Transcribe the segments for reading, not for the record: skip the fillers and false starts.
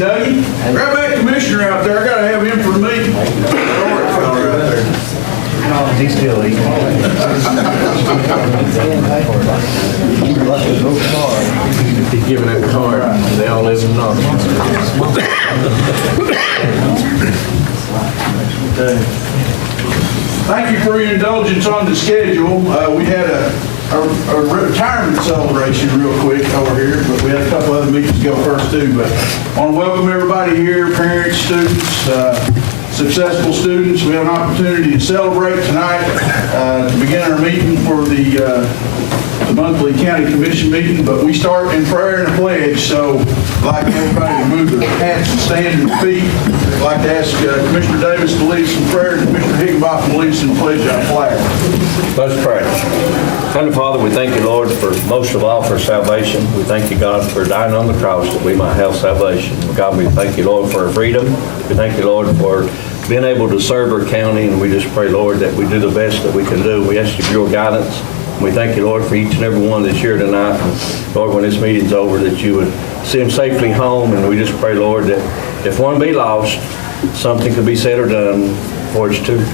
Dougie. Grab that commissioner out there. I gotta have him for the meeting. He's still eating. He's giving that card. They all live in Knoxville. Thank you for your indulgence on the schedule. We had a retirement celebration real quick over here, but we had a couple other meetings to go first too. But I want to welcome everybody here, parents, students, successful students. We have an opportunity to celebrate tonight to begin our meeting for the monthly county commission meeting, but we start in prayer and a pledge, so I'd like everybody to move their hats and stand to their feet. I'd like to ask Commissioner Davis to lead some prayer and Commissioner Higginbotham to lead some pledge on flag. Let's pray. Heavenly Father, we thank you, Lord, for most of all for salvation. We thank you, God, for dying on the cross that we might have salvation. God, we thank you, Lord, for our freedom. We thank you, Lord, for being able to serve our county, and we just pray, Lord, that we do the best that we can do. We ask you for your guidance. We thank you, Lord, for each and every one that's here tonight. And Lord, when this meeting's over, that you would send them safely home. And we just pray, Lord, that if one be lost, something could be said or done before it's too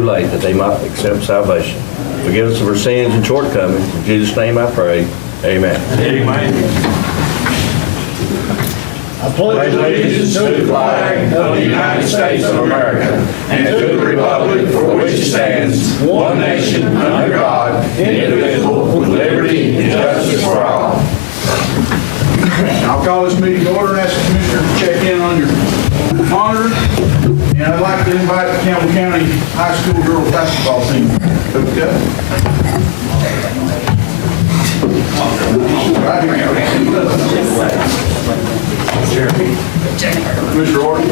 late, that they might accept salvation. Forgive us of our sins and shortcomings. In Jesus' name I pray. Amen. Amen. I pledge allegiance to the flag of the United States of America and to the republic for which it stands, one nation, under God, indivisible, with liberty and justice for all. I'll call this meeting to order and ask the Commissioner to check in on your monitor. And I'd like to invite the Campbell County High School girls basketball team. Okay. Right here. Commissioner Orton.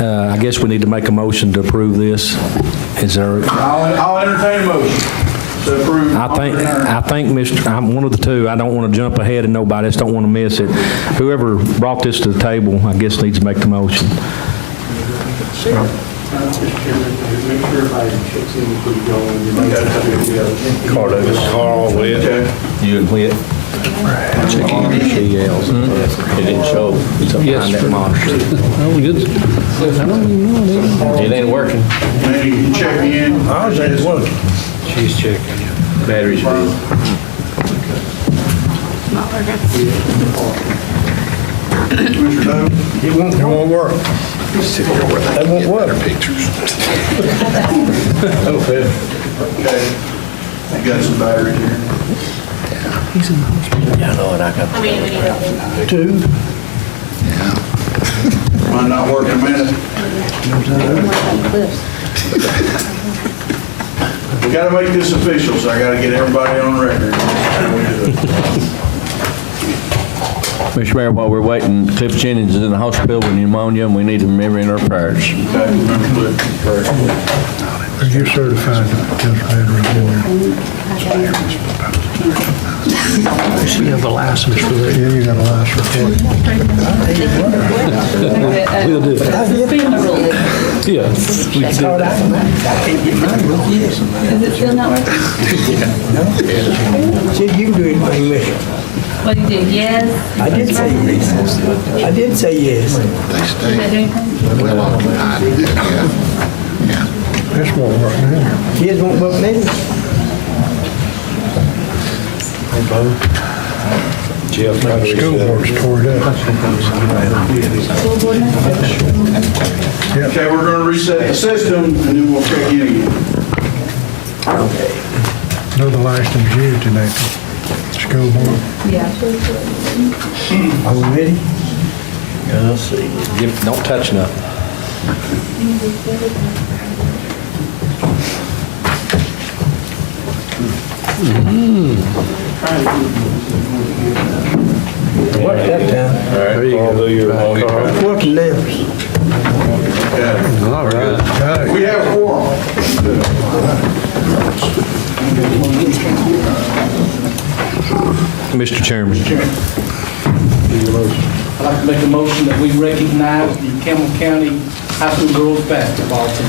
I guess we need to make a motion to approve this. Is there? I'll entertain a motion to approve. I think, Mr. I'm one of the two. I don't want to jump ahead of nobody. I just don't want to miss it. Whoever brought this to the table, I guess, needs to make the motion. Carl, Whit, you and Whit. Check in your CLs. It didn't show. It's up behind that monitor. Oh, good. I don't even know. It ain't working. Maybe you can check me in. Ours ain't working. She's checking. Battery's full. Commissioner Doe. It won't work. They won't work. Okay. I got some battery here. Yeah, I know it. I got Two. Mine not working, man. We got to make this official, so I got to get everybody on record. Mr. Mayor, while we're waiting, Cliff Jennings is in the hospital with pneumonia, and we need to remember in our prayers. Okay, remember Cliff. Are you certified that there's batteries in there? You have a license for that. Yeah, you got a license for it. We'll do it. Yeah. Is it still not working? See, you can do anything with it. What do you do, yes? I did say yes. I did say yes. Does that do anything? This won't work now. Kids won't vote me. Jeff, The school board's tore it up. School board member? Okay, we're going to reset the system, and then we'll check in again. No, the license used in April. School board. Yeah. Are we ready? let's see. Don't touch nothing. What's that time? All right, Carl, do your pneumonia. What's the left? All right. We have a quorum. Mr. Chairman. I'd like to make a motion that we recognize the Campbell County High School girls basketball team.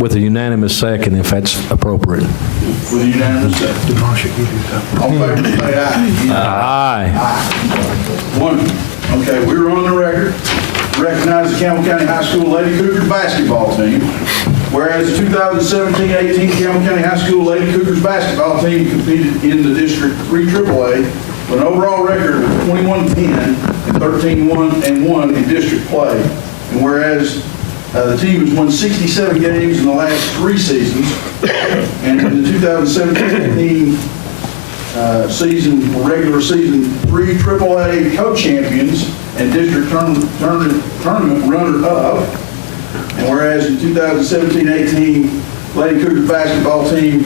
With a unanimous second, if that's appropriate. With a unanimous second. All in favor, say aye. Aye. One. Okay, we were on the record to recognize the Campbell County High School Lady Cougars basketball team. Whereas the 2017-18 Campbell County High School Lady Cougars basketball team competed in the District 3 AAA with an overall record of 21-10 and 13-1 in district play. And whereas the team has won 67 games in the last 3 seasons, and in the 2017-18 regular season, 3 AAA co-champions and district tournament runner-up. And whereas in 2017-18, Lady Cougars basketball team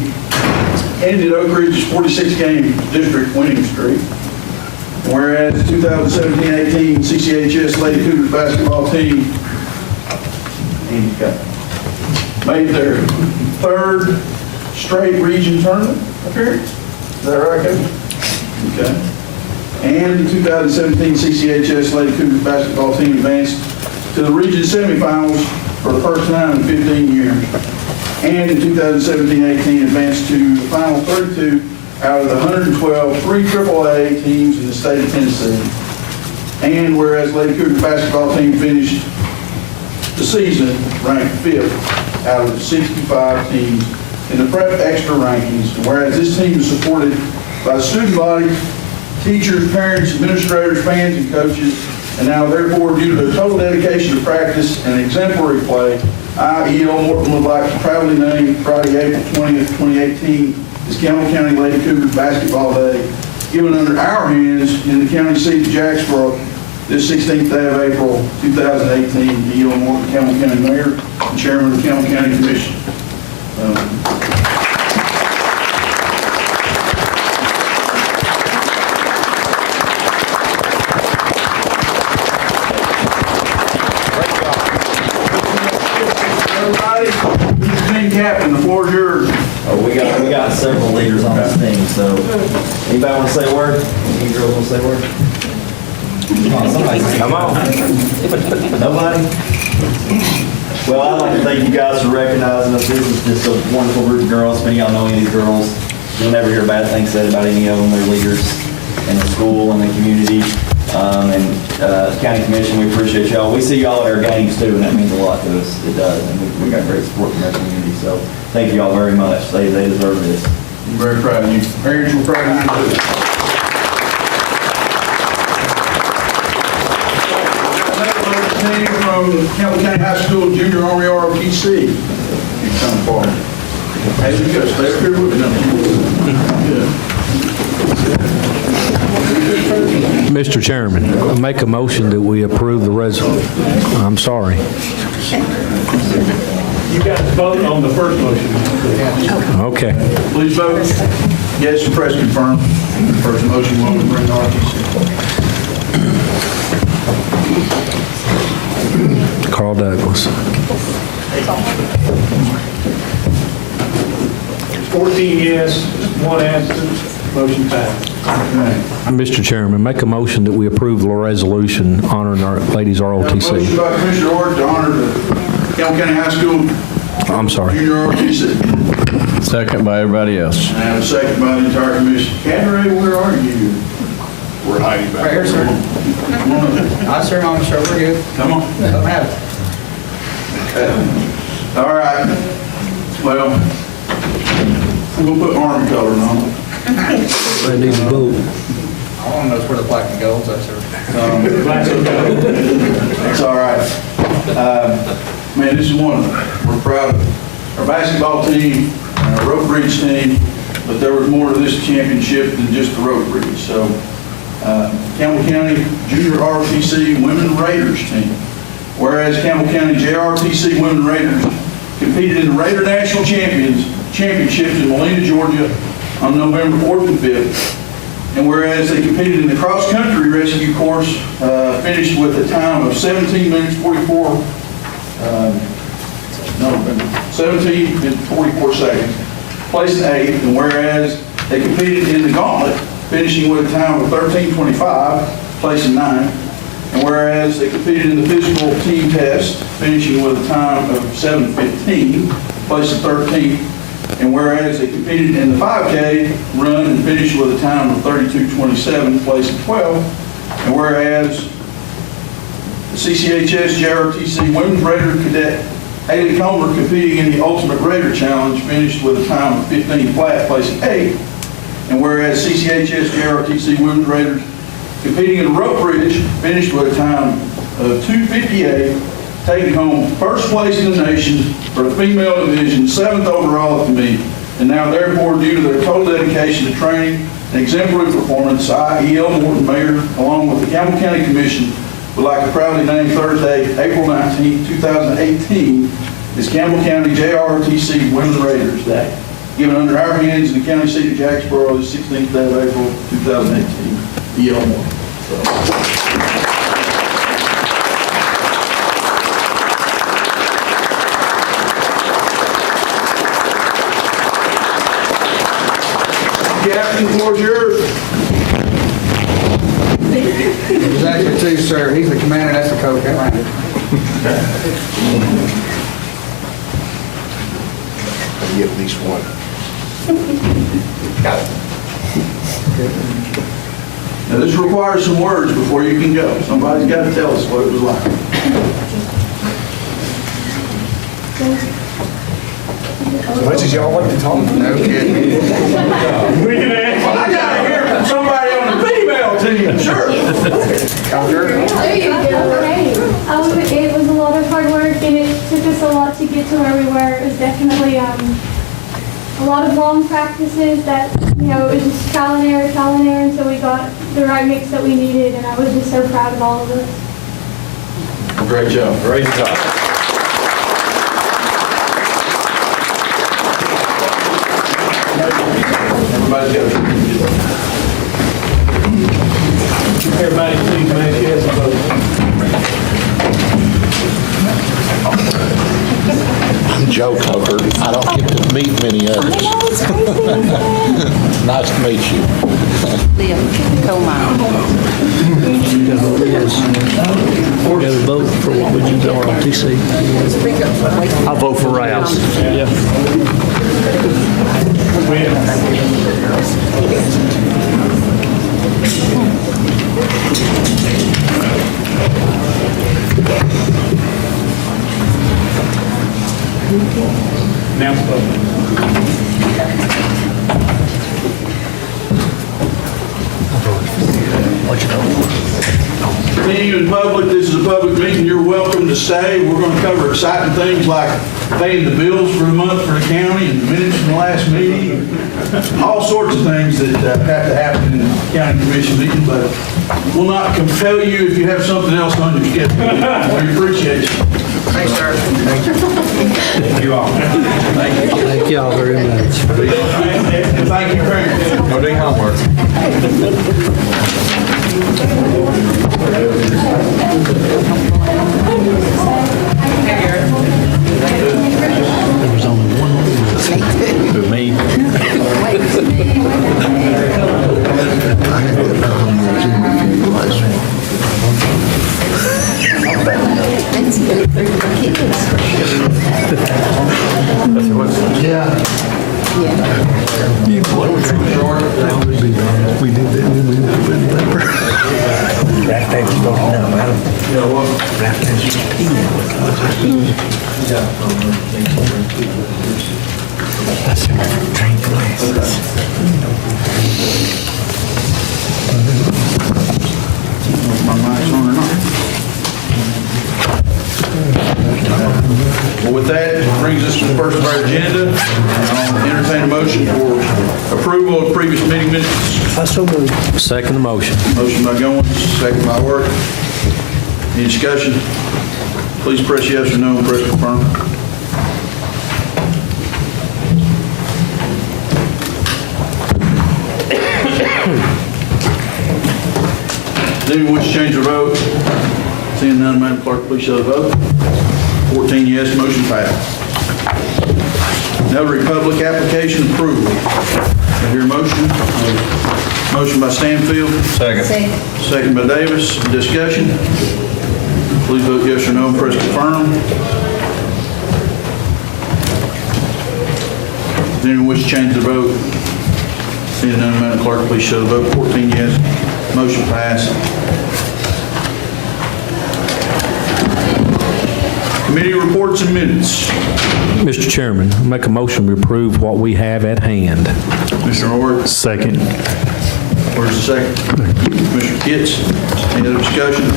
ended Oak Ridge's 46-game district winning streak. And whereas the 2017-18 CCHS Lady Cougars basketball team made their 3rd straight region tournament appearance. Is that right, Kevin? Okay. And the 2017 CCHS Lady Cougars basketball team advanced to the region semifinals for the first time in 15 years. And in 2017-18 advanced to the final 32 out of the 112 3 AAA teams in the state of Tennessee. And whereas Lady Cougars basketball team finished the season ranked 5th out of the 65 teams in the prep extra rankings. And whereas this team is supported by the student body, teachers, parents, administrators, fans, and coaches, and now therefore due to their total dedication to practice and exemplary play, I, E.L. Morton, would like to proudly name Friday, April 20th, 2018 as Campbell County Lady Cougars Basketball Day, given under our hands in the county seat of Jacksboro this 16th day of April 2018. E.L. Morton, Campbell County Mayor and Chairman of the Campbell County Commission. Captain, the floor is yours. Oh, we got several leaders on this team, so anybody want to say a word? Any girls want to say a word? Come on, somebody say come on. Nobody? Well, I'd like to thank you guys for recognizing us. This is just a wonderful group of girls. If any of y'all know any of these girls, you'll never hear bad things said about any of them. They're leaders in the school and the community. County Commission, we appreciate y'all. We see y'all at our games too, and that means a lot to us. It does, and we got great support from our community. So thank you all very much. They deserve this. I'm very proud of you. Parents, we're proud of you too. Team from Campbell County High School Junior Army ROTC. You come forward. Hey, you go. Stay up here with me. Mr. Chairman, I make a motion that we approve the resolution. I'm sorry. You got to vote on the first motion. Okay. Please vote. Yes, press confirm. First motion, will we bring ROTC? Carl Douglas. 14 yes, 1 absent, motion passed. Mr. Chairman, make a motion that we approve the resolution honoring our ladies Motion ROTC. by Commissioner Hort to honor the Campbell County High School I'm sorry. Junior ROTC. Second by everybody else. And I have a second by the entire commission. Cadre, where are you? We're hiding back. Right here, sir. Come on. I sir, I'm sure we're good. Come on. Don't have it. All right. Well, I'm going to put army colors on it. I need to vote. All I know is where the black and gold's at, sir. That's all right. Man, this is one. We're proud of our basketball team and our Rope Bridge team, but there was more to this championship than just the Rope Bridge. So, Campbell County Junior ROTC Women Raiders team. Whereas Campbell County JROTC Women Raiders competed in the Raider National Championships in Molina, Georgia on November 4th and 5th. And whereas they competed in the cross-country rescue course, finished with a time of 17 minutes 44 seconds, placed 8th. And whereas they competed in the gauntlet, finishing with a time of 13:25, placing 9th. And whereas they competed in the physical team test, finishing with a time of 7:15, placing 13th. And whereas they competed in the 5K run and finished with a time of 32:27, placing 12th. And whereas The CCHS JROTC Women's Raider Cadet Haley Comer, competing in the Ultimate Raider Challenge, finished with a time of 15 flat, placing 8th. And whereas CCHS JROTC Women's Raiders competing in the rope bridge finished with a time of 2:58, taking home first place in the nation for the female division, 7th overall at the meet. And now therefore, due to their total dedication to training and exemplary performance, I, E.L. Morton, Mayor, along with the Campbell County Commission, would like to proudly name Thursday, April 19, 2018, as Campbell County JROTC Women's Raiders Day, given under our hands in the county seat of Jacksboro, the 16th day of April 2018. E.L. Morton. Captain, the floor is yours. There's actually two, sir. He's the commander, that's the coach. That right. I'll get at least one. Got it. Now, this requires some words before you can go. Somebody's got to tell us what it was like. As much as y'all like to talk. No kidding. Well, I got to hear from somebody on the female team, sure. There you go. It was a lot of hard work, and it took us a lot to get to where we were. It was definitely a lot of long practices that, it was just trial and error until we got the right mix that we needed, and I was just so proud of all of us. Great job. Great job. Everybody's got to. Everybody, please make yes vote. I'm Joe Coker. I don't get to meet many others. Nice to meet you. Liam Coleman. Got to vote for what would you do on TC? I'll vote for Rouse. Yeah. Now, Being in public, this is a public meeting, you're welcome to stay. We're going to cover exciting things like paying the bills for the month for the county and the minutes from the last meeting, all sorts of things that have to happen in the county commission meeting, but will not compel you if you have something else on your schedule. We appreciate you. Thanks, sir. Thank you all. Thank you. Thank y'all very much. And thank you, parents. No day homework. There was only one For me. That's good for the kids. Yeah. Yeah. We did that when we were in labor. Draft paper's supposed to know, Adam. Draft paper's That's some trained glasses. My mic's on or not? Well, with that, it brings us to the first of our agenda. I'll entertain a motion for approval of previous meeting minutes. I so moved. Second the motion. Motion by Goins, second by Work. Any discussion? Please press yes or no and press confirm. Does anyone wish to change their vote? Seeing none, Madam Clerk, please show the vote. 14 yes, motion passed. Notary public application approval. I hear a motion. Motion by Stanfield. Second. Second by Davis. Discussion? Please vote yes or no and press confirm. Does anyone wish to change their vote? Seeing none, Madam Clerk, please show the vote. 14 yes, motion passed. Committee reports and minutes. Mr. Chairman, I make a motion to approve what we have at hand. Mr. Orr, Second. where's the second? Mr. Kitts, any other discussion?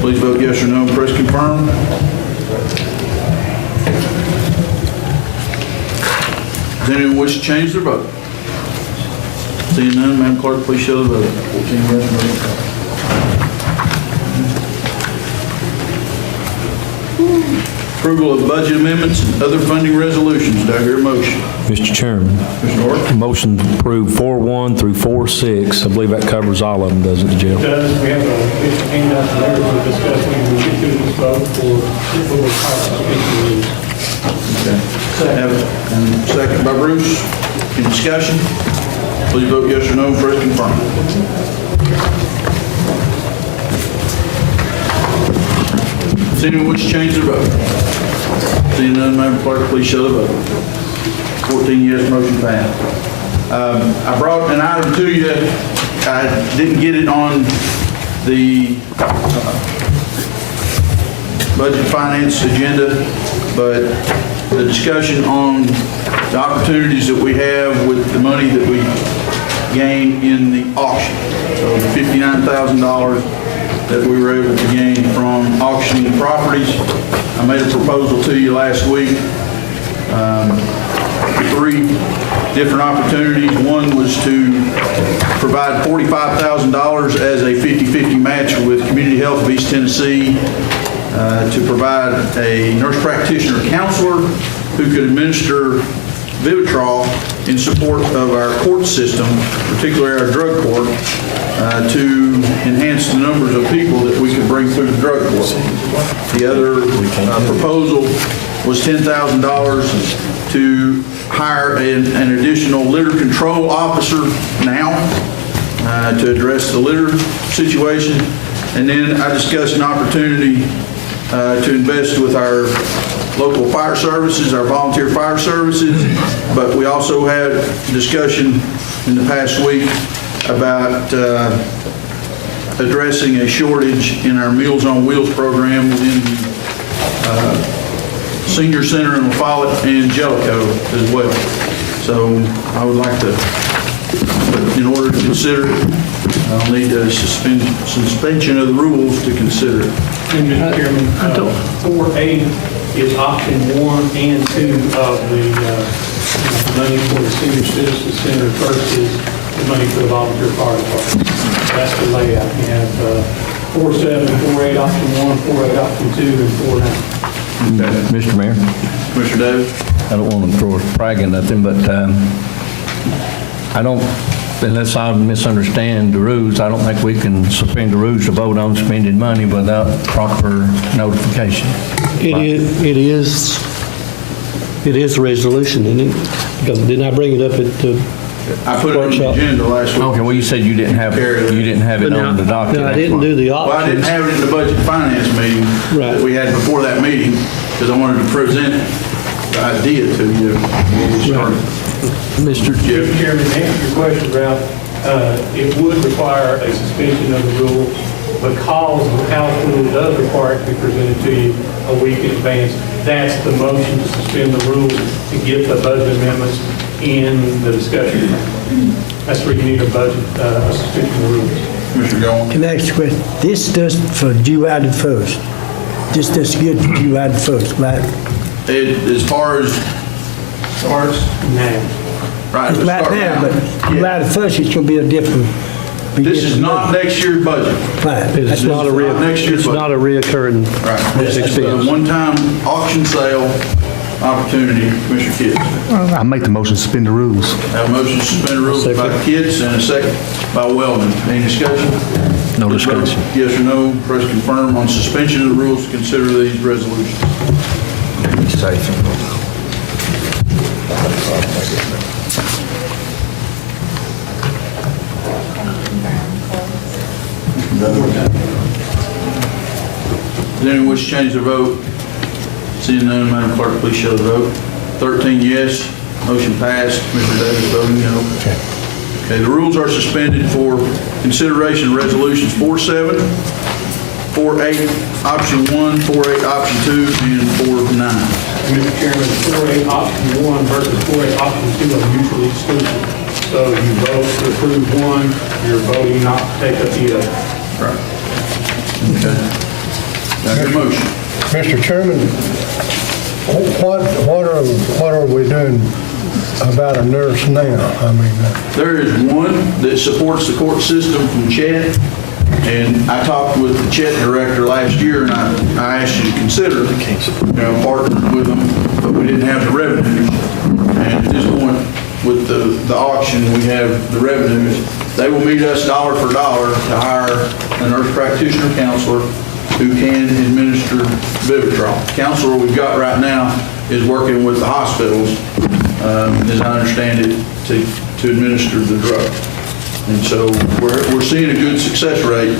Please vote yes or no, press confirm. Does anyone wish to change their vote? Seeing none, Madam Clerk, please show the vote. 14 yes, no. Approval of budget amendments and other funding resolutions. Do I hear a motion? Mr. Chairman, Mr. Orr? motion to approve 4-1 through 4-6. I believe that covers all of them, doesn't it, Jill? Does, we have a handout there we're discussing, we'll get to this vote for suspension Have it. And second by Bruce. Any discussion? Please vote yes or no, press confirm. Does anyone wish to change their vote? Seeing none, Madam Clerk, please show the vote. 14 yes, motion passed. I brought an item to you. I didn't get it on the budget finance agenda, but the discussion on the opportunities that we have with the money that we gain in the auction. So the $59,000 that we were able to gain from auctioning properties. I made a proposal to you last week. 3 different opportunities. One was to provide $45,000 as a 50-50 match with Community Health of East Tennessee to provide a nurse practitioner counselor who could administer Vivitrol in support of our court system, particularly our drug court, to enhance the numbers of people that we could bring through the drug court. The other proposal was $10,000 to hire an additional litter control officer now to address the litter situation. And then I discussed an opportunity to invest with our local fire services, our volunteer fire services, but we also had discussion in the past week about addressing a shortage in our Meals on Wheels program within the Senior Center in La Follette and Jellicoe as well. So I would like to, in order to consider it, I'll need a suspension of the rules to consider it. Mr. Chairman, 4A is option 1 and 2 of the money for the Senior Citizen Center. First is the money for the volunteer fire department. That's the layout. You have 4-7, 4-8 option 1, 4-8 option 2, and 4-9. Mr. Mayor? Commissioner Davis? I don't want to throw a brag or nothing, but I don't, unless I misunderstand the rules, I don't think we can suspend the rules to vote on spending money without proper notification. It is a resolution, isn't it? Because didn't I bring it up at the I put it on the workshop? agenda last week. Okay, well, you said you didn't have it on the docket. No, I didn't do the Well, I didn't options. have it in the budget finance meeting Right. that we had before that meeting, because I wanted to present the idea to you when we started. Mr. Mr. Chairman, to answer your question, Ralph, it would require a suspension of the rule because the House rule does require it to be presented to you a week in advance. That's the motion to suspend the rules to get the budget amendments in the discussion. That's where you need a budget, a suspension of the rules. Commissioner Goins? Can I ask you a question? This does for July the 1st. This does good for July the 1st, right? As far as starts, Now, right, It's to right start now, now. but July the 1st, it's going to be a different. This is not next year's budget. Right. It's not a Next year's it's not a reoccurring Right. This is a one-time auction sale opportunity. Commissioner Kitts. I make the motion to suspend the rules. Have a motion to suspend the rules by Kitts and a second by Weldon. Any discussion? No discussion. Yes or no, press confirm on suspension of the rules to consider these resolutions. Does anyone wish to change their vote? Seeing none, Madam Clerk, please show the vote. 13 yes, motion passed. Commissioner Davis voting no. Okay, the rules are suspended for consideration of resolutions 4-7, 4.8 option 1, 4.8 option 2, and 4.9. Mr. Chairman, 4A option 1 versus 4A option 2 are mutually exclusive. So you vote to approve one, you're voting not to take up the other. Right. Okay. Got your motion. Mr. Chairman, what are we doing about a nurse now? I mean, There is one that supports the court system from Chet, and I talked with the Chet director last year, and I asked you to consider, partnering with them, but we didn't have the revenues. And at this point, with the auction, we have the revenues. They will meet us dollar for dollar to hire a nurse practitioner counselor who can administer Vivitrol. The counselor we've got right now is working with the hospitals, as I understand it, to administer the drug. And so we're seeing a good success rate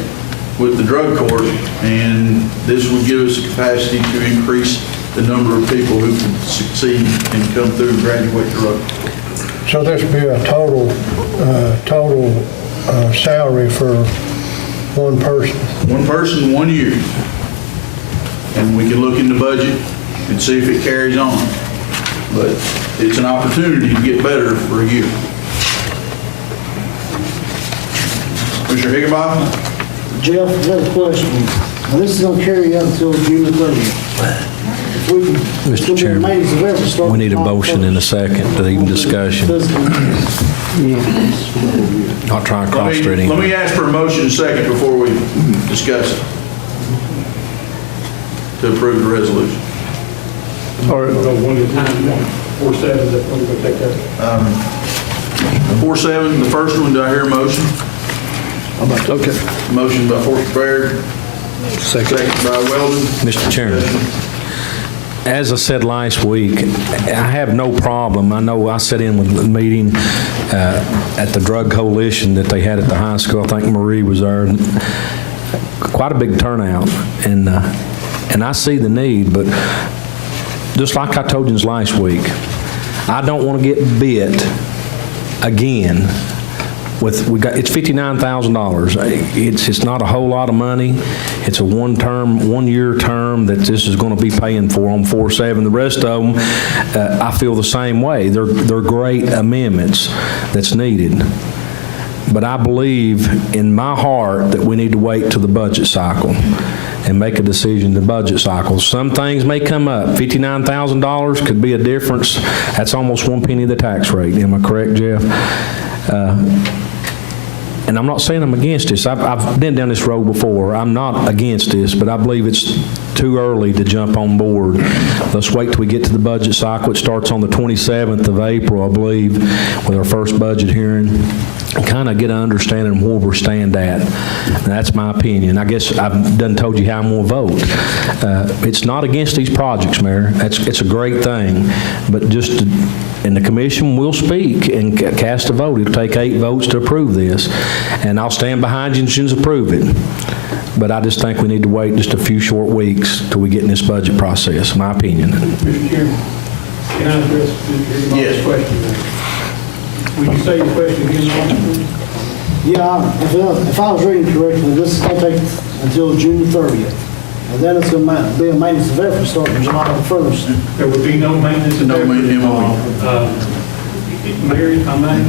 with the drug court, and this would give us the capacity to increase the number of people who can succeed and come through and graduate drug. so this be a total salary for one person? One person, 1 year. And we can look in the budget and see if it carries on. But it's an opportunity to get better for a year. Mr. Higginbotham? Jeff, I got a question. Now, this is going to carry out until June 30th. If we can, Mr. Chairman, we need a motion in a second to even discussion. Not trying to cross thread Let anything. me ask for a motion second before we discuss it. To approve the resolution. Or go one at a time, 4-7, that's what we're going to take care of. 4-7, the first one, do I hear a motion? Okay. Motion by Forsberg, second by Weldon. Mr. Chairman, as I said last week, I have no problem. I know I sat in with the meeting at the Drug Coalition that they had at the high school. I think Marie was there. Quite a big turnout, and I see the need, but just like I told you last week, I don't want to get bit again. It's $59,000. It's not a whole lot of money. It's a one-year term that this is going to be paying for on 4-7. The rest of them, I feel the same way. They're great amendments that's needed. But I believe in my heart that we need to wait till the budget cycle and make a decision in the budget cycle. Some things may come up. $59,000 could be a difference. That's almost 1 penny of the tax rate. Am I correct, Jeff? And I'm not saying I'm against this. I've been down this road before. I'm not against this, but I believe it's too early to jump on board. Let's wait till we get to the budget cycle. It starts on the 27th of April, I believe, with our first budget hearing. And kind of get an understanding of where we stand at. And that's my opinion. I guess I've done told you how I'm going to vote. It's not against these projects, Mayor. It's a great thing. But and the commission will speak and cast a vote. It'll take 8 votes to approve this. And I'll stand behind you and approve it. But I just think we need to wait just a few short weeks till we get in this budget process, my opinion. Mr. Chairman, can I address Mr. question? Would you say your question again, please? Yeah, if I was reading correctly, this is going to take until June 30th. And then it's going to be a maintenance of effort starting July 1st. There would be no maintenance of effort involved. Mayor, if I may,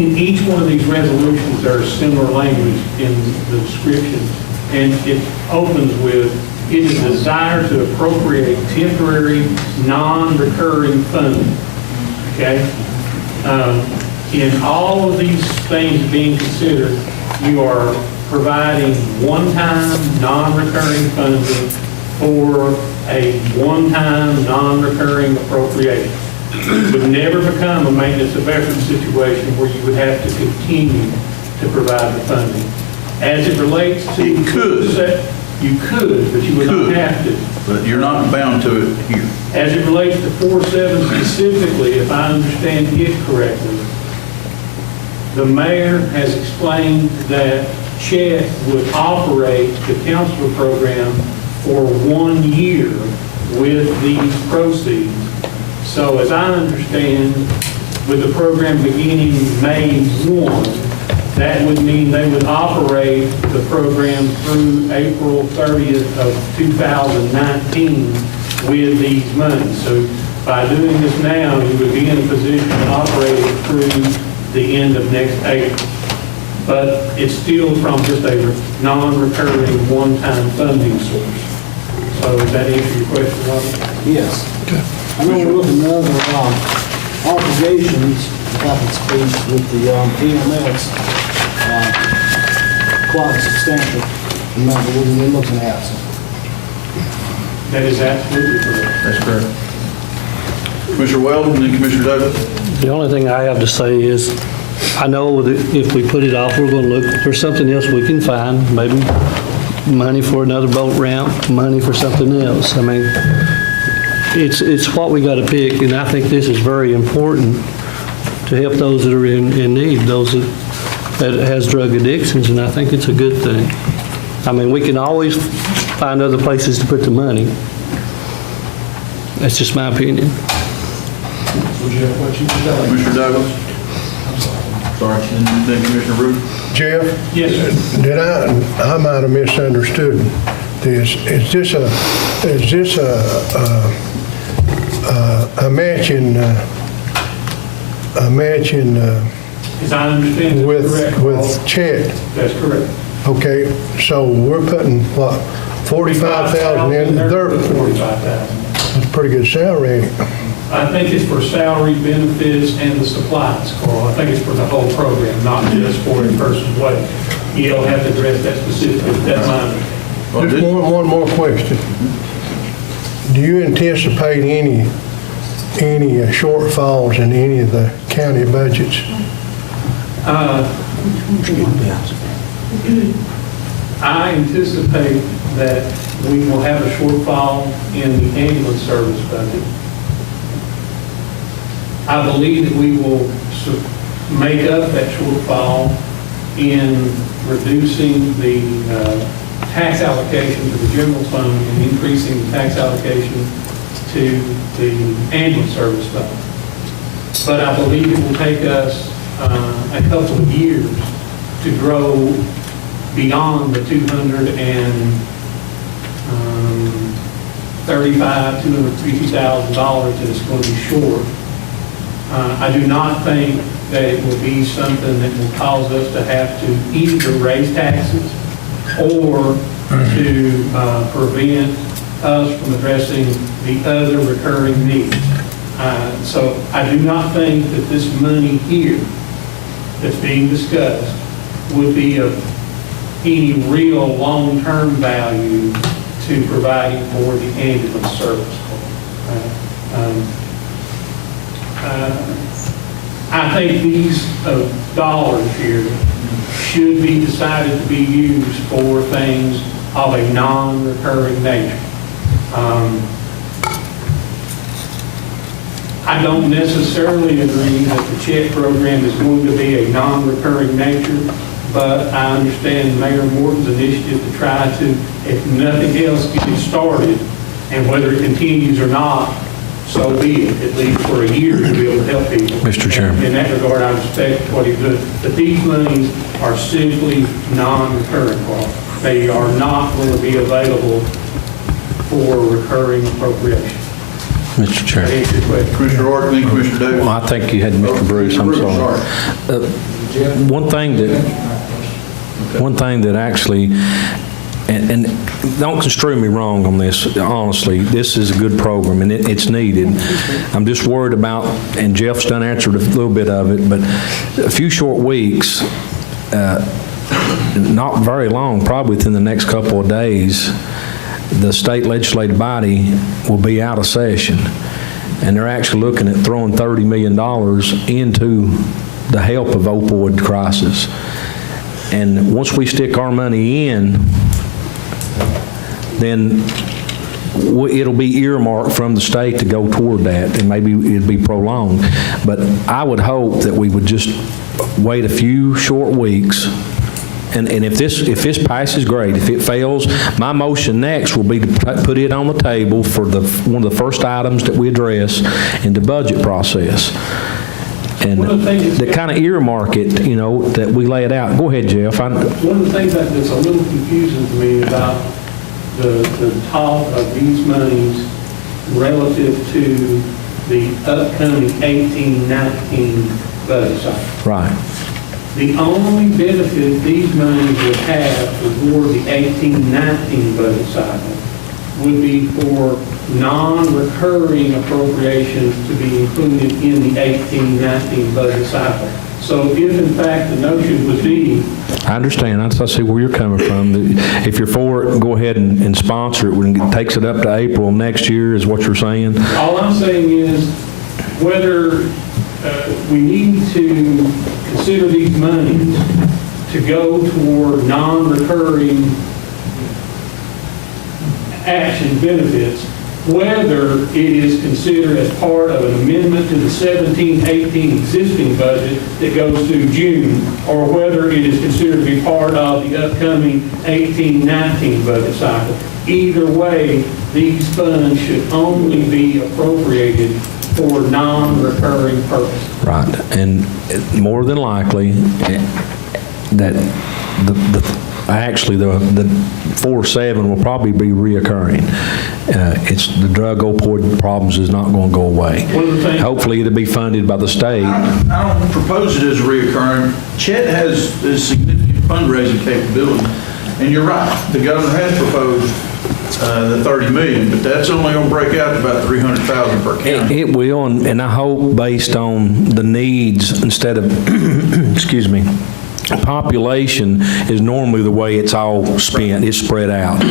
in each one of these resolutions, there is similar language in the description, and it opens with, it is desired to appropriate temporary, non-recurring funding. Okay? In all of these things being considered, you are providing one-time, non-recurring funding for a one-time, non-recurring appropriation. It would never become a maintenance of effort situation where you would have to continue to provide the funding. As it relates to... It could. You could, but you would not have to. But you're not bound to it here. As it relates to 4-7 specifically, if I understand it correctly, the mayor has explained that Chet would operate the counselor program for 1 year with these proceeds. So as I understand, with the program beginning May 1, That would mean they would operate the program through April 30th of 2019 with these monies. So by doing this now, you would be in a position to operate it through the end of next April. But it's still from just a non-recurring, one-time funding source. So does that answer your question, Robert? Yes. I know we're looking at other obligations, if I can speak, with the EMS, quite substantial amount that we're looking at. So. That is absolutely correct. That's correct. Commissioner Weldon, then Commissioner Douglas. The only thing I have to say is, I know that if we put it off, we're going to look for something else we can find, maybe money for another boat ramp, money for something else. I mean, it's what we got to pick, and I think this is very important to help those that are in need, those that has drug addictions, and I think it's a good thing. I mean, we can always find other places to put the money. That's just my opinion. Commissioner Douglas. Sorry, then Commissioner Root. Jeff? Yes, sir. I might have misunderstood this. Is this a matching, As I understand it, correct. with Chet? That's correct. Okay, so we're putting, what, 45,000 in there? 45,000. That's a pretty good salary. I think it's for salary, benefits, and the supplies, Carl. I think it's for the whole program, not just for a person's way. You don't have to address that specifically, that's my understanding. Just one more question. Do you anticipate any shortfalls in any of the county budgets? I anticipate that we will have a shortfall in the ambulance service budget. I believe that we will make up that shortfall in reducing the tax allocation to the general fund and increasing the tax allocation to the ambulance service fund. But I believe it will take us a couple of years to grow beyond the $250,000 that it's going to be short. I do not think that it will be something that will cause us to have to either raise taxes or to prevent us from addressing the other recurring needs. So I do not think that this money here that's being discussed would be of any real long-term value to providing for the ambulance service. I think these dollars here should be decided to be used for things of a non-recurring nature. I don't necessarily agree that the CHECK program is going to be a non-recurring nature, but I understand Mayor Morton's initiative to try to, if nothing else, get it started, and whether it continues or not, so be it, at least for a year, to be able to help people. Mr. Chairman. In that regard, I respect what he's doing. But these monies are simply non-recurring, Carl. They are not going to be available for recurring appropriation. Mr. Chair. That answers your question. Commissioner Orton, then Commissioner Davis. Well, I think you had Mr. Bruce, I'm sorry. One thing that actually, and don't construe me wrong on this, honestly, this is a good program and it's needed. I'm just worried about, and Jeff's done answered a little bit of it, but a few short weeks, not very long, probably within the next couple of days, the state legislative body will be out of session. And they're actually looking at throwing $30 million into the help of opioid crisis. And once we stick our money in, then it'll be earmarked from the state to go toward that, and maybe it'd be prolonged. But I would hope that we would just wait a few short weeks. And if this passes, great. If it fails, my motion next will be to put it on the table for one of the first items that we address in the budget process. and One of the things that kind of earmark it, you know, that we lay it out. Go ahead, Jeff. One of the things that's a little confusing to me about the talk of these monies relative to the upcoming 18-19 budget cycle. Right. The only benefit these monies would have toward the 18-19 budget cycle would be for non-recurring appropriations to be included in the 18-19 budget cycle. So if in fact the notion would be, I understand. I see where you're coming from. If you're for it, go ahead and sponsor it when it takes it up to April next year, is what you're saying? all I'm saying is whether we need to consider these monies to go toward non-recurring action benefits, whether it is considered as part of an amendment to the 17-18 existing budget that goes through June, or whether it is considered to be part of the upcoming 18-19 budget cycle. Either way, these funds should only be appropriated for non-recurring purposes. Right. And more than likely, that actually the 4-7 will probably be reoccurring. It's the drug opioid problems is not going to go away. Hopefully it'll be funded by the state. I don't propose it as reoccurring. Chet has significant fundraising capability, and you're right, the governor has proposed the 30 million, but that's only going to break out to about 300,000 per county. It will, and I hope based on the needs instead of, excuse me, population is normally the way it's all spent, it's spread out.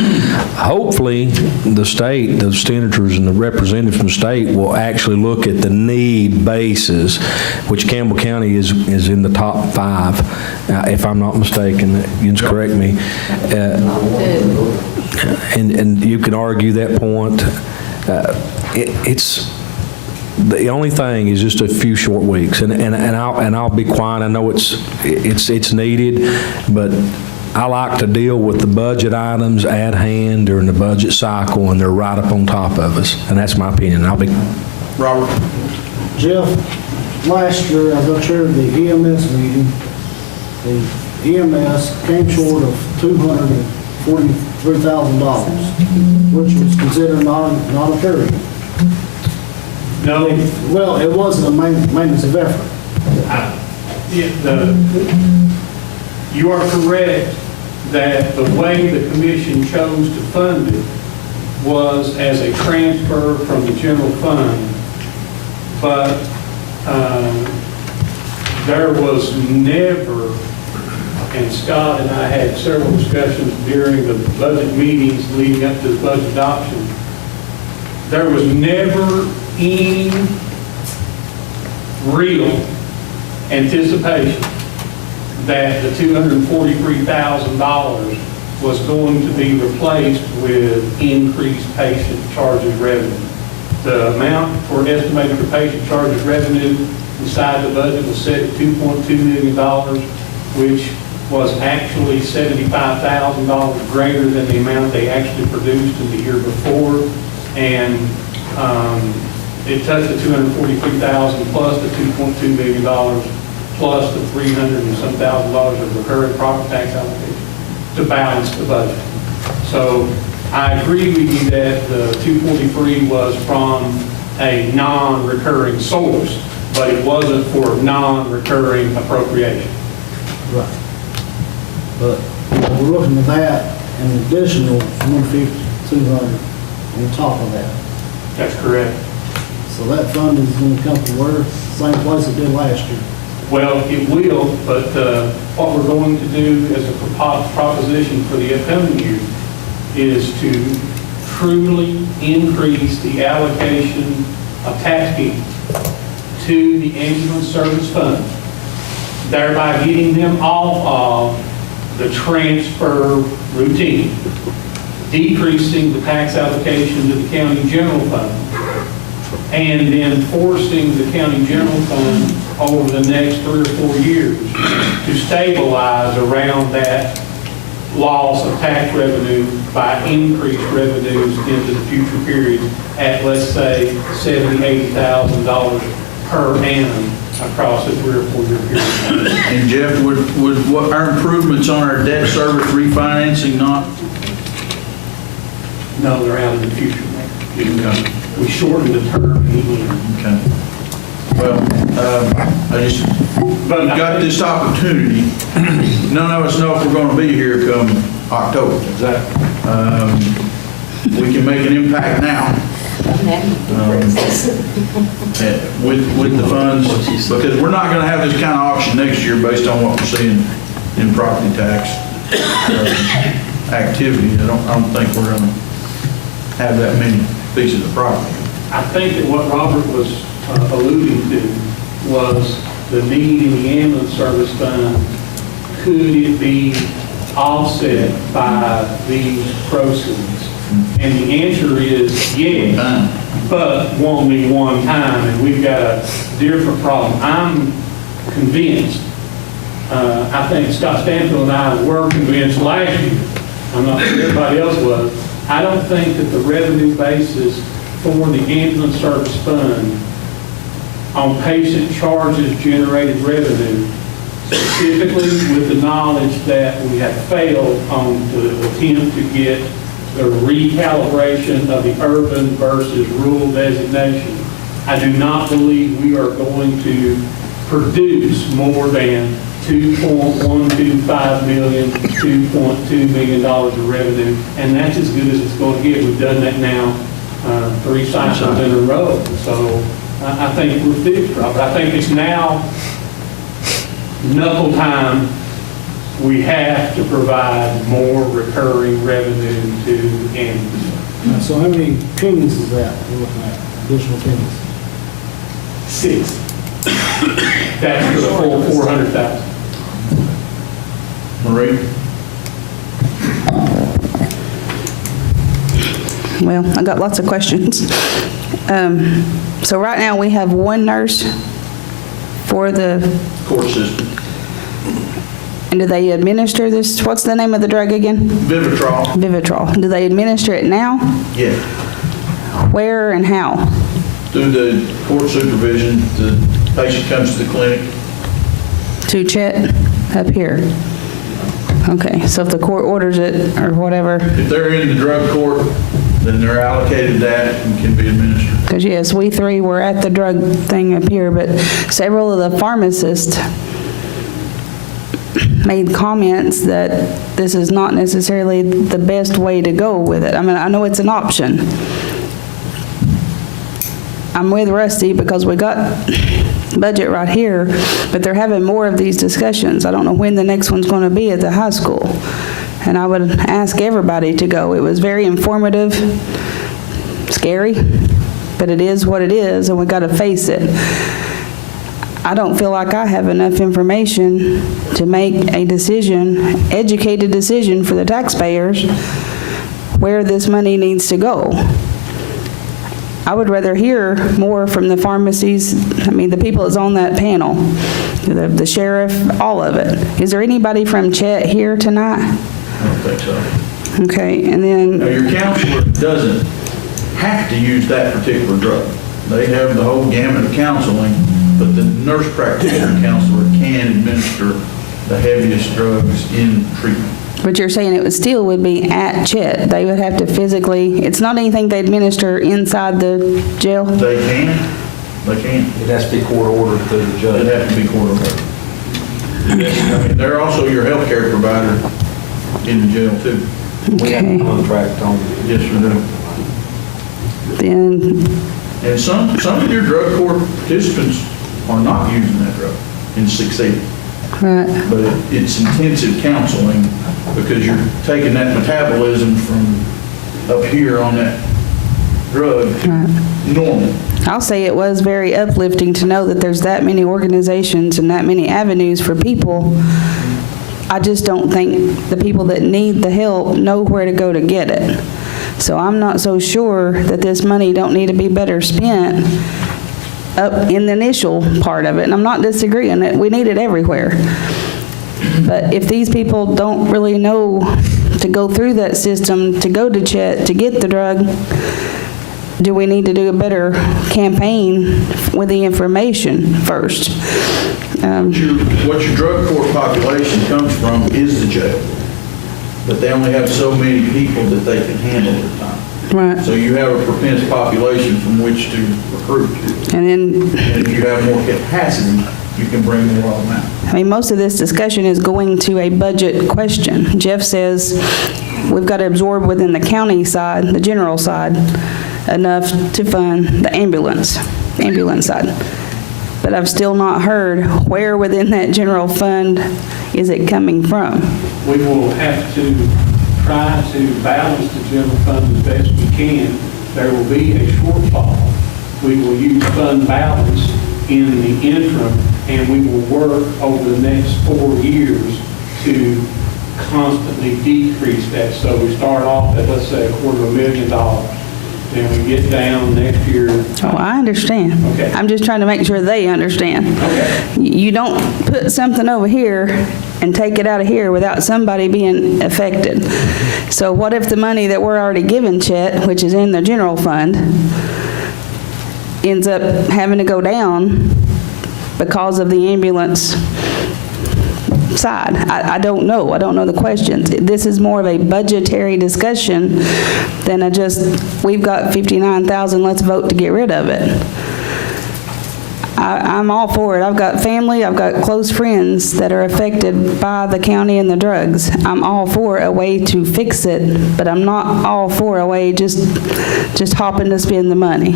Hopefully, the state, the senators and the representatives from the state will actually look at the need basis, which Campbell County is in the top 5, if I'm not mistaken. You can correct me. And you can argue that point. It's the only thing is just a few short weeks, and I'll be quiet. I know it's needed, but I like to deal with the budget items at hand during the budget cycle, and they're right up on top of us, and that's my opinion. I'll be Robert. Jeff, last year, as I chaired the EMS meeting, the EMS came short of $243,000, which was considered non-recurring. No. Well, it wasn't a maintenance of effort. You are correct that the way the commission chose to fund it was as a transfer from the general fund, but there was never, and Scott and I had several discussions during the budget meetings leading up to the budget adoption, there was never any real anticipation that the $243,000 was going to be replaced with increased patient charges revenue. The amount for estimated for patient charges revenue inside the budget was set at $2.2 million, which was actually $75,000 greater than the amount they actually produced in the year before. And it touched the $243,000 plus the $2.2 million plus the $300 and some thousand of recurring property tax allocation to balance the budget. So I agree with you that the 243 was from a non-recurring source, but it wasn't for non-recurring appropriation. Right. But we're looking at that and an additional 150, 200 on top of that. That's correct. So that fund is going to come to where? Same place it did last year. Well, it will, but what we're going to do as a proposition for the upcoming year is to truly increase the allocation of tax fees to the ambulance service fund, thereby getting them off of the transfer routine, decreasing the tax allocation to the county general fund, and then forcing the county general fund over the next 3 or 4 years to stabilize around that loss of tax revenue by increased revenues into the future periods at, let's say, $70,000, $80,000 per annum across a 3 or 4 year period. And Jeff, would what our improvements on our debt service refinancing not? No, they're out in the future. We shortened the term again. Okay. Well, I just, we've got this opportunity. None of us know if we're going to be here come October. Exactly. We can make an impact now with the funds, because we're not going to have this kind of auction next year based on what we're seeing in property tax activity. I don't think we're going to have that many pieces of property. I think that what Robert was alluding to was the need in the ambulance service fund. Could it be offset by these proceeds? And the answer is yes, but won't be one time, and we've got a different problem. I'm convinced, I think Scott Stanfield and I were convinced last year, I'm not sure everybody else was, I don't think that the revenue basis for the ambulance service fund on patient charges generated revenue, specifically with the knowledge that we have failed on the attempt to get the recalibration of the urban versus rural designation. I do not believe we are going to produce more than $2.125 million, $2.2 million of revenue, and that's as good as it's going to get. We've done that now 3 cycles in a row. So I think we're fixed, Robert. I think it's now knuckle time. We have to provide more recurring revenue to ambulance. So how many pennies is that we're looking at, additional pennies? 6. That's for the full 400,000. Marie? Well, I got lots of questions. So right now, we have one nurse for the... Court system. And do they administer this? What's the name of the drug again? Vivitrol. Vivitrol. Do they administer it now? Yeah. Where and how? Through the court supervision, the patient comes to the clinic. To Chet up here? Okay, so if the court orders it or whatever. If they're in the drug court, then they're allocated that and can be administered. Because yes, we 3 were at the drug thing up here, but several of the pharmacists made comments that this is not necessarily the best way to go with it. I mean, I know it's an option. I'm with Rusty because we got budget right here, but they're having more of these discussions. I don't know when the next one's going to be at the high school. And I would ask everybody to go. It was very informative, scary, but it is what it is, and we got to face it. I don't feel like I have enough information to make a decision, educated decision for the taxpayers where this money needs to go. I would rather hear more from the pharmacies, I mean, the people that's on that panel, the sheriff, all of it. Is there anybody from Chet here tonight? I don't think so. Okay, and then... Now, your counselor doesn't have to use that particular drug. They have the whole gamut of counseling, but the nurse practitioner counselor can administer the heaviest drugs in treatment. But you're saying it still would be at Chet. They would have to physically, it's not anything they administer inside the jail? They can. They can. It has to be court ordered through the judge. It'd have to be court ordered. Yes, I mean, they're also your health care provider in the jail too. We have a contract on. Yes, we do. Then... And some of your drug court participants are not using that drug and succeeding. Right. But it's intensive counseling because you're taking that metabolism from up here on that drug to normal. I'll say it was very uplifting to know that there's that many organizations and that many avenues for people. I just don't think the people that need the help know where to go to get it. So I'm not so sure that this money don't need to be better spent up in the initial part of it. And I'm not disagreeing that we need it everywhere. But if these people don't really know to go through that system, to go to Chet, to get the drug, do we need to do a better campaign with the information first? What your drug court population comes from is the jail. But they only have so many people that they can handle at a time. Right. So you have a propense population from which to recruit. And then, And if you have more capacity, you can bring more of them out. I mean, most of this discussion is going to a budget question. Jeff says we've got to absorb within the county side, the general side, enough to fund the ambulance side. But I've still not heard where within that general fund is it coming from? We will have to try to balance the general fund as best we can. There will be a shortfall. We will use fund balance in the interim, and we will work over the next 4 years to constantly decrease that. So we start off at, let's say, $250,000. Then we get down next year. Oh, I understand. Okay. I'm just trying to make sure they understand. Okay. You don't put something over here and take it out of here without somebody being affected. So what if the money that we're already giving Chet, which is in the general fund, ends up having to go down because of the ambulance side? I don't know. I don't know the questions. This is more of a budgetary discussion than a just, we've got 59,000, let's vote to get rid of it. I'm all for it. I've got family, I've got close friends that are affected by the county and the drugs. I'm all for a way to fix it, but I'm not all for a way just hopping to spend the money.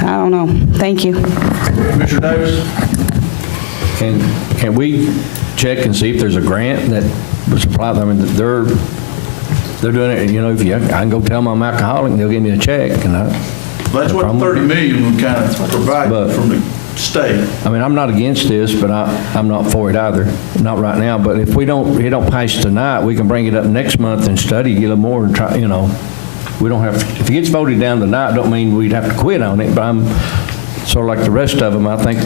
I don't know. Thank you. Commissioner Davis? Can we check and see if there's a grant that was applied? I mean, they're doing it, you know, I can go tell them I'm alcoholic and they'll give me a check and That's what the 30 million would kind of provide from the state. I mean, I'm not against this, but I'm not for it either, not right now. But if it don't pass tonight, we can bring it up next month and study, get a little more and try, you know. We don't have, if it gets voted down tonight, don't mean we'd have to quit on it, but I'm sort of like the rest of them. I think,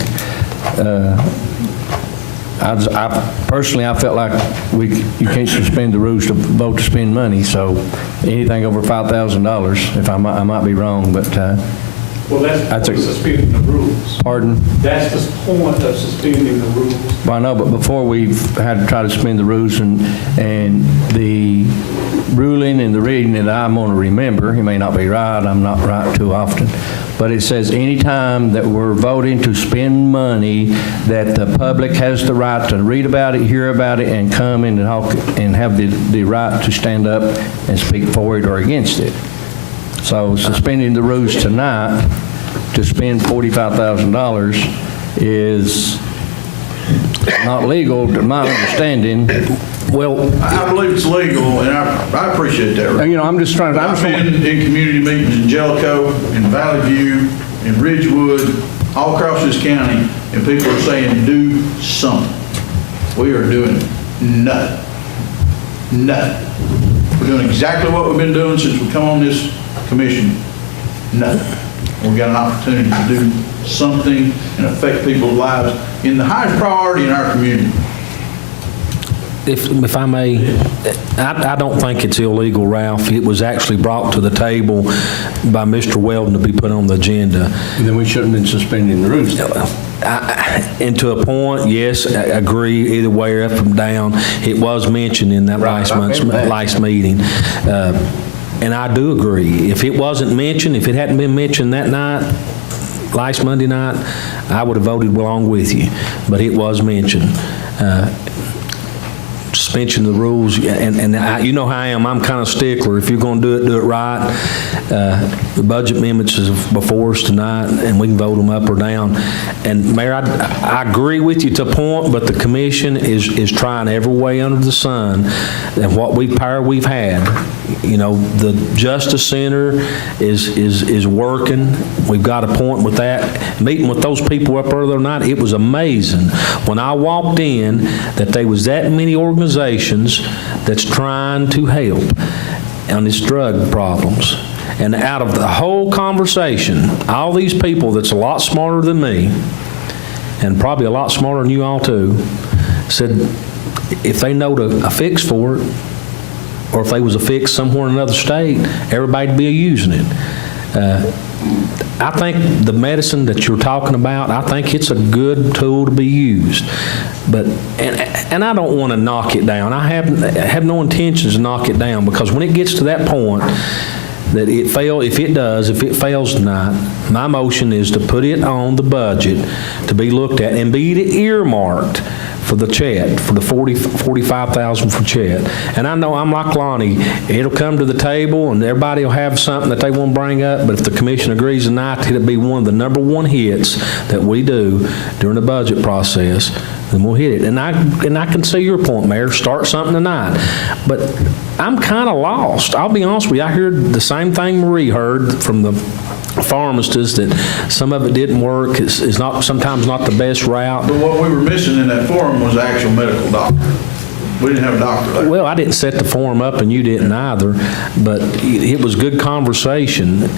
personally, I felt like you can't suspend the rules to vote to spend money, so anything over $5,000, if I might be wrong, but. Well, that's suspending the rules. Pardon? That's the point of suspending the rules. Well, I know, but before we've had to try to suspend the rules and the ruling and the reading that I'm going to remember, it may not be right, I'm not right too often, but it says anytime that we're voting to spend money that the public has the right to read about it, hear about it, and come in and talk and have the right to stand up and speak for it or against it. So suspending the rules tonight to spend $45,000 is not legal, to my understanding. Well, I believe it's legal, and I appreciate that. You know, I'm just trying to. I've been in community meetings in Jellicoe, in Valley View, in Ridgewood, all across this county, and people are saying, do something. We are doing nothing. Nothing. We're doing exactly what we've been doing since we come on this commission. Nothing. We've got an opportunity to do something and affect people's lives in the highest priority in our community. If I may, I don't think it's illegal, Ralph. It was actually brought to the table by Mr. Weldon to be put on the agenda. Then we shouldn't have been suspending the rules. And to a point, yes, I agree either way, up and down. It was mentioned in that last meeting. And I do agree. If it wasn't mentioned, if it hadn't been mentioned that night, last Monday night, I would have voted along with you. But it was mentioned. Suspension of the rules, and you know how I am. I'm kind of stickler. If you're going to do it right. The budget amendments is before us tonight, and we can vote them up or down. And Mayor, I agree with you to a point, but the commission is trying every way under the sun, and what power we've had. You know, the Justice Center is working. We've got a point with that. Meeting with those people up earlier tonight, it was amazing when I walked in that there was that many organizations that's trying to help on these drug problems. And out of the whole conversation, all these people that's a lot smarter than me, and probably a lot smarter than you all too, said if they know a fix for it, or if they was a fix somewhere in another state, everybody'd be using it. I think the medicine that you're talking about, I think it's a good tool to be used. But, and I don't want to knock it down. I have no intentions to knock it down, because when it gets to that point, that if it fails tonight, my motion is to put it on the budget to be looked at and be earmarked for the Chet, for the $45,000 for Chet. And I know I'm like Lonnie, it'll come to the table and everybody will have something that they want to bring up, but if the commission agrees tonight, it'll be one of the number one hits that we do during the budget process, then we'll hit it. And I can see your point, Mayor, start something tonight. But I'm kind of lost. I'll be honest with you, I heard the same thing Marie heard from the pharmacist, that some of it didn't work, is not sometimes not the best route. But what we were missing in that forum was the actual medical doctor. We didn't have a doctor there. Well, I didn't set the forum up, and you didn't either, but it was good conversation.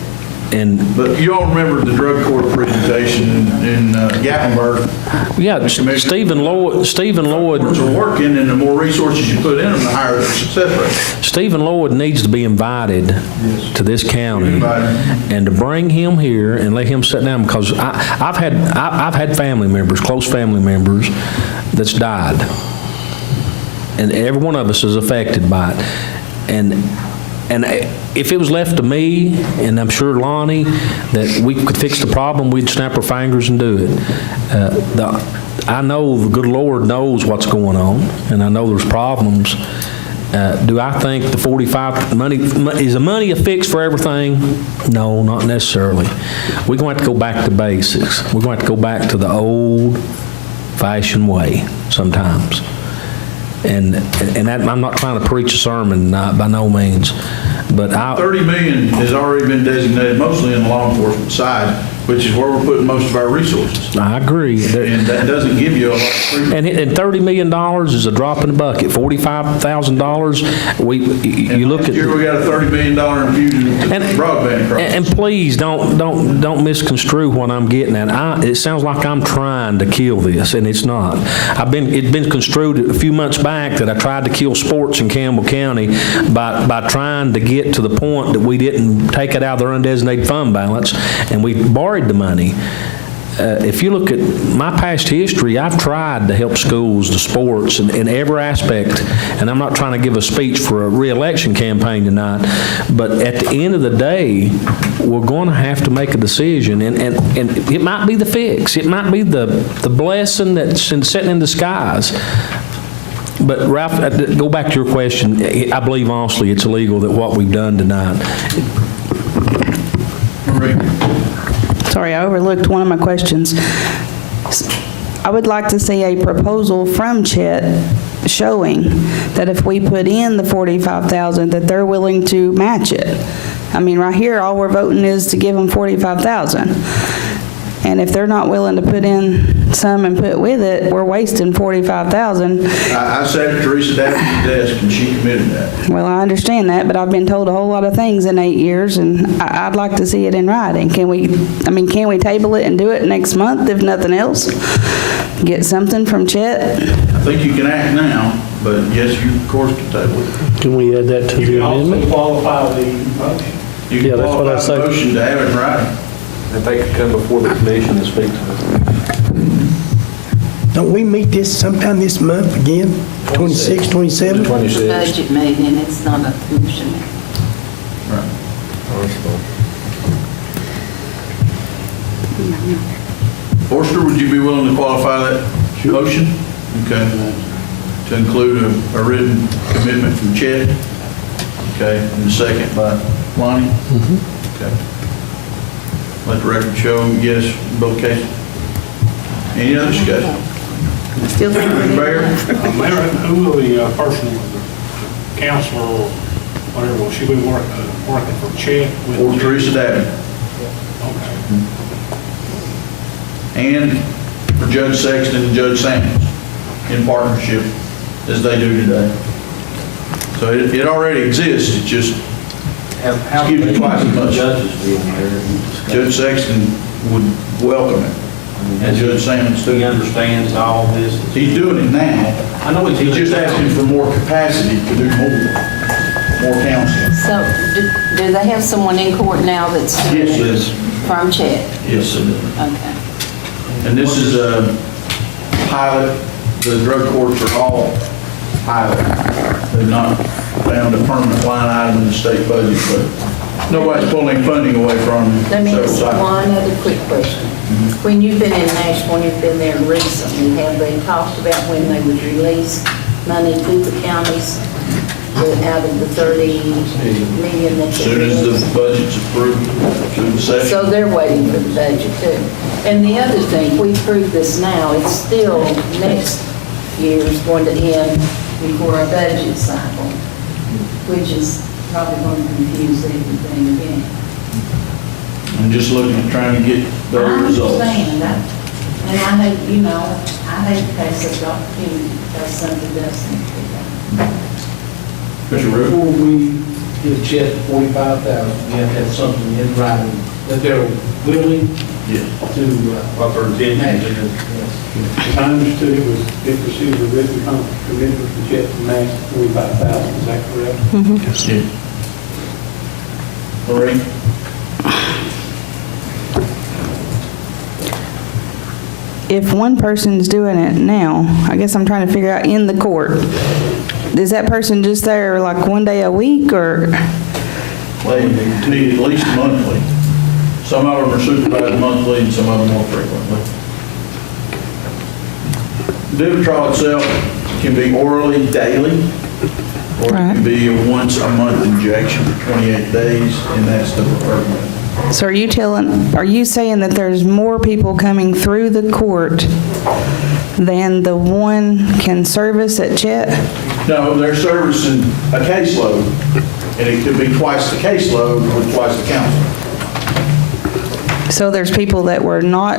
But you all remember the drug court presentation in Gatlinburg? Yeah, Stephen Lloyd. Courts are working, and the more resources you put in them, the higher the success rate. Stephen Lloyd needs to be invited to this county, and to bring him here and let him sit down, because I've had family members, close family members, that's died, and every one of us is affected by it. And if it was left to me, and I'm sure Lonnie, that we could fix the problem, we'd snap our fingers and do it. I know the good Lord knows what's going on, and I know there's problems. Do I think the 45 money, is the money a fix for everything? No, not necessarily. We're going to have to go back to basics. We're going to have to go back to the old-fashioned way sometimes. And that, I'm not trying to preach a sermon, by no means, but $30 million has already been designated, mostly in the law enforcement side, which is where we're putting most of our resources. I agree. And that doesn't give you a lot of freedom. And $30 million is a drop in the bucket. $45,000, you look at. Last year we got a $30 million infusion to broadband across. And please don't misconstrue what I'm getting at. It sounds like I'm trying to kill this, and it's not. It's been construed a few months back that I tried to kill sports in Campbell County by trying to get to the point that we didn't take it out of their undesignated fund balance, and we borrowed the money. If you look at my past history, I've tried to help schools, the sports, in every aspect, and I'm not trying to give a speech for a re-election campaign tonight, but at the end of the day, we're going to have to make a decision, and it might be the fix. It might be the blessing that's sitting in the skies. But Ralph, go back to your question. I believe honestly it's illegal that what we've done tonight. Sorry, I overlooked one of my questions. I would like to see a proposal from Chet showing that if we put in the $45,000, that they're willing to match it. I mean, right here, all we're voting is to give them $45,000. And if they're not willing to put in some and put with it, we're wasting $45,000. I sat at Teresa Daffy's desk and she committed that. Well, I understand that, but I've been told a whole lot of things in 8 years, and I'd like to see it in writing. Can we table it and do it next month, if nothing else? Get something from Chet? I think you can act now, but yes, you of course can table it. Can we add that to the amendment? You can also qualify the motion. You can that's what I qualify say. the motion to have it in writing. If they could come before the commission and speak to us. Don't we meet this sometime this month again? 26, 27? 26. Budget meeting, it's not a commission. Right. Forster, would you be willing to qualify that motion? Okay. To include a written commitment from Chet? Okay, and a second by Lonnie? Okay. Let the record show yes, in both cases. Any other discussion? Still think we need- Mayor? Mayor, who will the person, the counselor or whatever, will she be working for Chet? Or Teresa Daffy? Okay. And for Judge Sexton and Judge Samuels in partnership as they do today. So it already exists, it just excuse me twice as much. Judge Sexton would welcome it, and Judge Samuels too. He understands all this. He's doing it now. I know He's just asking for more capacity to do more. more counseling. So do they have someone in court now that's doing Yes, it? yes. From Chet? Yes, it is. Okay. And this is a pilot. The drug courts are all pilot. They've not found a permanent line item in the state budget, but nobody's pulling funding away from them. Let me So ask it's like- one other quick question. When you've been in Nashville, and you've been there recently, have they talked about when they would release money to the counties out of the 30 million that As they soon as released? the budget's approved through the session. So they're waiting for the budget too. And the other thing, if we approve this now, it's still next year's going to end before our budget cycle, which is probably going to confuse everything again. I'm just looking at trying to get better results. I understand that. And I hate, I hate to pass such opportunity because something does need to be done. Mr. Root? Before we give Chet 45,000, we have to have something in writing that they're willing Yes. to, match it. As I understood it was, it received a written commitment from Chet to match 45,000, is that correct? Yes. Marie? If one person's doing it now, I guess I'm trying to figure out in the court, is that person just there like one day a week or? They meet at least monthly. Some of them are supervised monthly and some of them more frequently. The Vivitrol itself can be orally daily, or it can be a once-a-month injection for 28 days, and that's the preferred method. So are you saying that there's more people coming through the court than the one can service at Chet? No, they're servicing a caseload, and it could be twice the caseload or twice the counseling. So there's people that we're not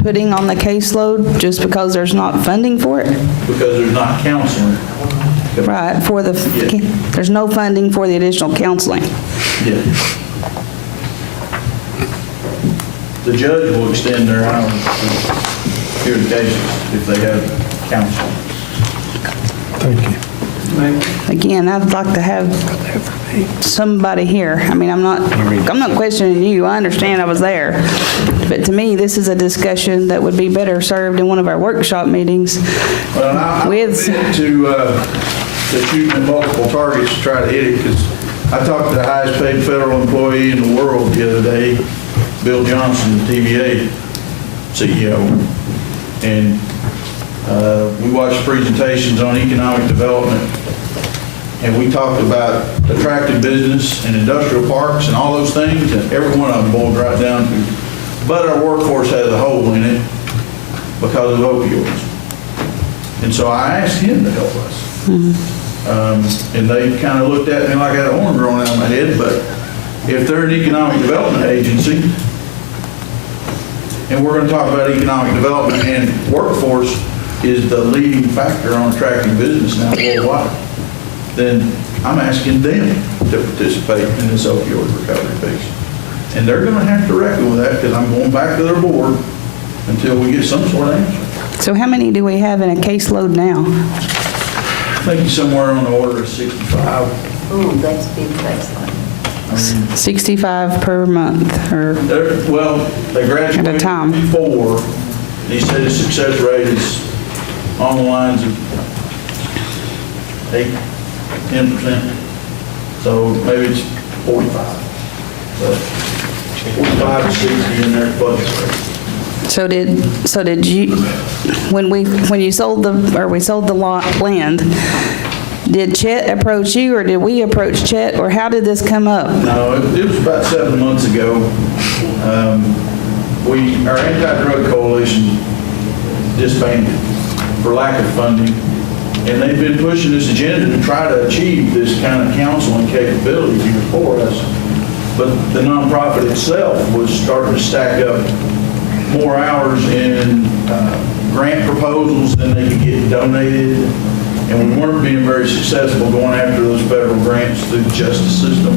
putting on the caseload just because there's not funding for it? Because there's not counseling. Right, Yeah. there's no funding for the additional counseling. Yeah. The judge will extend their hours to hear the cases if they have counseling. Thank you. Again, I'd like to have somebody here. I mean, I'm not questioning you. I understand I was there. But to me, this is a discussion that would be better served in one of our workshop meetings. Well, I'm committed to shooting at multiple targets to try to hit it, because I talked to the highest paid federal employee in the world the other day, Bill Johnson, the TVA CEO, and we watched presentations on economic development, and we talked about attractive business and industrial parks and all those things, and every one of them boiled right down to, but our workforce has a hole in it because of opioids. And so I asked him to help us. And they kind of looked at me like I had a horn growing out of my head, but if they're an economic development agency, and we're going to talk about economic development, and workforce is the leading factor on attracting business now worldwide, then I'm asking them to participate in this opioid recovery piece. And they're going to have to reckon with that, because I'm going back to their board until we get some sort of answer. So how many do we have in a caseload now? I think somewhere on the order of 65. Ooh, that's a big baseline. 65 per month, or Well, they graduated At a time. before. He said his success rate is on the lines of 8-10%. So maybe it's 45. But 45 to 60 in their budget. so did you, when we sold we sold the land, did Chet approach you, or did we approach Chet, or how did this come up? No, it was about 7 months ago. Our anti-drug coalition disbanded for lack of funding, and they've been pushing this agenda to try to achieve this kind of counseling capability here for us. But the nonprofit itself was starting to stack up more hours in grant proposals than they could get donated. And we weren't being very successful going after those federal grants through the justice system.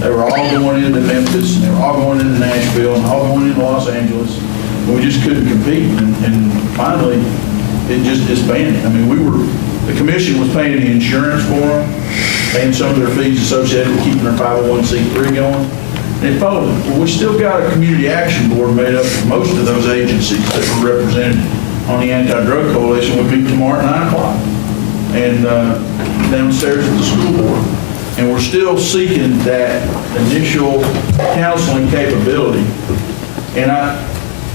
They were all going into Memphis, and they were all going into Nashville, and all going into Los Angeles. And we just couldn't compete. And finally, it just disbanded. I mean, we were The commission was paying the insurance for them, paying some of their fees associated with keeping their 501c3 going. And it folded. Well, we still got a community action board made up of most of those agencies that were represented on the Anti-Drug Coalition. We meet tomorrow at 9 o'clock and downstairs at the school board. And we're still seeking that initial counseling capability. And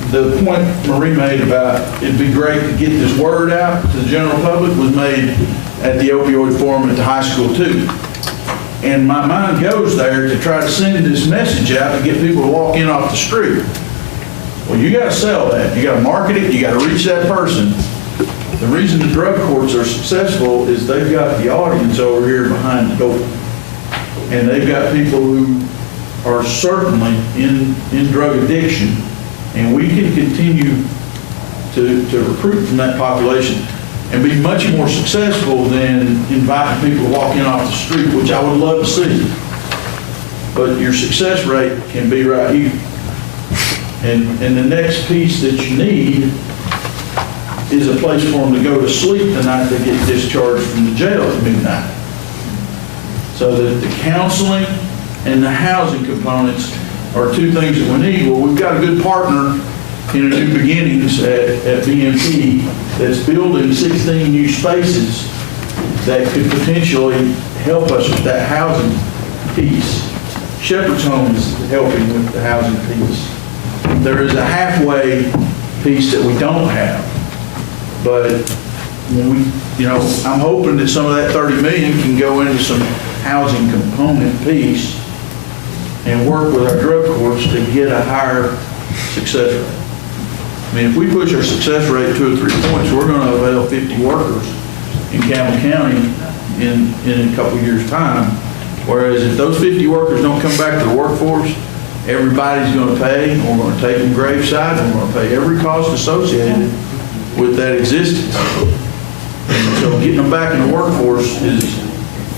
the point Marie made about it'd be great to get this word out to the general public was made at the opioid forum at the high school too. And my mind goes there to try to send this message out to get people to walk in off the street. Well, you got to sell that. You got to market it. You got to reach that person. The reason the drug courts are successful is they've got the audience over here behind the door. And they've got people who are certainly in drug addiction. And we can continue to recruit from that population and be much more successful than inviting people to walk in off the street, which I would love to see. But your success rate can be right here. And the next piece that you need is a place for them to go to sleep the night they get discharged from the jail at midnight. So that the counseling and the housing components are two things that we need. Well, we've got a good partner in New Beginnings at BMP that's building 16 new spaces that could potentially help us with that housing piece. Shepherd's Home is helping with the housing piece. There is a halfway piece that we don't have. But I'm hoping that some of that 30 million can go into some housing component piece and work with our drug courts to get a higher success rate. I mean, if we push our success rate 2 or 3 points, we're going to avail 50 workers in Campbell County in a couple years' time. Whereas if those 50 workers don't come back to the workforce, everybody's going to pay. We're going to take them graveside, and we're going to pay every cost associated with that existence. And so getting them back in the workforce is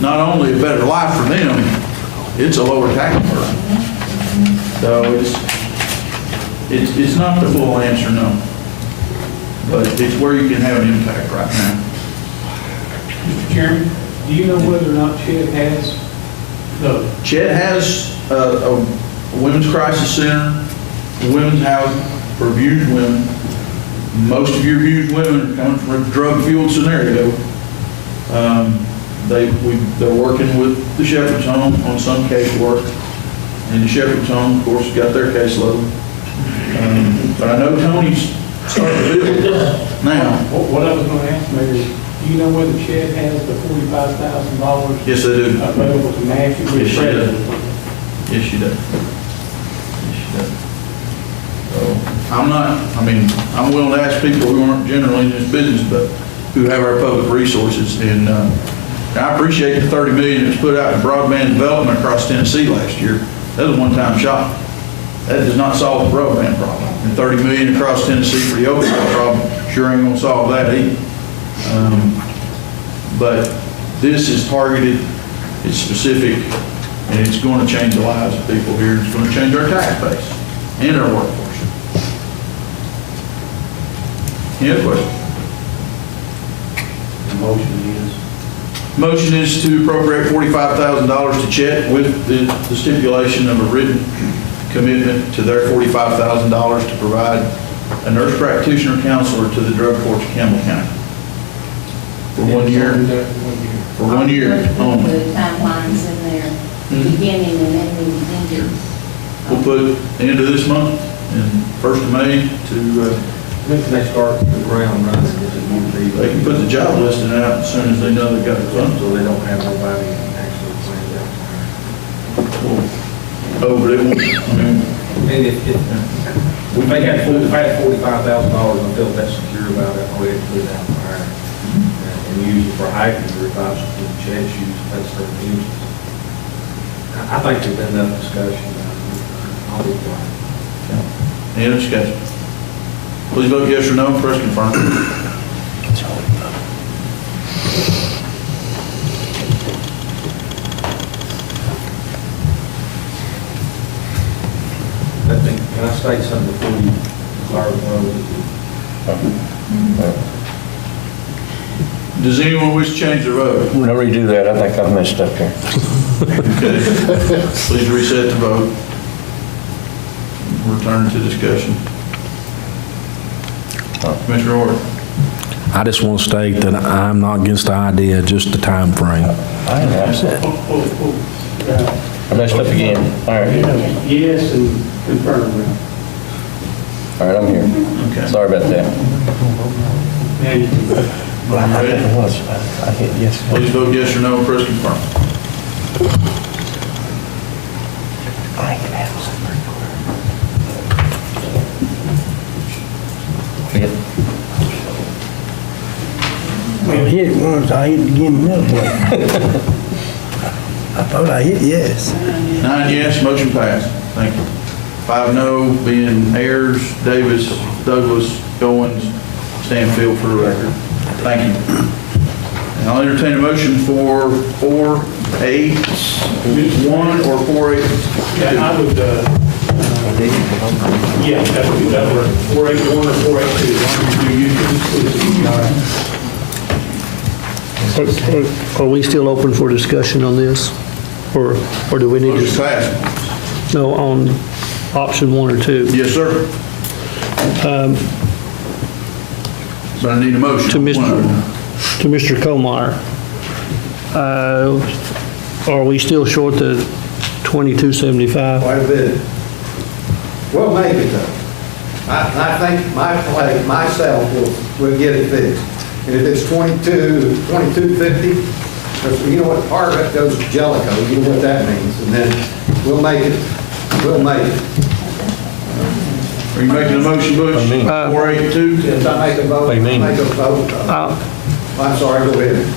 not only a better life for them, it's a lower tax burden. So it's not the full answer, no. But it's where you can have an impact right now. Mr. Chairman, do you know whether or not Chet has Chet has a women's crisis center, women's housing for abused women. Most of your abused women are coming from a drug-fueled scenario. They're working with the Shepherd's Home on some casework, and the Shepherd's Home, of course, got their caseload. But I know Tony's starting to build now. What I was going to ask, Mayor, is, do you know whether Chet has the $45,000? Yes, they do. Available to match it with Yes, she does. credit? Yes, she does. Yes, she does. So I'm willing to ask people who aren't generally in this business, but who have our public resources. And I appreciate the $30 million that's put out in broadband development across Tennessee last year. That was a one-time shot. That does not solve the broadband problem. And $30 million across Tennessee for the opioid problem sure ain't gonna solve that either. But this is targeted, it's specific, and it's going to change the lives of people here. It's going to change our tax base and our workforce. Any other questions? The motion is? Motion is to appropriate $45,000 to Chet with the stipulation of a written commitment to their $45,000 to provide a nurse practitioner counselor to the drug courts of Campbell County. For 1 year. For 1 year only. The timelines in there, beginning and ending. We'll put the end of this month and 1st of May to, When they start the ground running, they can put the job listing out as soon as they know they've got the funds. so they don't have nobody actually planned out. Oh, but it won't, I mean, And if they had $45,000 and felt that secure about it, go ahead and put it out for hire. And use it for hiking, or if I was in Chad's shoes, that's their business. I think there's been enough discussion. I'll be quiet. any other discussion? Please vote yes or no, press confirm. Can I state something before you declare the vote? Does anyone wish to change their vote? No, redo that, I think I've messed up here. Okay. Please reset the vote. Return to discussion. Commissioner Orr. I just want to state that I'm not against the idea, just the time frame. I am absent. I messed up again. All right, Yes, and confirm. all right, I'm here. Okay. Sorry about that. Now you can vote. I hit yes. Please vote yes or no, and press confirm. I hit it once, I hit it again another way. I thought I hit yes. 9 yes, motion passed. Thank you. 5 no, being Ayers, Davis, Douglas, Goins, Stanfield for the record. Thank you. And I'll entertain a motion for 481 or 482. Yeah, I would, yeah, that would be better. 481 or 482. Are we still open for discussion on this? Or do we need Motion to, passed. no, on option 1 or 2? Yes, sir. But I need a motion. To Mr. Comar, are we still short the 2275? Quite a bit. We'll make it though. I think myself will get it fixed. And if it's 2250, you know what, part of it goes to Jellicoe, you know what that means. And then we'll make it. Are you making a motion, Bush? 482? Yes, I make a vote. What do you mean? Make a vote. I'm sorry, go ahead.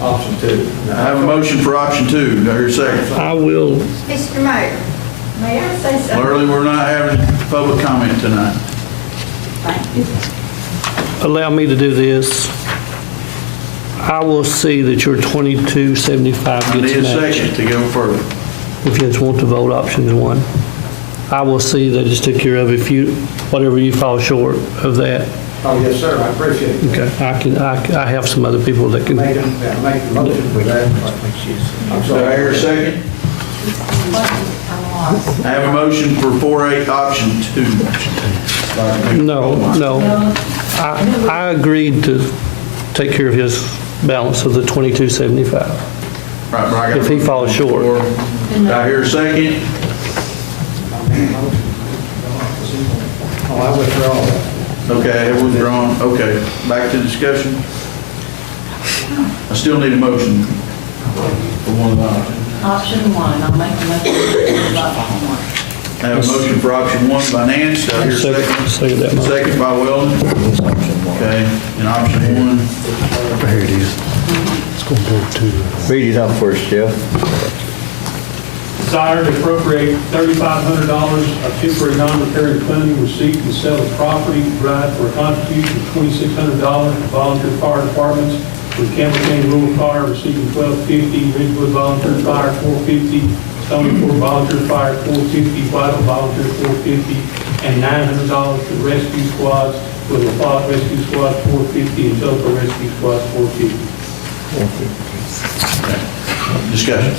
Option 2. I have a motion for option 2. Do I hear a second? I will, Mr. Mayor, may I say something? Literally, we're not having public comment tonight. Thank you. allow me to do this. I will see that your 2275 I gets need a matched. second to go further. If you just want to vote option 1. I will see that it's took care of if you, whatever you fall short of that. Oh, yes, sir, I appreciate it. Okay, I have some other people that can. Make the motion for that. I'm Do I sorry. hear a second? I have a motion for 48 option 2. No. I agreed to take care of his balance of the 2275. Right, but I got If he falls short. Do I hear a second? Oh, I withdraw that. Okay, I have withdrawn. Okay, back to discussion. I still need a motion for one of the options. Option 1, I'll make a motion for option 1. I have a motion for option 1 by Nance. Do I hear a second? Second that motion. Second by Weldon. Okay, and option 1. Here it is. It's going to go to... Read it out for us, Jeff. Desire to appropriate $3,500 of temporary non-recurring funding received from sale of property derived for a contribution of $2,600 to volunteer fire departments, with Campbell County Rural Fire receiving $1,250, Ridgewood Volunteer Fire $450, Stony Fork Volunteer Fire $450, Whitehall Volunteer $450, and $900 to rescue squads, with the LaFosse Rescue Squad $450 and Jellicoe Rescue Squad $450. Discussion.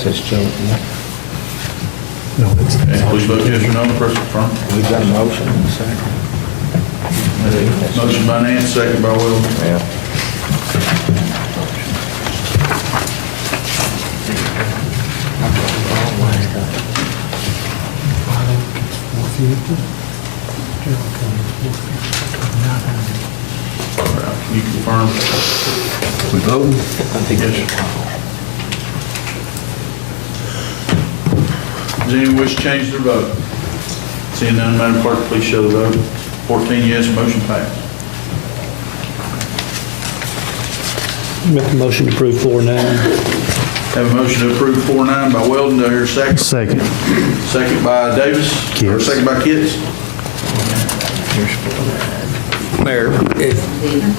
No, it's... Okay, please vote yes or no. Press confirm. We've got a motion and a second. Motion by Nance, second by Weldon. Yeah. Can you confirm? We voting? Does anyone wish to change their vote? Seeing none, Madam Clerk, please show the vote. 14 yes, motion passed. Make a motion to approve 49. Have a motion to approve 4-9 by Weldon. Do I hear a second? Second. Second by Davis? Or Kitts. second by Kitts? Mayor,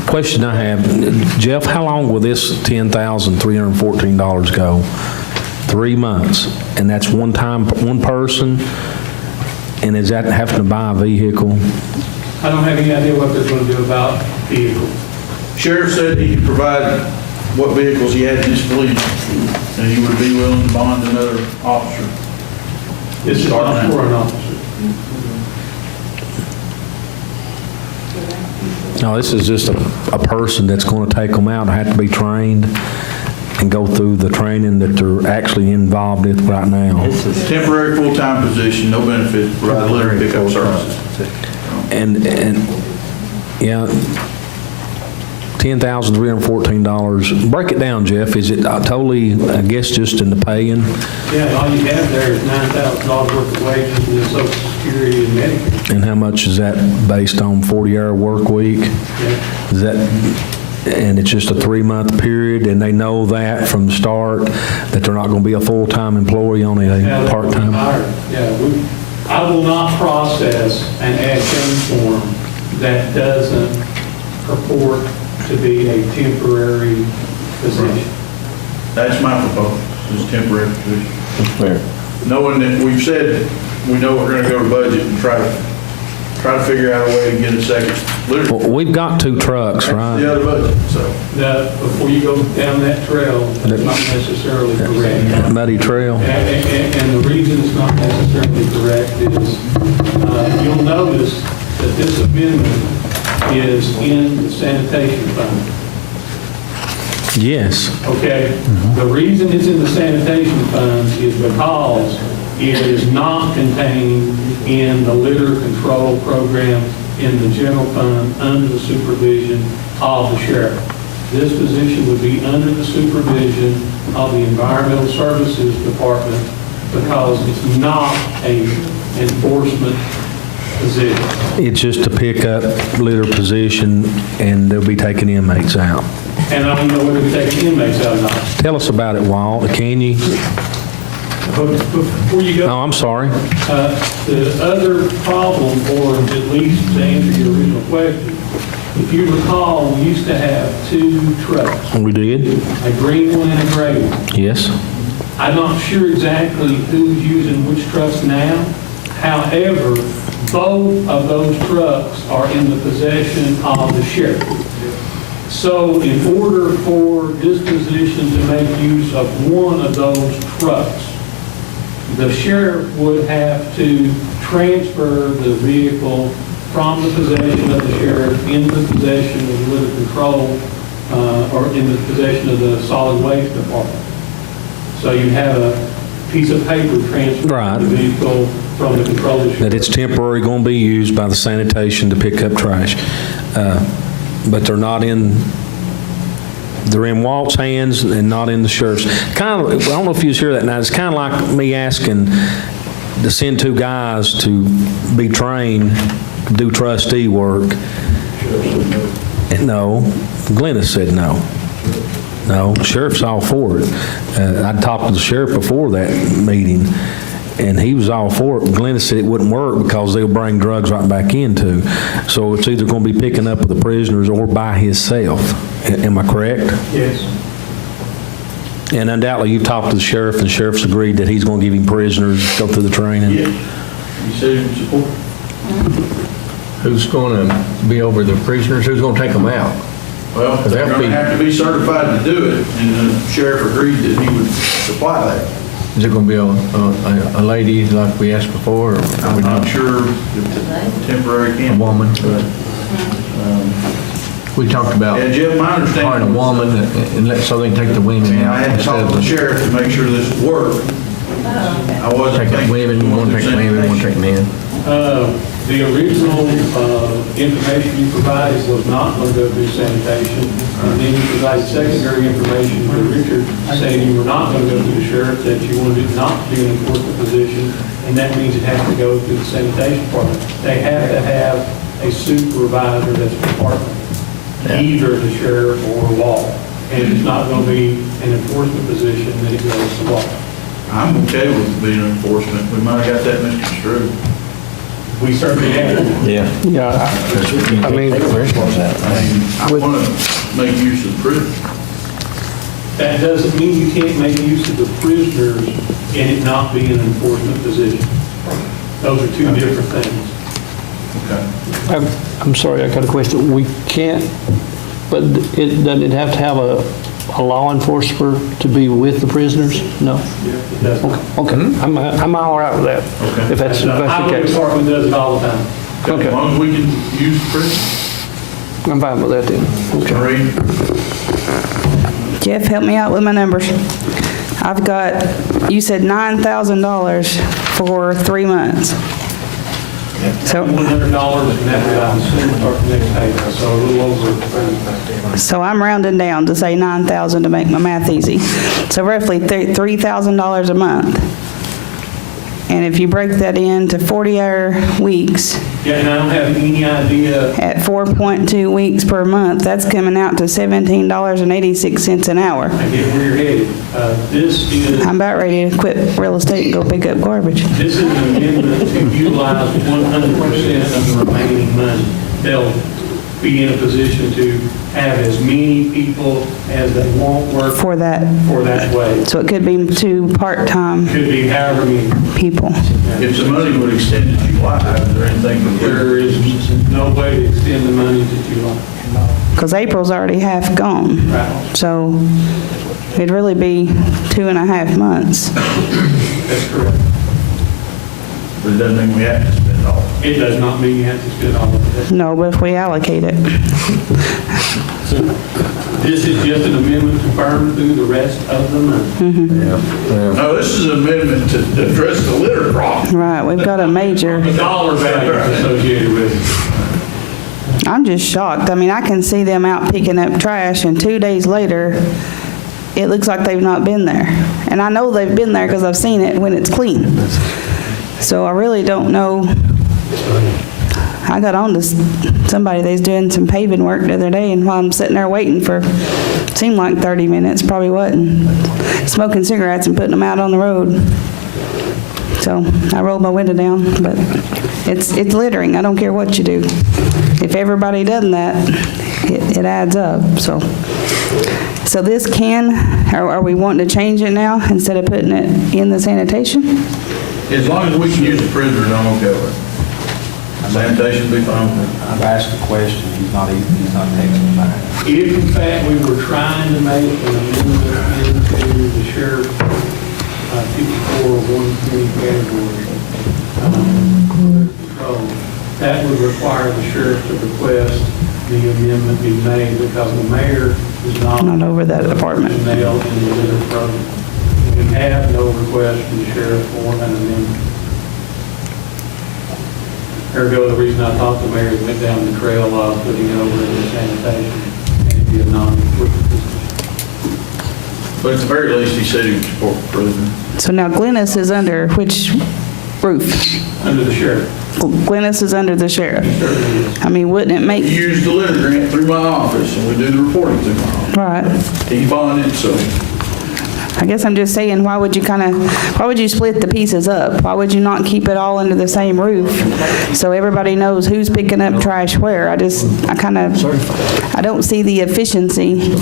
question I have, Jeff, how long will this $10,314 go? 3 months, and that's one time, one person? And is that having to buy a vehicle? I don't have any idea what they're going to do about vehicle. Sheriff said he could provide what vehicles he had in his fleet, and he would be willing to bond another officer. This is not for an officer. No, this is just a person that's going to take them out, have to be trained and go through the training that they're actually involved in right now. Temporary full-time position, no benefits, provide litter pickup services. And yeah, $10,314. Break it down, Jeff. Is it totally, I guess, just in the paying? Yeah, all you have there is $9,000 worth of wages and the Social Security and Medicare. And how much is that based on 40-hour work week? Yeah. Is that, and it's just a 3-month period, and they know that from the start, that they're not going to be a full-time employee, only a part-time? Yeah, I will not process an ad change form that doesn't purport to be a temporary position. That's my proposal, is temporary position. That's fair. Knowing that we've said, we know we're gonna go to budget and try to figure out a way to get a second litter. Well, we've got 2 trucks, right? The other budget, so. Now, before you go down that trail, that's not necessarily correct. Muddy trail. And the reason it's not necessarily correct is, you'll notice that this amendment is in the sanitation fund. Yes. Okay? The reason it's in the sanitation fund is because it is not contained in the litter control program in the general fund under the supervision of the sheriff. This position would be under the supervision of the Environmental Services Department because it's not an enforcement position. It's just to pick up litter position, and they'll be taking inmates out. And I don't know whether to take inmates out or not. Tell us about it, Walt, can you? Before you go. No, I'm sorry. The other problem, or at least to answer your original question, if you recall, we used to have 2 trucks, We did? a green one and a gray one. Yes. I'm not sure exactly who's using which trucks now. However, both of those trucks are in the possession of the sheriff. So in order for this position to make use of one of those trucks, the sheriff would have to transfer the vehicle from the possession of the sheriff into the possession of the litter control, or in the possession of the solid waste department. So you have a piece of paper transferring the vehicle from the control of the sheriff. That it's temporary going to be used by the sanitation to pick up trash. But they're not they're in Walt's hands and not in the sheriff's. Kind of, I don't know if you was here that night, it's kind of like me asking to send 2 guys to be trained to do trustee work. And no, Glennis said no. No, the sheriff's all for it. I talked to the sheriff before that meeting, and he was all for it. Glennis said it wouldn't work because they'll bring drugs right back into. So it's either going to be picking up with the prisoners or by himself. Am I correct? Yes. And undoubtedly, you talked to the sheriff, and the sheriff's agreed that he's going to give him prisoners, go through the training. Yeah. You said he would support. Who's going to be over the prisoners? Who's going to take them out? Well, they're going to have to be certified to do it, and the sheriff agreed that he would supply that. Is it going to be a lady like we asked before? Or I'm not sure if temporary can. A woman, but we talked about Yeah, Jeff, my understanding hiring a woman so they can take the women I out had to instead talk of to the sheriff to make sure this would work. I wasn't take the thinking. women, one take women, one take men. The original information you provided was not going to go through sanitation, and then you provided secondary information to Richard saying you were not going to go through the sheriff, that you wanted it not to be an enforcement position, and that means it has to go through the sanitation department. They have to have a supervisor that's department, either the sheriff or law, and it's not going to be an enforcement position, then it goes to law. I'm okay with it being enforcement. We might have got that misconstrued. We certainly have. Yeah. Yeah, I mean, I want to make use of the prison. That doesn't mean you can't make use of the prisoners and it not be an enforcement position. Those are 2 different things. Okay. I'm sorry, I got a question. We can't But doesn't it have to have a law enforcer to be with the prisoners? No? Okay, I'm all right with that. Okay. If that's The the highway case. department does it all the time. As long as we can use the prison. I'm fine with that then. Okay. Marie? Jeff, help me out with my numbers. I've got, you said $9,000 for 3 months. So, $100, and that would, I assume, start the next payment, so a little over. so I'm rounding down to say 9,000 to make my math easy. So roughly $3,000 a month. And if you break that into 40-hour weeks, Yeah, and I don't have any idea, at 4.2 weeks per month, that's coming out to $17.86 an hour. I get where you're headed. This is, I'm about ready to quit real estate and go pick up garbage. this is an amendment to utilize 100% of the remaining money. They'll be in a position to have as many people as they want work For that, for that wage. so it could be 2 part-time Could be however many. people. If the money would extend to July, is there anything from There is no way to extend the money to July. Because April's already half gone. Right. So it'd really be 2.5 months. That's correct. But it doesn't mean we have to spend all. It does not mean you have to spend all of it. No, but if we allocate it. This is just an amendment to burn through the rest of the month. No, this is an amendment to address the litter problem. Right, we've got a major, The dollar value associated with it. I'm just shocked. I mean, I can see them out picking up trash and 2 days later, it looks like they've not been there. And I know they've been there because I've seen it when it's clean. So I really don't know. I got on to somebody that's doing some paving work the other day, and while I'm sitting there waiting for, seemed like 30 minutes, probably wasn't, smoking cigarettes and putting them out on the road. So I rolled my window down, but it's littering. I don't care what you do. If everybody does that, it adds up, so. So this are we wanting to change it now instead of putting it in the sanitation? As long as we can use the prisoners, I'm okay with it. Sanitation be fine. I've asked a question, he's not taking it back. If in fact we were trying to make an amendment into the sheriff 54-120 category control, that would require the sheriff to request the amendment be made because the mayor is not over that department. nailed in the litter program. We have no request from the sheriff for an amendment. Ergo, the reason I thought the mayor went down the trail of putting it over in the sanitation and it'd be a non-equivalent position. But at the very least, he said he would support the prisoner. So now Glennis is under which roof? Under the sheriff. Glennis is under the sheriff. I mean, wouldn't it He make, used the litter grant through my office, and we do the reporting through my office. right. He bonded, so I guess I'm just saying, why would you split the pieces up? Why would you not keep it all under the same roof so everybody knows who's picking up trash where? I don't see the efficiency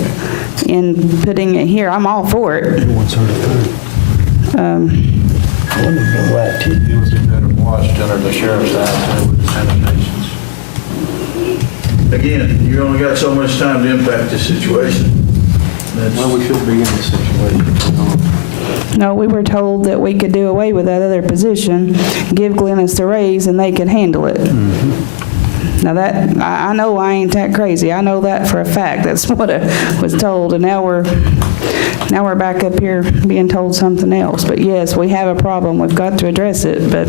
in putting it here. I'm all for it. It would be better watched under the sheriff's eye with the sanitations. again, you only got so much time to impact this situation. Well, we shouldn't be in this situation. No, we were told that we could do away with that other position, give Glennis the raise, and they could handle it. Now that, I know I ain't that crazy. I know that for a fact. That's what I was told, and now we're back up here being told something else. But yes, we have a problem. We've got to address it, but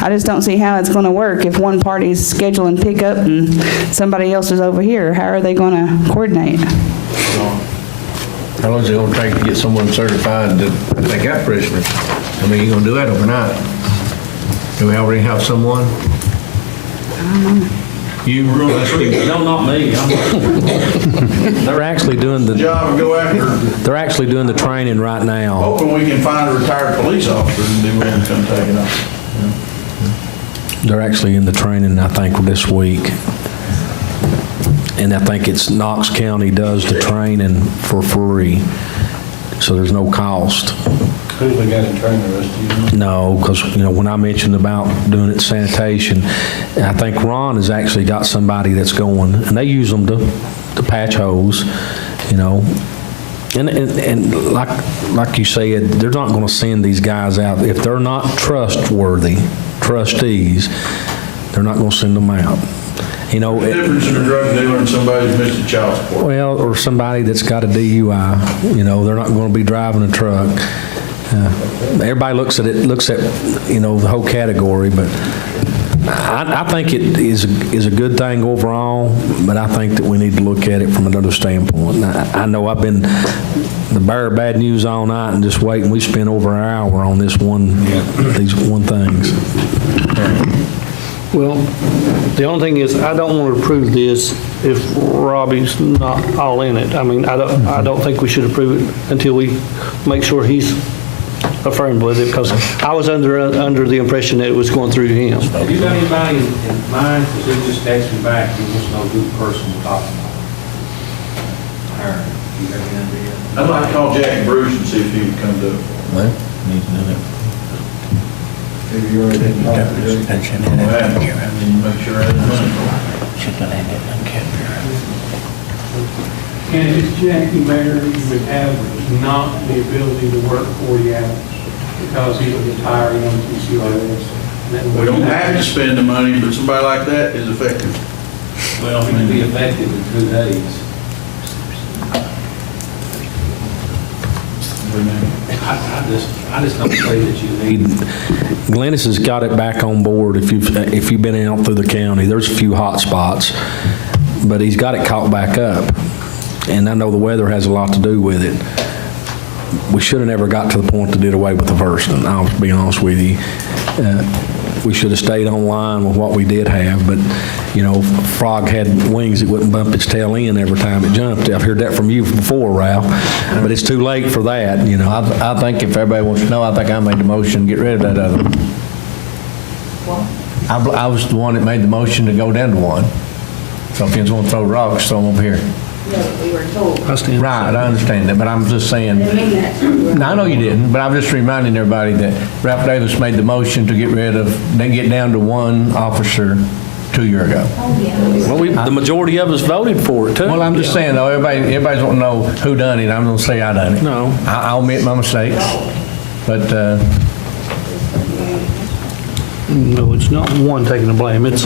I just don't see how it's going to work if one party's scheduling pickup and somebody else is over here. How are they going to coordinate? How long is it gonna take to get someone certified to take out prisoners? I mean, you're gonna do that overnight? Do we already have someone? You, No, not me. They're actually doing Job and go after, they're actually doing the training right now. hoping we can find a retired police officer and be willing to come take it off. They're actually in the training, I think, this week. And I think it's Knox County does the training for free, so there's no cost. Who they got in training the rest of you? No, because, when I mentioned about doing it sanitation, I think Ron has actually got somebody that's going, and they use them to patch holes, And like you said, they're not going to send these guys out. If they're not trustworthy trustees, they're not going to send them out. The difference in a drug dealer and somebody who's missed a child support. Well, or somebody that's got a DUI, they're not going to be driving a truck. Everybody looks at the whole category, but I think it is a good thing overall, but I think that we need to look at it from another standpoint. I know I've been the bearer of bad news all night and just waiting. We spent over an hour on these one things. Well, the only thing is, I don't want to approve this if Robbie's not all in it. I mean, I don't think we should approve it until we make sure he's affirmed with it, because I was under the impression that it was going through him. Have you got anybody in mind? Because he just texted me back, he wants to know who the person we're talking about. Hiring. You got any idea? I'd like to call Jack Bruce and see if he would come to it. Well, need to know that. Maybe you already didn't talk to him. Make sure I have the money. And if it's Jackie Mayer, you would have not the ability to work 40 hours because he was retiring on TCRS. We don't have to spend the money, but somebody like that is effective. Well, he can be effective in 2 days. I just don't say that you need. Glennis has got it back on board. If you've been out through the county, there's a few hot spots, but he's got it caught back up. And I know the weather has a lot to do with it. We should have never got to the point to did away with the first one, I'll be honest with you. We should have stayed on line with what we did have, but, frog had wings, it wouldn't bump its tail in every time it jumped. I've heard that from you before, Ralph, but it's too late for that, I think if everybody wants to know, I think I made the motion to get rid of that other one. I was the one that made the motion to go down to 1. So if you just want to throw rocks, throw them over here. No, we were told. Right, I understand that, but I'm just saying. No, I know you didn't, but I'm just reminding everybody that Ralph Davis made the motion to get rid of, then get down to 1 officer 2 years ago. Well, the majority of us voted for it, too. Well, I'm just saying, though, everybody's wanting to know who done it. I'm going to say I done it. No. I'll admit my mistakes, but, No, it's not one taking the blame, it's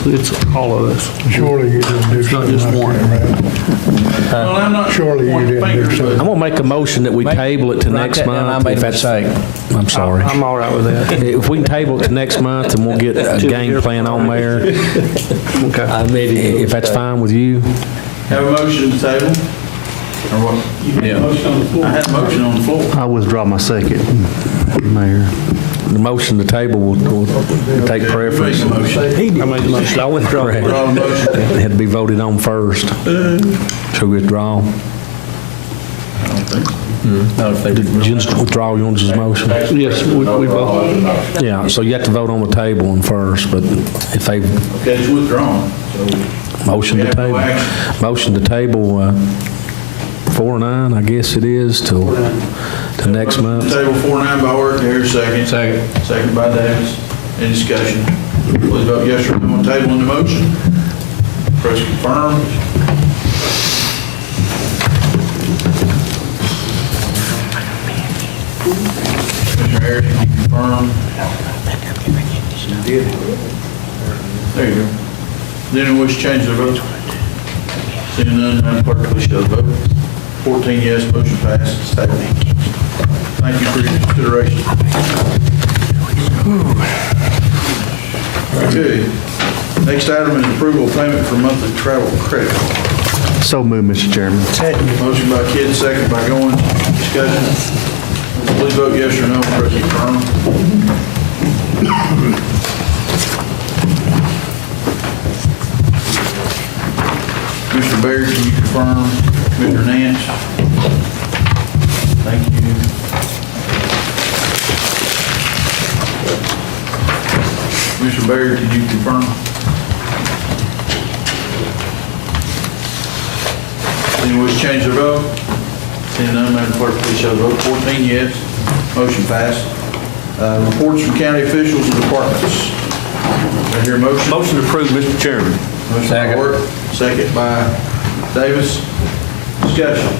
all of us. Surely you didn't do It's not just one. Well, I'm not Surely you didn't do I'm going to make a motion that we table it to Write next that down, month. I made if a that's- I'm sorry. I'm all right with that. If we can table it to next month and we'll get a game plan on there, Okay. if that's fine with you. Have a motion to table? Or what? You had a motion on the floor. I had a motion on the floor. I withdraw my second, Mayor. The motion to table will take preference. Make a motion. I made the motion, I withdraw. Correct. Withdraw the motion. It had to be voted on first. So withdraw. Did you just withdraw yours motion? Yes, we both. Yeah, so you have to vote on the table one first, but if they, Okay, it's withdrawn. So motion We to have no table. action. Motion to table 4-9, I guess it is, till next month. Table 4-9 by Orton, here's second. Second. Second by Davis. Any discussion? Please vote yes or no on tabling the motion. Press confirm. Commissioner Harris, can you confirm? There you go. Anyone wish to change their vote? Seeing none, Madam Clerk, please show the vote. 14 yes, motion passes. Thank you for your consideration. Okay. Next item is approval of payment for monthly travel credit. So moved, Mr. Chairman. Motion by Kidd, second by Goins. Discussion. Please vote yes or no. Press confirm. Mr. Baird, can you confirm? Mr. Nance? Thank you. Mr. Baird, can you confirm? Anyone wish to change their vote? Seeing none, Madam Clerk, please show the vote. 14 yes. Motion passed. Reports from county officials and departments. I hear a motion. Motion approved, Mr. Chairman. Motion by Hort, second by Davis. Discussion.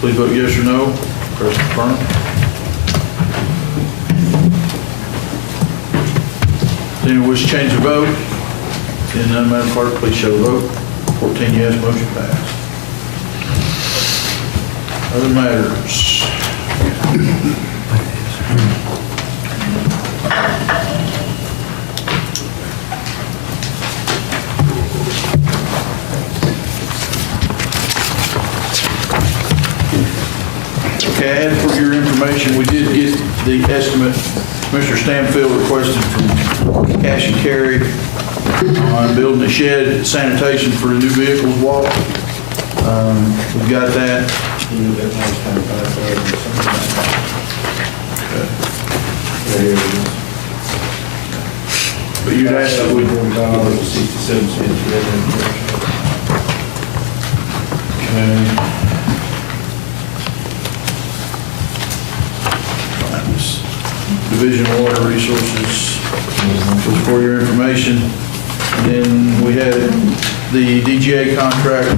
Please vote yes or no. Press confirm. Does anyone wish to change their vote? Seeing none, Madam Clerk, please show the vote. 14 yes, motion passed. Other matters. Okay, I had for your information, we did get the estimate Mr. Stanfield requested from Cash and Carry on building a shed sanitation for the new vehicles walk. We've got that. But you'd asked that we... Division of Water Resources was for your information. And then we had the DGA contract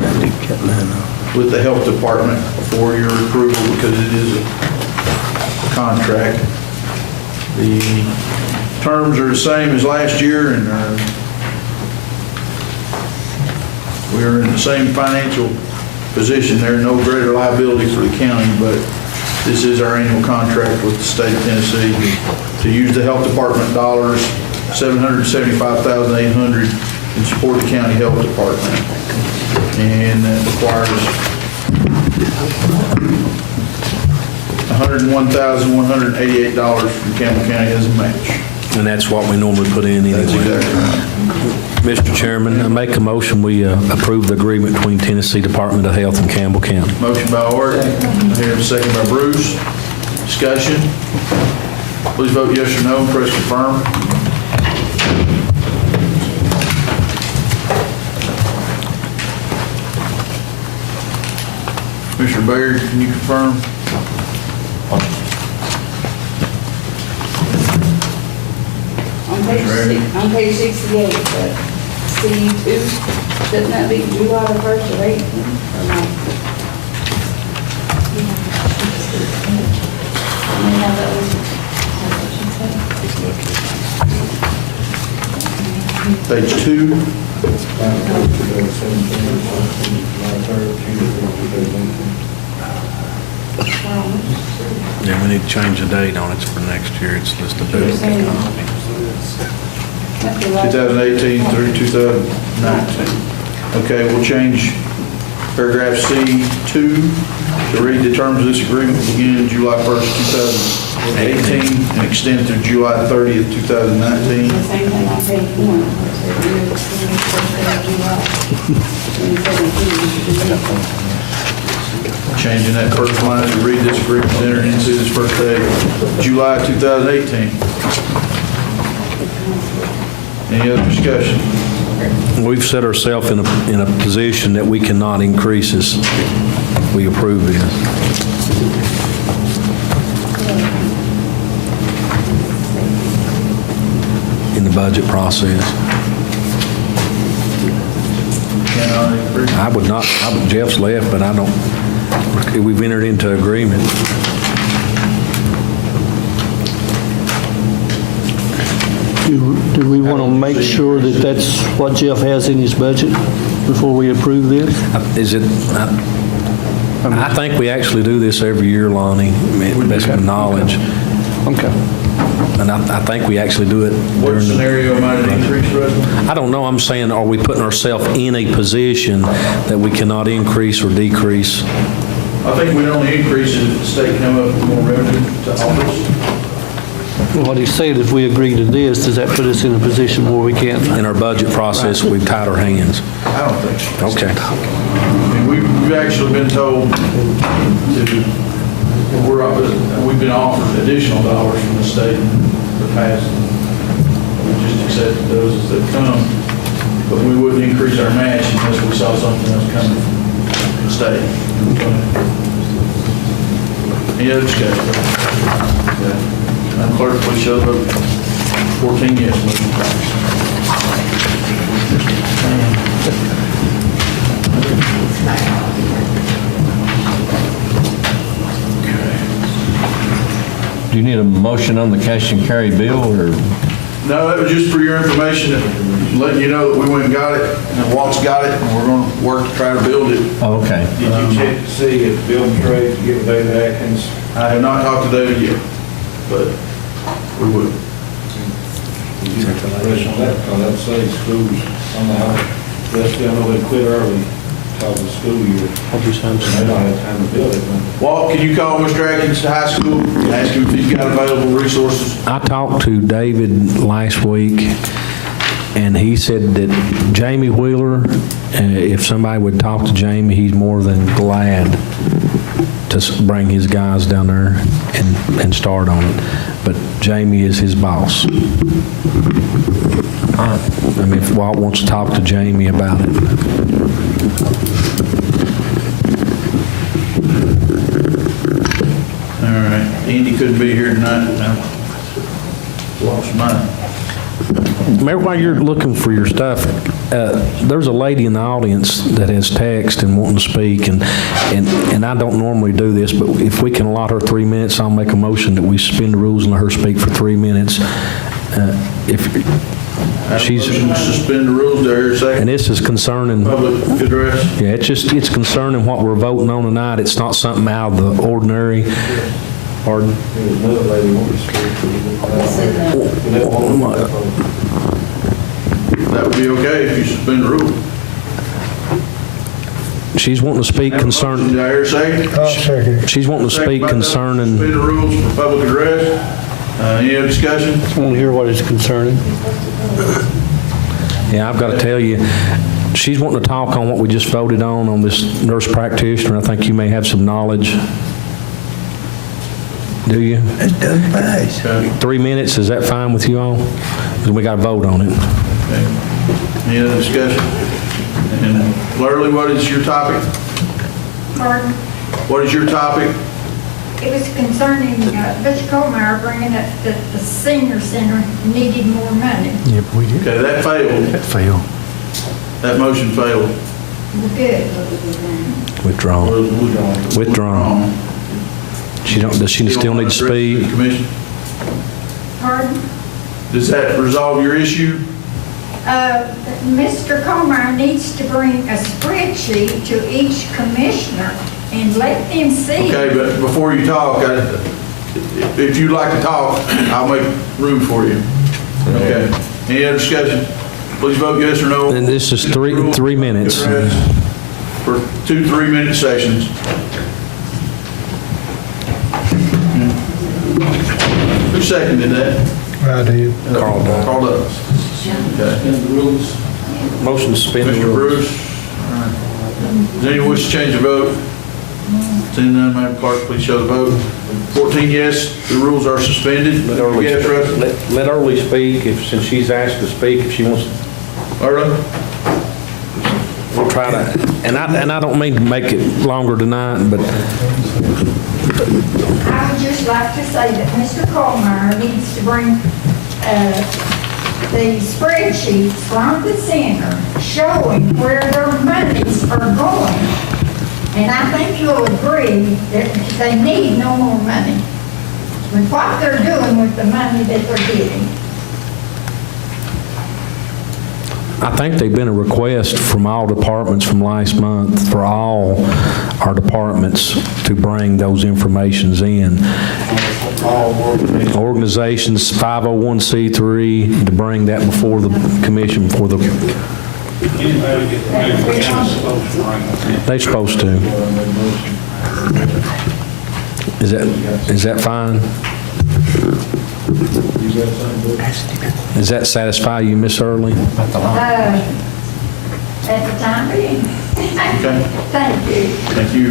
with the Health Department for your approval because it is a contract. The terms are the same as last year, and we're in the same financial position. There's no greater liability for the county, but this is our annual contract with the state of Tennessee to use the health department dollars, $775,800 in support of the county health department. And that requires $101,188 from Campbell County as a match. And that's what we normally put in anyway. That's exactly right. Mr. Chairman, I make a motion, we approve the agreement between Tennessee Department of Health and Campbell County. Motion by Art, I hear a second by Bruce. Discussion. Please vote yes or no, press confirm. Commissioner Baird, can you confirm? On page 68, but C2, doesn't that be July the 1st or 18th or not? Page 2. Yeah, we need to change the date on it for next year. It's listed as 2018 through 2019. Okay, we'll change paragraph C2 to read the terms of this agreement beginning July 1st, 2018 and extend through July 30th, 2019. The same thing on page 1. Changing that first line to read this agreement entered into this first day, July 2018. Any other discussion? We've set ourselves in a position that we cannot increase this. We approve this. In the budget process. I would not, Jeff's left, but I don't, we've entered into agreement. Do we want to make sure that that's what Jeff has in his budget before we approve this? Is it, I think we actually do this every year, Lonnie, best of my knowledge. Okay. And I think we actually do it. What scenario might it increase, Russell? I don't know, I'm saying, are we putting ourselves in a position that we cannot increase or decrease? I think we'd only increase it if the state come up with more revenue to office. What he said, if we agree to this, does that put us in a position where we can't? In our budget process, we've tied our hands. I don't think so. Okay. I mean, we've actually been told we've been offered additional dollars from the state in the past. We just accepted those as they come, but we wouldn't increase our match unless we saw something else coming from the state. Any other discussion? Madam Clerk, please show the vote. 14 yes, motion Do you need a motion on the cash and carry bill, or? No, that was just for your information, letting you know that we went and got it, and Walt's got it, and we're going to work to try to build it. Oh, okay. Did you check to see if building trades get with David Atkins? I have not talked to David yet, but we will. Did you rush on that, because I'd say schools somehow, let's I know they quit early, because of the school year. They don't have time to build it. Walt, can you call Mr. Atkins to high school and ask him if he's got available resources? I talked to David last week, and he said that Jamie Wheeler, if somebody would talk to Jamie, he's more than glad to bring his guys down there and start on it. But Jamie is his boss. I mean, if Walt wants to talk to Jamie about it. All right, Andy couldn't be here tonight. Lost mine. Mayor, while you're looking for your stuff, there's a lady in the audience that has text and wanting to speak, and I don't normally do this, but if we can allot her 3 minutes, I'll make a motion that we suspend the rules and let her speak for 3 minutes. If she's Motion to suspend the rules, do I hear a second? and this is concerning, Public address. yeah, it's concerning what we're voting on tonight. It's not something out of the ordinary. Pardon? There was another lady who wanted to speak. That would be okay if you suspend the rule. She's wanting to speak concerning. Do I hear a second? She's wanting to speak concerning. Suspend the rules for public address. Any other discussion? I want to hear what is concerning. Yeah, I've got to tell you, she's wanting to talk on what we just voted on this nurse practitioner. I think you may have some knowledge. Do you? It's done fast. 3 minutes, is that fine with you all? 'Cause we got to vote on it. Okay. Any other discussion? And Lurley, what is your topic? Pardon? What is your topic? It was concerning Bishop Colmeyer bringing up that the senior center needed more money. Yep, we did. Okay, that failed. That failed. That motion failed. Good. Withdrawn. Withdrawn. Does she still need to speak? Commission, Pardon? does that resolve your issue? Mr. Colmeyer needs to bring a spreadsheet to each commissioner and let them see. Okay, but before you talk, if you'd like to talk, I'll make room for you. Okay. Any other discussion? Please vote yes or no. And this is three minutes. For 2 3-minute sessions. Who seconded that? I did. Carl Douglas. Carl Douglas. Okay. Motion to suspend the Mr. rules. Bruce? All right. Does anyone wish to change the vote? Seeing none, Madam Clerk, please show the vote. 14 yes, the rules are suspended. Let Early Yes, Russ? let Early speak, since she's asked to speak, if she wants. Early? We'll try to, and I don't mean to make it longer tonight, but I would just like to say that Mr. Colmeyer needs to bring the spreadsheets from the center showing where their monies are going. And I think you'll agree that they need no more money with what they're doing with the money that they're getting. I think they've been a request from all departments from last month for all our departments to bring those informations in. Organizations, 501c3, to bring that before the commission, before the, they're supposed to. Is that fine? Does that satisfy you, Miss Early? At the time being. Okay. Thank you. Thank you.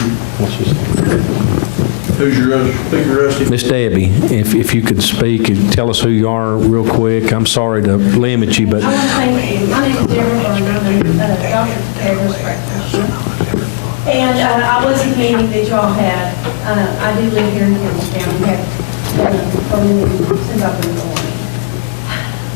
Who's your speaker, Rusty? Miss Debbie, if you could speak and tell us who you are real quick. I'm sorry to limit you, but I want to thank you. My name is Deborah Berger. I'm a doctor of care nurse practitioner. And I was at the meeting that you all had. I do live here in Campbell County, since I've been born.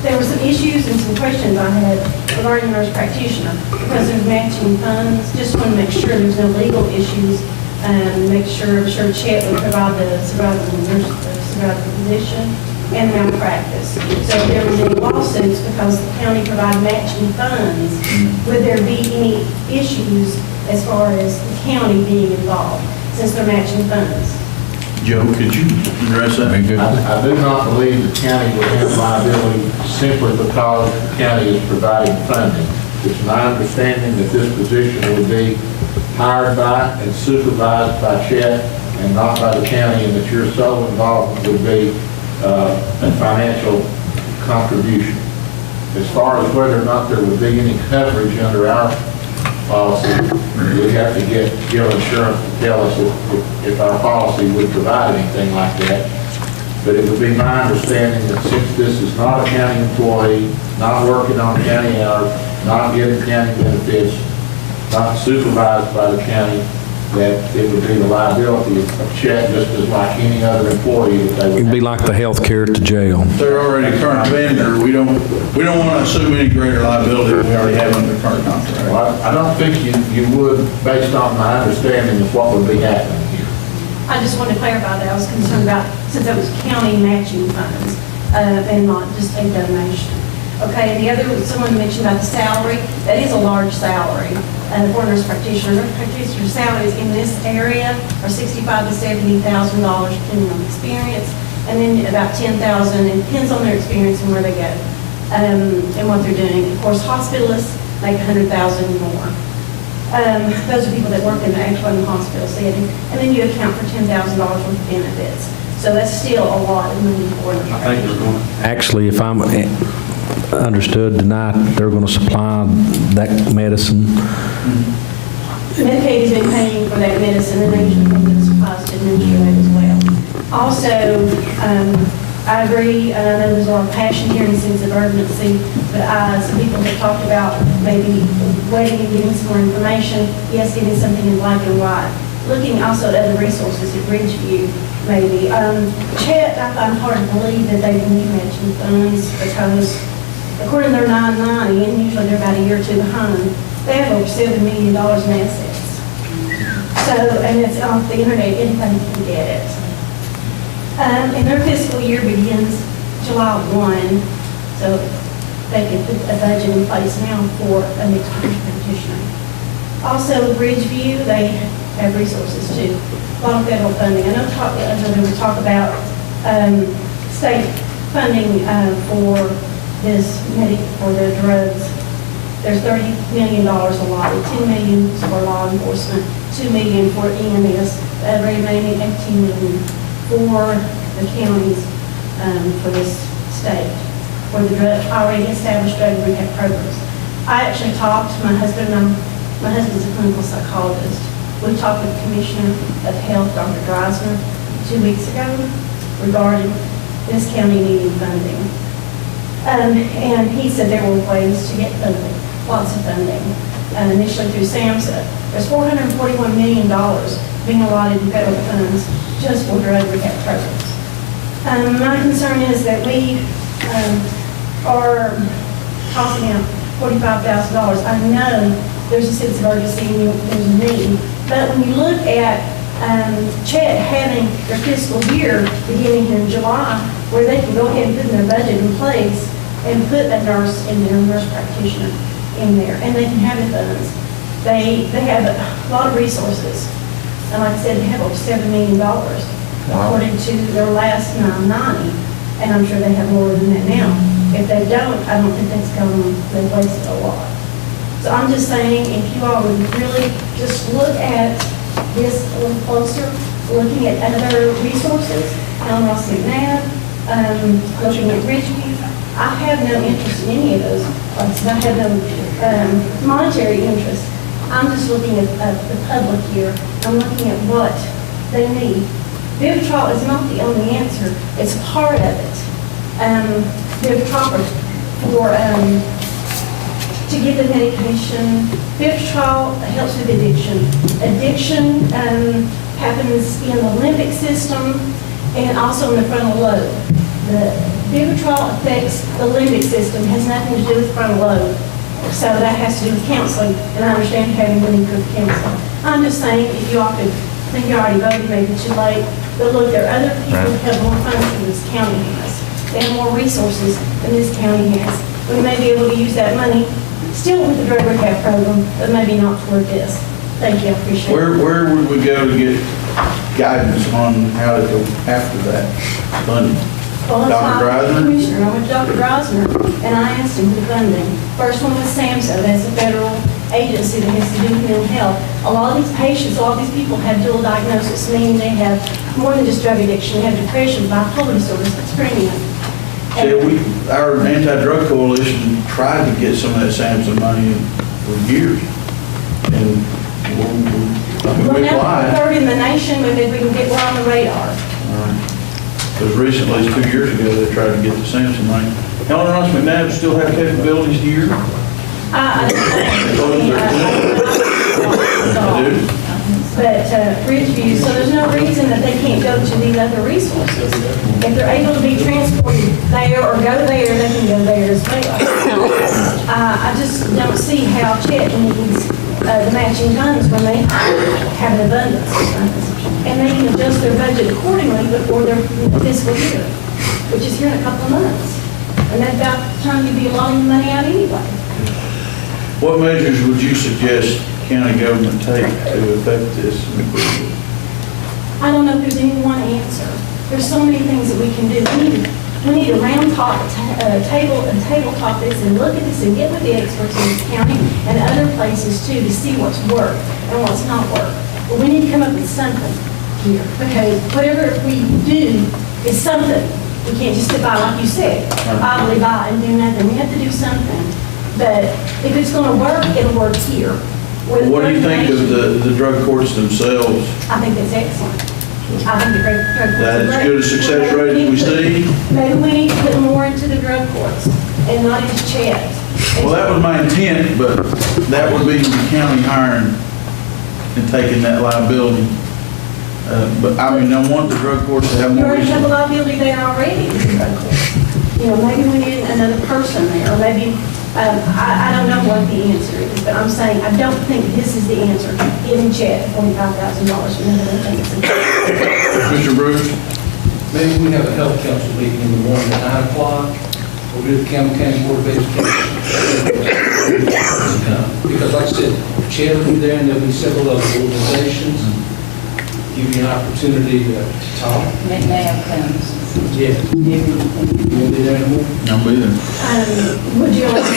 There were some issues and some questions I had regarding nurse practitioner, because there's matching funds. Just want to make sure there's no legal issues, and make sure Chet would provide the position and malpractice. So if there was any lawsuits because the county provided matching funds, would there be any issues as far as the county being involved, since they're matching funds? Joe, could you address that? I do not believe the county would have liability simply because the county is providing funding. It's my understanding that this position would be hired by and supervised by Chet and not by the county, and that your sole involvement would be a financial contribution. As far as whether or not there would be any coverage under our policy, we'd have to get Gill Insurance to tell us if our policy would provide anything like that. But it would be my understanding that since this is not a county employee, not working on county hours, not getting county benefits, not supervised by the county, that it would be the liability of Chet just as like any other employee that they would. It'd be like the health care at the jail. They're already a current vendor. We don't want to assume any greater liability than we already have under the current contract. Well, I don't think you would, based on my understanding of what would be happening here. I just wanted to clarify that. I was concerned about, since it was county matching funds, and not just a donation. Okay, and the other, someone mentioned about the salary. That is a large salary for a nurse practitioner. Nurse practitioner salaries in this area are $65,000 to $70,000 depending on experience, and then about $10,000, and it depends on their experience and where they go and what they're doing. Of course, hospitalists make $100,000 more. Those are people that work in the actual hospital setting, and then you account for $10,000 worth of benefits. So that's still a lot of money for a nurse practitioner. Actually, if I'm understood tonight, they're going to supply that medicine. Medicaid has been paying for that medicine, and they usually put the supplies to administer that as well. Also, I agree, and I know there's a lot of passion here and a sense of urgency, but some people have talked about maybe waiting and getting some more information. Yes, getting something in black and white. Looking also at other resources at Bridgeview, maybe. Chet, I find hard to believe that they won't mention funds, because according to their 990, and usually they're about a year or two behind, they have over $7 million in assets. So, and it's off the internet, anybody can get it. And their fiscal year begins July 1, so they can put a budget in place now for a next nurse practitioner. Also, Bridgeview, they have resources too. A lot of federal funding. I know there was talk about state funding for for the drugs. There's $30 million allotted, $10 million for law enforcement, $2 million for EMS, the remaining $18 million for the counties for this state, for the already established drug rehab programs. I actually talked to my husband. My husband's a clinical psychologist. We talked with the Commissioner of Health, Dr. Dreisner, 2 weeks ago regarding this county needing funding. And he said there were ways to get funding, lots of funding, initially through SAMHSA. There's $441 million being allotted in federal funds just for drug rehab programs. My concern is that we are tossing out $45,000. I know there's a sense of urgency and there's a need, but when you look at Chet having their fiscal year beginning here in July, where they can go ahead and put their budget in place and put a nurse in there, a nurse practitioner in there, and they can have the funds. They have a lot of resources. And like I said, they have over $7 million, according to their last 990, and I'm sure they have more than that now. If they don't, I don't think that's going to, they've wasted a lot. So I'm just saying, if you all would really just look at this a little closer, looking at other resources, Ellen Ross McNabb, looking at Ridgeview. I have no interest in any of those places. I have no monetary interest. I'm just looking at the public here. I'm looking at what they need. Vivitrol is not the only answer. It's part of it. Vivitrol for to give the medication. Vivitrol helps with addiction. Addiction happens in the limbic system and also in the frontal lobe. The Vivitrol affects the limbic system, has nothing to do with frontal lobe. So that has to do with counseling, and I understand having money for counseling. I'm just saying, if you all could, I think you already voted, maybe too late, but look, there are other people who have more funds than this county has. They have more resources than this county has. We may be able to use that money, still with the drug rehab program, but maybe not toward this. Thank you, I appreciate it. Where would we go to get guidance on how to go after that funding? Well, Dr. that's Dreisner? my commissioner. I went to Dr. Dreisner, and I asked him for the funding. First one was SAMHSA, that's a federal agency that has to do with mental health. A lot of these patients, a lot of these people have dual diagnosis, meaning they have more than just drug addiction. They have depression, bipolar disorder, schizophrenia. See, our anti-drug coalition tried to get some of that SAMHSA money for years. And Well, we now applied. we're third in the nation, maybe we can get one on the radar. Because recently, 2 years ago, they tried to get the SAMHSA money. Helen Ross McNabb still have capabilities here? I do. But Ridgeview, so there's no reason that they can't go to these other resources. If they're able to be transported there or go there, they can go there as well. I just don't see how Chet needs the matching funds when they have an abundance of funds. And they can adjust their budget accordingly before their fiscal year, which is here in a couple of months. And that's about the time you'd be allotting the money out anyway. What measures would you suggest county government take to affect this improvement? I don't know if there's any one answer. There's so many things that we can do. We need a tabletop this and look at this and get with the experts in this county and other places too to see what's worked and what's not worked. But we need to come up with something here, because whatever we do is something. We can't just sit by, like you said, idly by and do nothing. We have to do something. But if it's going to work, it'll work here. What do you think of the drug courts themselves? I think it's excellent. I think the drug courts That are as great. good a success rate as we see? Maybe we need to put more into the drug courts and not into Chet. Well, that was my intent, but that would be the county hiring and taking that liability. But I mean, I want the drug courts to have You more already have a resources. liability there already in the drug courts. You know, maybe we need another person there, or maybe, I don't know what the answer is, but I'm saying, I don't think this is the answer, giving Chet $45,000 for another thing. Mr. Bruce? Maybe we have a health council meeting in the morning at 9 o'clock. We'll do the Campbell County Board of Education. Because like I said, Chad will be there, and there'll be several other organizations. Give you an opportunity to talk. McNabb comes. Yeah. You will be there in the morning? I'll be there. Would you like to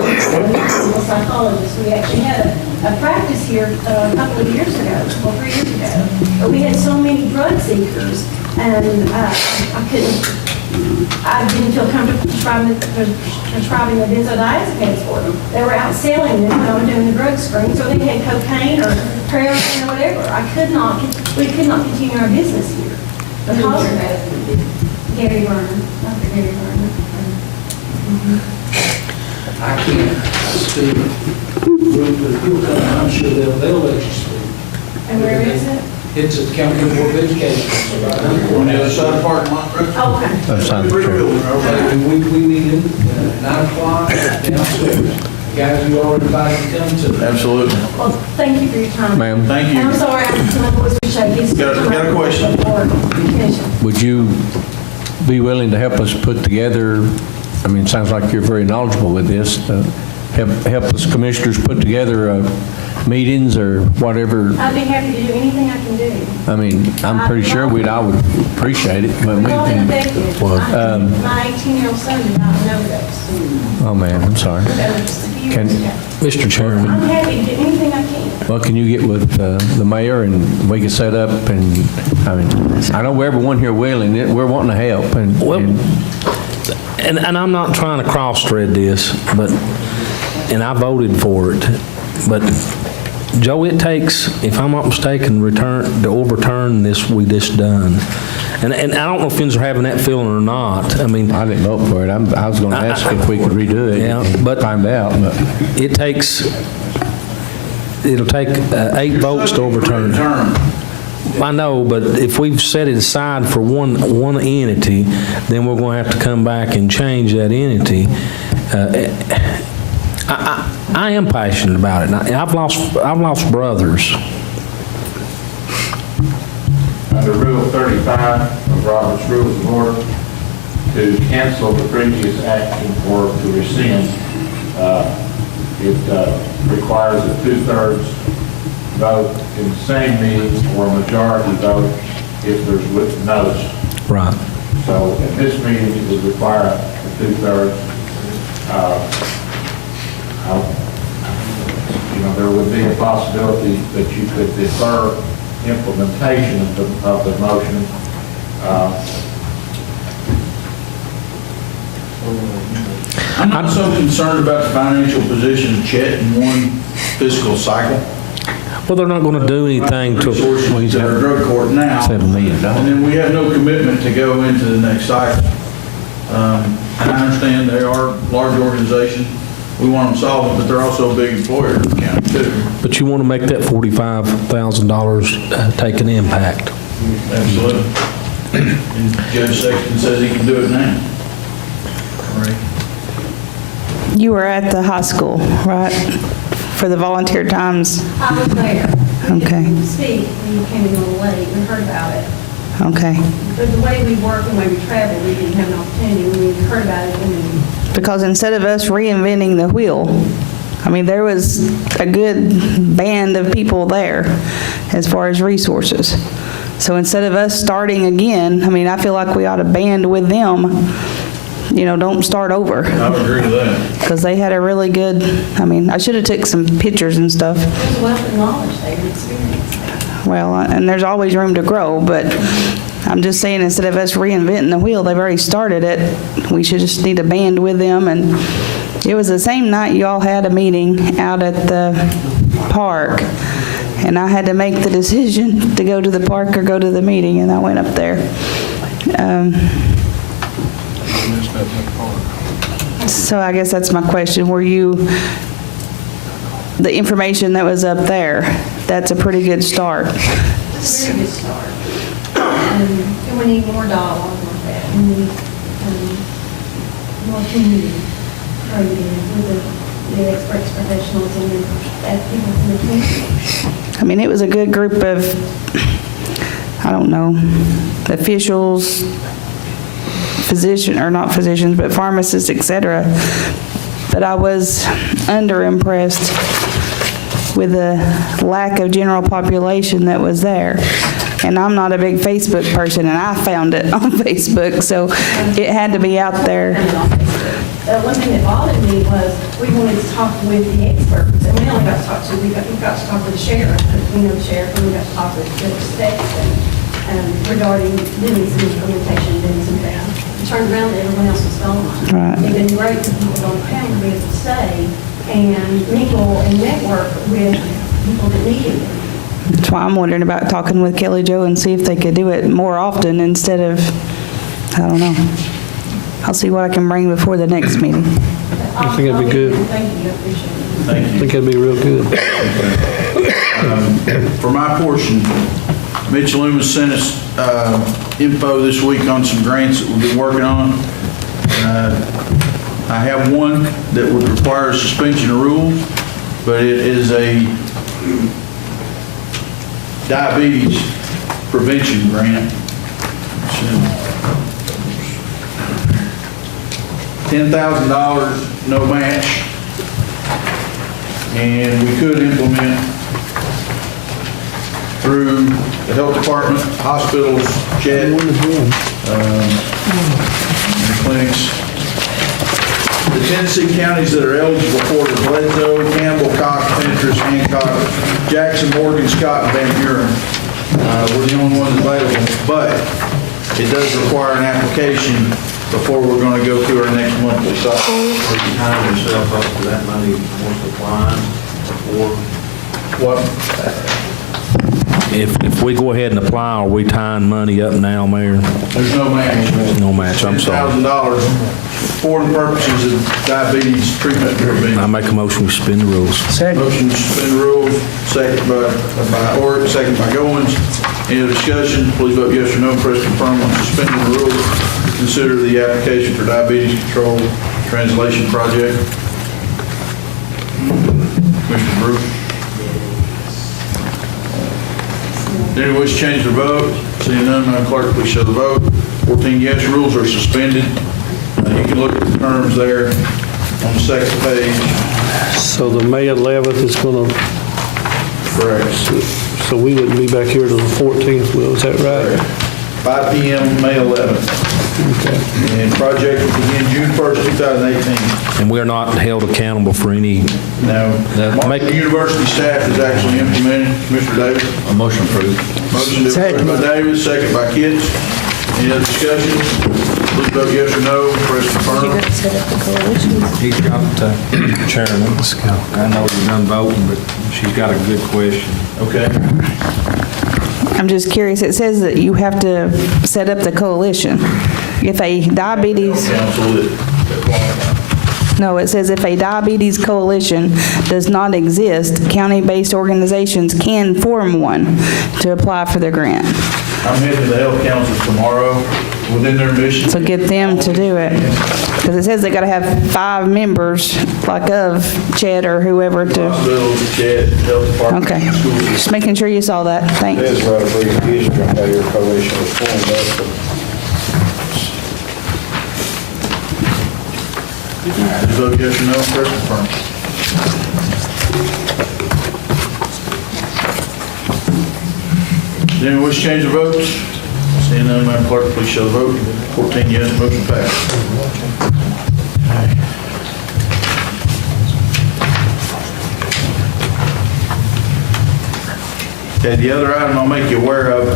a psychologist? We actually had a practice here a couple of years ago, or 3 years ago. But we had so many drug seekers, and I didn't feel comfortable prescribing the benzodiazepines for them. They were out selling them when I was doing the drug screens, or they had cocaine or heroin or whatever. We could not continue our business here. Because Gary Vernon, Dr. Gary Vernon. I can't speak. But if people come, I'm sure they'll let you speak. And where is it? It's at the County Board of Education. On the other side of the parking lot, right? Oh, okay. That's not true. And we meet in 9 o'clock downstairs. Guys, you already invited to come to. Absolutely. Well, thank you for your time. Ma'am. Thank you. And I'm sorry, my voice was shaky. Got a question? Would you be willing to help us put together, I mean, it sounds like you're very knowledgeable with this, help us commissioners put together meetings or whatever? I'd be happy to do anything I can do. I mean, I'm pretty sure I would appreciate it, but we Well, can. effective. My 18-year-old son did not know those. Oh, man, I'm sorry. That was just a few Can, years ago. Mr. Chairman? I'm happy to do anything I can. Well, can you get with the mayor and we can set up and, I mean, I know everyone here willing, we're wanting to help and. And I'm not trying to cross-thread this, but, and I voted for it, but Joe, it takes, if I'm not mistaken, to overturn this, we just done. And I don't know if things are having that feeling or not. I mean. I didn't vote for it. I was going to ask if we could redo it. Yeah, but find out, but. It'll take 8 votes to overturn it. I know, but if we've set it aside for one entity, then we're going to have to come back and change that entity. I am passionate about it. I've lost brothers. Under Rule 35 of Robert's Rules of Order, to cancel the previous action or to rescind, it requires a 2/3 vote in the same meeting or a majority vote if there's no's. Right. So at this meeting, it would require a 2/3. There would be a possibility that you could defer implementation of the motion. I'm not so concerned about the financial position of Chet in one fiscal cycle. Well, they're not going to do anything to. Resources at our drug court now. $7 million. And then we have no commitment to go into the next cycle. And I understand they are large organizations. We want them solvent, but they're also a big employer in the county too. But you want to make that $45,000 take an impact. Absolutely. And Judge Sexton says he can do it now. Right. You were at the high school, right? For the volunteer times? I was there. Okay. We didn't speak when you came in a little late. We heard about it. Okay. But the way we work and the way we travel, we didn't have an opportunity. When we heard about it, Because instead of us reinventing the wheel, I mean, there was a good band of people there as far as resources. So instead of us starting again, I mean, I feel like we ought to band with them. Don't start over. I would agree with that. Because they had a really good, I mean, I should have took some pictures and stuff. there's a wealth of knowledge there and experience. Well, and there's always room to grow, but I'm just saying, instead of us reinventing the wheel, they've already started it. We should just need to band with them. And it was the same night you all had a meeting out at the park, and I had to make the decision to go to the park or go to the meeting, and I went up there. So I guess that's my question. Were you, the information that was up there, that's a pretty good start. It's a very good start. And we need more dialogue like that. We need more community with the experts, professionals, and the people from the community. I mean, it was a good group of, I don't know, officials, not physicians, but pharmacists, et cetera. But I was underimpressed with the lack of general population that was there. And I'm not a big Facebook person, and I found it on Facebook, so it had to be out there. One thing that bothered me was we wanted to talk with the experts, and we only got to talk to, we got to talk with the sheriff, the sheriff, and we got to talk with Judge Sexton regarding doing some implementation, doing some things. Turned around, everyone else was gone. Right. It'd been great for people on the panel to be able to stay and mingle and network with people that needed it. That's why I'm wondering about talking with Kelly Jo and see if they could do it more often instead of, I don't know. I'll see what I can bring before the next meeting. I think that'd be good. Thank you, I appreciate it. Thank I think that'd be real good. For my portion, Mitch Loomis sent us info this week on some grants that we've been working on. I have one that would require a suspension of rules, but it is a diabetes prevention grant. $10,000, no match, and we could implement through the health department, hospitals, Chet, clinics. The Tennessee counties that are eligible for it: Bledsoe, Campbell, Cox, Fentress, Hancock, Jackson, Morgan, Scott, and Van Buren. We're the only ones available, but it does require an application before we're going to go through our next monthly cycle. Are you tying yourself up to that money once applied before? What? If we go ahead and apply, are we tying money up now, Mayor? There's no match. No match, I'm sorry. $10,000 for the purposes of diabetes treatment prevention. I make a motion to suspend the rules. Motion to suspend the rules, second by Orrick, second by Goins. Any discussion? Please vote yes or no. Press confirm on suspending the rules. Consider the application for diabetes control translation project. Commissioner Bruce. Anyone wish to change their vote? Seeing none, Madam Clerk, please show the vote. 14 yes, rules are suspended. You can look at the terms there on the second page. So the May 11th is going to, Correct. so we wouldn't be back here till the 14th, Will, is that right? 5 p.m., May 11th. Okay. And project will begin June 1st, 2018. And we're not held accountable for any, Now, the university staff is actually implementing. Commissioner Davis? A motion approved. Motion to approve by Davis, second by Kitts. Any other discussion? Please vote yes or no. Press confirm. Set up the coalitions. he's got chairman. I know he's done voting, but she's got a good question. Okay. I'm just curious, it says that you have to set up the coalition. If a diabetes, Council that no, it says if a diabetes coalition does not exist, county-based organizations can form one to apply for the grant. I'm heading to the health council tomorrow within their mission. So get them to do it. Because it says they gotta have 5 members, like of Chet or whoever to, Hospital, Chet, health department. okay. Just making sure you saw that, thanks. It is right, a brief history of how your coalition was formed up. Please vote yes or no. Press confirm. Does anyone wish to change their votes? Seeing none, Madam Clerk, please show the vote. 14 yes, motion passed. Okay, the other item I'll make you aware of,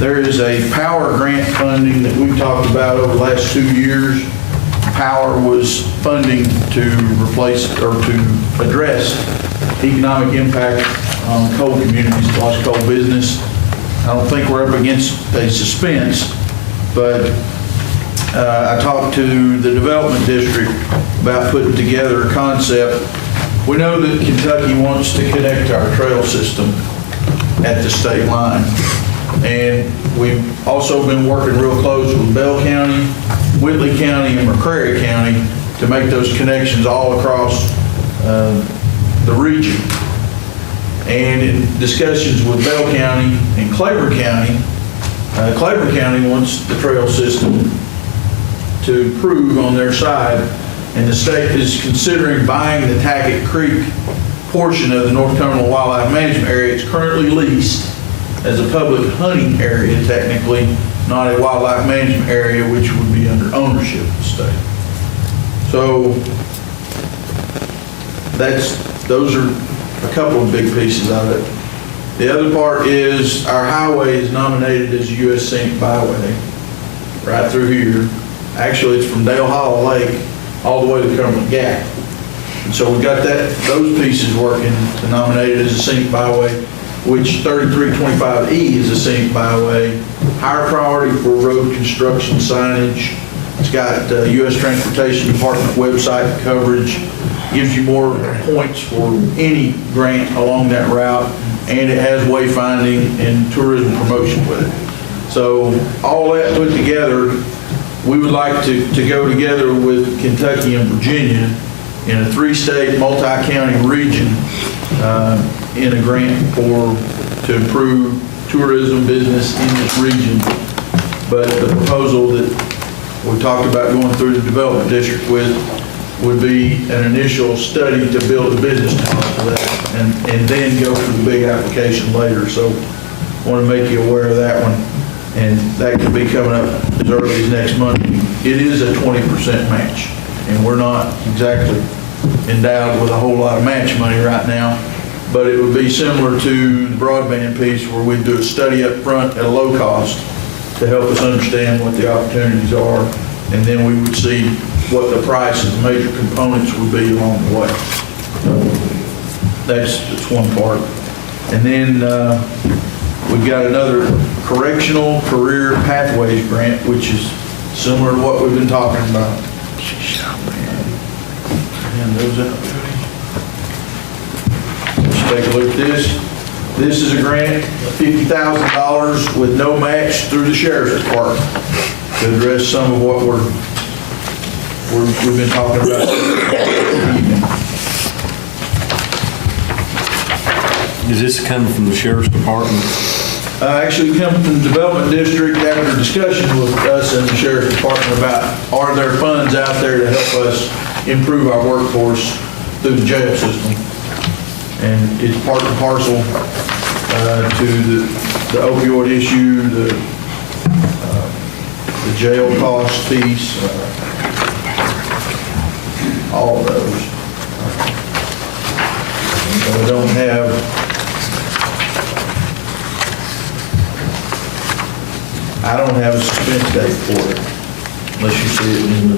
there is a power grant funding that we've talked about over the last 2 years. Power was funding to replace or to address economic impact on coal communities, lost coal business. I don't think we're up against a suspense, but I talked to the development district about putting together a concept. We know that Kentucky wants to connect our trail system at the state line. And we've also been working real close with Bell County, Whitley County, and McCrary County to make those connections all across the region. And in discussions with Bell County and Claiborne County wants the trail system to improve on their side, and the state is considering buying the Tackett Creek portion of the North Cumberland Wildlife Management Area. It's currently leased as a public hunting area, technically, not a wildlife management area, which would be under ownership of the state. So those are a couple of big pieces of it. The other part is our highway is nominated as a U.S. Scenic Byway right through here. Actually, it's from Dale Hollow Lake all the way to Cumberland Gap. And so we got those pieces working to nominate it as a scenic byway, which 3325E is a scenic byway, higher priority for road construction signage. It's got U.S. Transportation Department website coverage, gives you more points for any grant along that route, and it has wayfinding and tourism promotion with it. So all that put together, we would like to go together with Kentucky and Virginia in a 3-state multi-county region in a grant to improve tourism business in this region. But the proposal that we talked about going through the development district with would be an initial study to build a business model for that and then go for the big application later. So I want to make you aware of that one. And that could be coming up as early as next month. It is a 20% match, and we're not exactly endowed with a whole lot of match money right now, but it would be similar to the broadband piece where we'd do a study up front at a low cost to help us understand what the opportunities are, and then we would see what the price of the major components would be along the way. So that's one part. And then we've got another Correctional Career Pathways Grant, which is similar to what we've been talking about. And those up. Let's take a look at this. This is a grant, $50,000 with no match through the Sheriff's Department to address some of what we've been talking about this evening. Is this coming from the Sheriff's Department? Actually, we come from the Development District after discussion with us and the Sheriff's Department about are there funds out there to help us improve our workforce through the jail system. And it's part and parcel to the opioid issue, the jail cost piece, all of those. So we don't have I don't have a suspense date for it, unless you see it in the...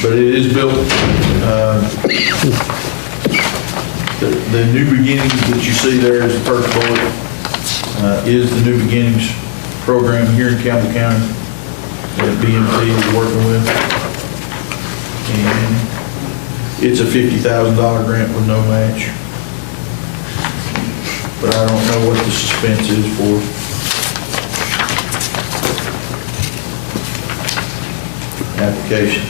But it is built, the New Beginnings that you see there is the first bullet, is the New Beginnings program here in Campbell County that BMT is working with. And it's a $50,000 grant with no match. But I don't know what the suspense is for. Application.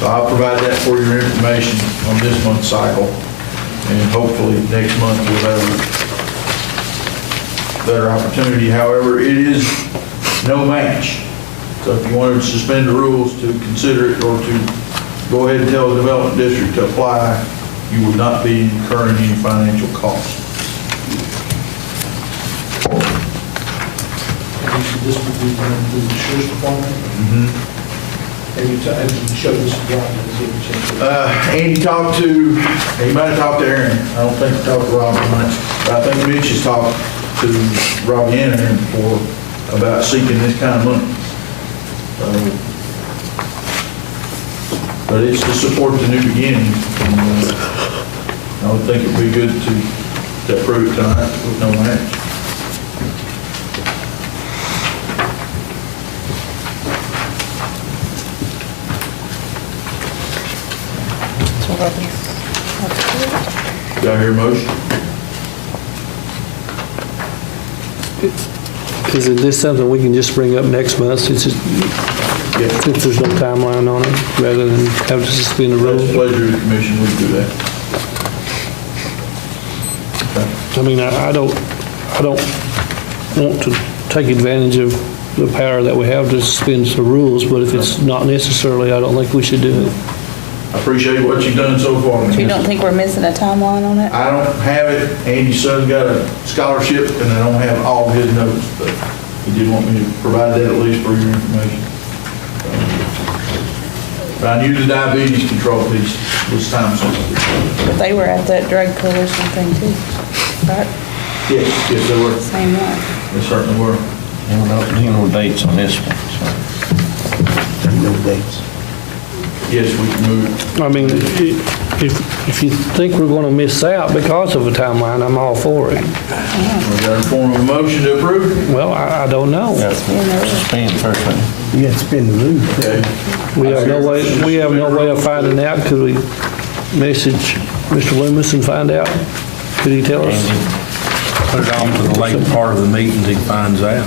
So I'll provide that for your information on this month's cycle, and hopefully next month we'll have a better opportunity. However, it is no match. So if you wanted to suspend the rules to consider it or to go ahead and tell the Development District to apply, you would not be incurring any financial cost. This would be done through the Sheriff's Department? Have you showed this to Rob? Andy talked to, he might have talked to Aaron. I don't think he talked to Rob much. But I think Mitch has talked to Robbie and Aaron before about seeking this kind of money. But it's to support the New Beginnings. And, I would think it would be good to approve it tonight with no match. Do I hear a motion? Is this something we can just bring up next month since there's no timeline on it, rather than have to suspend the rules? It's a pleasure of the commission, we do that. I mean, I don't want to take advantage of the power that we have to suspend the rules, but if it's not necessarily, I don't think we should do it. I appreciate what you've done so far. You don't think we're missing a timeline on it? I don't have it. Andy's son got a scholarship, and I don't have all his notes, but he did want me to provide that at least for your information. But I knew the diabetes control piece was time sensitive. But they were at that drug coalition thing too, right? Yes, they were. Same one. They certainly were. No dates on this one, No dates. Yes, we can move it. I mean, if you think we're going to miss out because of a timeline, I'm all for it. Was that a form of a motion to approve? Well, I don't know. Suspend first one. You got to spin the rules. Okay. We have no way of finding out. Could we message Mr. Loomis and find out? Could he tell us? Put it on to the later part of the meeting until he finds out.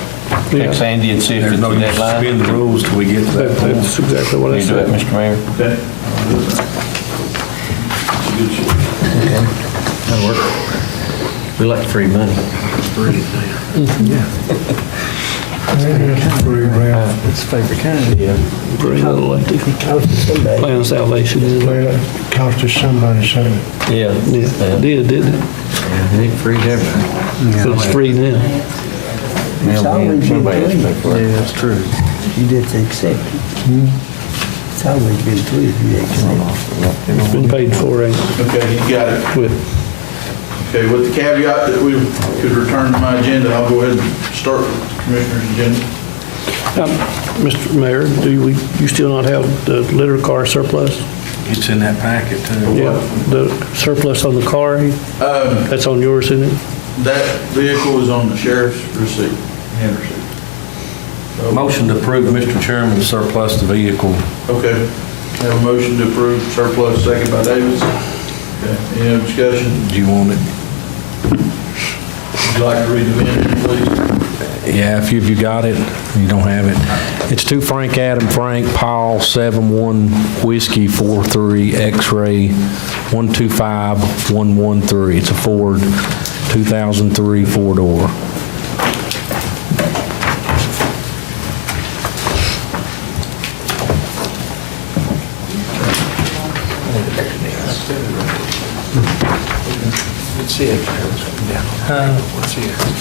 Text Andy and see if There's it's no a use to deadline. suspend the rules till we get to that point. That's exactly what I You do it, said. Mr. Mayor. Okay. Good shit. That'll work. We like free money. It's favorite kind. Yeah. Bring a little like Plan of Salvation. Cost us somebody something. Yeah. Yeah, it did, didn't it? Yeah, it freed everything. So it's free now. It's always been Somebody has to pay for free. it. Yeah, that's true. You just accept it. It's always been free if you accept it. It's been paid for, ain't it? Okay, you got it. With Okay, with the caveat that we could return to my agenda, I'll go ahead and start with the Commissioner's agenda. Mr. Mayor, you still not have the litter car surplus? It's in that packet, too. Yeah, the surplus on the car, that's on yours, isn't it? That vehicle is on the sheriff's receipt, hand receipt. Motion to approve, Mr. Chairman, surplus the vehicle. Okay, have a motion to approve surplus, second by Davis. Okay, any other discussion? Do you want it? Would you like to read the minute, please? Yeah, if you got it, you don't have it. It's to Frank Adam Frank, Paul, 71 Whiskey 43 X-ray 125113. It's a Ford 2003 four-door.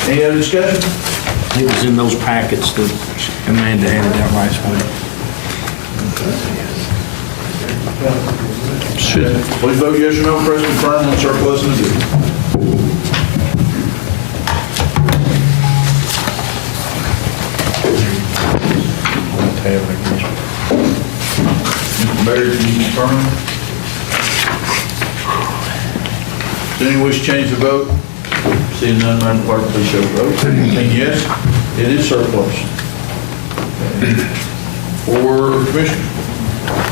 Any other discussion? It was in those packets that Amanda handed out last week. Please vote yes or no, press confirm on surplus in the vehicle. Mr. Mayor, can you confirm? Does anyone wish to change the vote? Seeing none, Madam Clerk, please show the vote. And yes, it is surplus. For Commissioner?